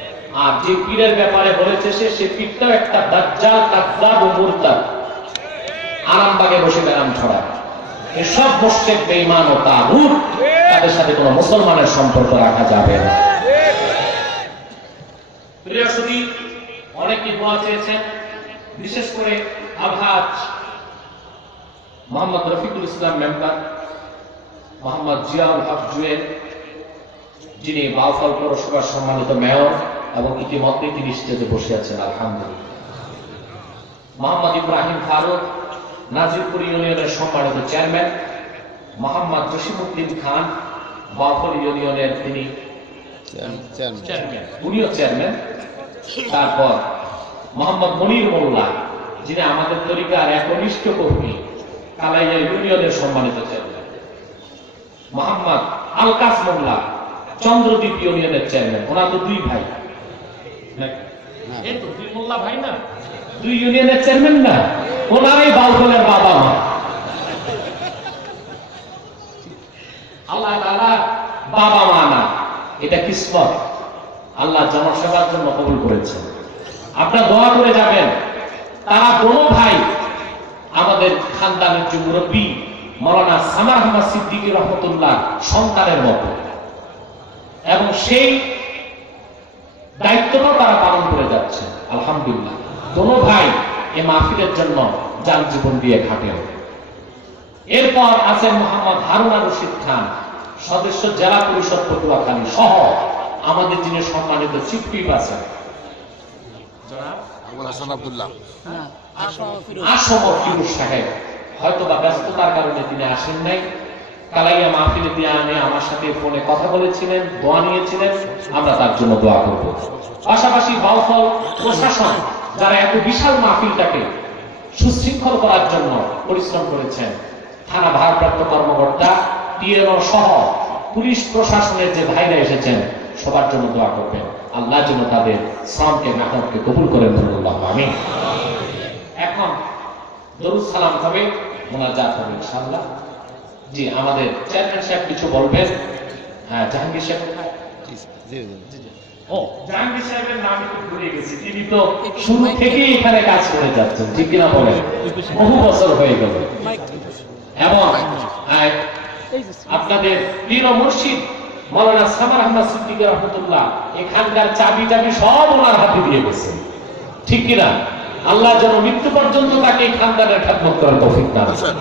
আর যে পীরের ব্যাপারে বলেছে সে পীরটাও একটা দাজ্জাল, কাযযাব ও মুরতাদ। আরামবাগে বসে বেরাম ছড়ায়। এসব মুশরিক, বেঈমান ও তাগুত, তাদের সাথে কোনো মুসলমানের সম্পর্ক রাখা যাবে না। প্রিয় সুধী, অনেকে দোয়া চেয়েছেন, বিশেষ করে আলহাজ মোহাম্মদ রফিকুল ইসলাম মেম্বার, মোহাম্মদ জিয়াউল হক জুয়েল, যিনি বাউফল পৌরসভার সম্মানিত মেয়র এবং ইতিমধ্যে তিনি স্টেজে বসে আছেন আলহামদুলিল্লাহ। মোহাম্মদ ইব্রাহিম ফারুক, নাজিরপুর ইউনিয়নের সম্মানিত চেয়ারম্যান, মোহাম্মদ জসিমউদ্দিন খান, বাউফল ইউনিয়নের তিনি চেয়ারম্যান, উনিও চেয়ারম্যান। তারপর মোহাম্মদ মনির মোল্লা, যিনি আমাদের তরিকার একনিষ্ঠ কর্মী, কালাইয়া ইউনিয়নের সম্মানিত চেয়ারম্যান। মোহাম্মদ আলকাস মোল্লা, চন্দ্রদ্বীপ ইউনিয়নের চেয়ারম্যান। ওনার তো দুই ভাই, এই তো দুই মোল্লা ভাই না, দুই ইউনিয়নের চেয়ারম্যান না, ওনারই বাউফলের বাবা মা। আল্লাহ তাআলা বাবা মা না, এটা কিসমত, আল্লাহ জনসেবার জন্য কবুল করেছেন। আপনারা দোয়া করে যাবেন। তারা কোনো ভাই আমাদের খানদানের যে মুরব্বী মাওলানা সামার আহমদ সিদ্দিকী রহমতুল্লাহ সন্তানের মতো, এবং সেই দায়িত্বটাও তারা পালন করে যাচ্ছে আলহামদুলিল্লাহ। কোনো ভাই এ মাহফিলের জন্য যান জীবন দিয়ে খাটেন। এরপর আছেন মোহাম্মদ হারুন আর রশিদ খান, সদস্য জেলা পরিষদ পটুয়াখালী সহ আমাদের যিনি সম্মানিত চিফ হুইপ আছেন আসম ফিরোজ সাহেব, হয়তো বা ব্যস্ততার কারণে তিনি আসেন নাই। কালাইয়া মাহফিলে দিয়ে আনে আমার সাথে ফোনে কথা বলেছিলেন, দোয়া নিয়েছিলেন, আমরা তার জন্য দোয়া করব। পাশাপাশি বাউফল প্রশাসন যারা এত বিশাল মাহফিলটাকে সুশৃঙ্খল করার জন্য পরিশ্রম করেছেন, থানা ভারপ্রাপ্ত কর্মকর্তা, টিএনও সহ পুলিশ প্রশাসনের যে ভাইরা এসেছেন, সবার জন্য দোয়া করবেন। আল্লাহ যেন তাদের শ্রমকে, মেহনতকে কবুল করেন। আল্লাহু আমিন। এখন দরুদ সালাম হবে, মোনাজাত হবে ইনশাআল্লাহ। জি, আমাদের চেয়ারম্যান সাহেব কিছু বলবেন। হ্যাঁ, জাহাঙ্গীর সাহেব। ও, জাহাঙ্গীর সাহেবের নাম একটু ভুলে গেছি। তিনি তো শুরু থেকেই এখানে কাজ করে যাচ্ছেন, ঠিক কিনা বলেন? বহু বছর হয়ে গেল। এবং আপনাদের প্রিয় মুর্শিদ মাওলানা সামার আহমদ সিদ্দিকী রহমতুল্লাহ এখানকার চাবি সব ওনার হাতে দিয়ে গেছেন, ঠিক কিনা? আল্লাহ যেন মৃত্যু পর্যন্ত তাকে এই খানদানের খেদমত করার তৌফিক দান করেন।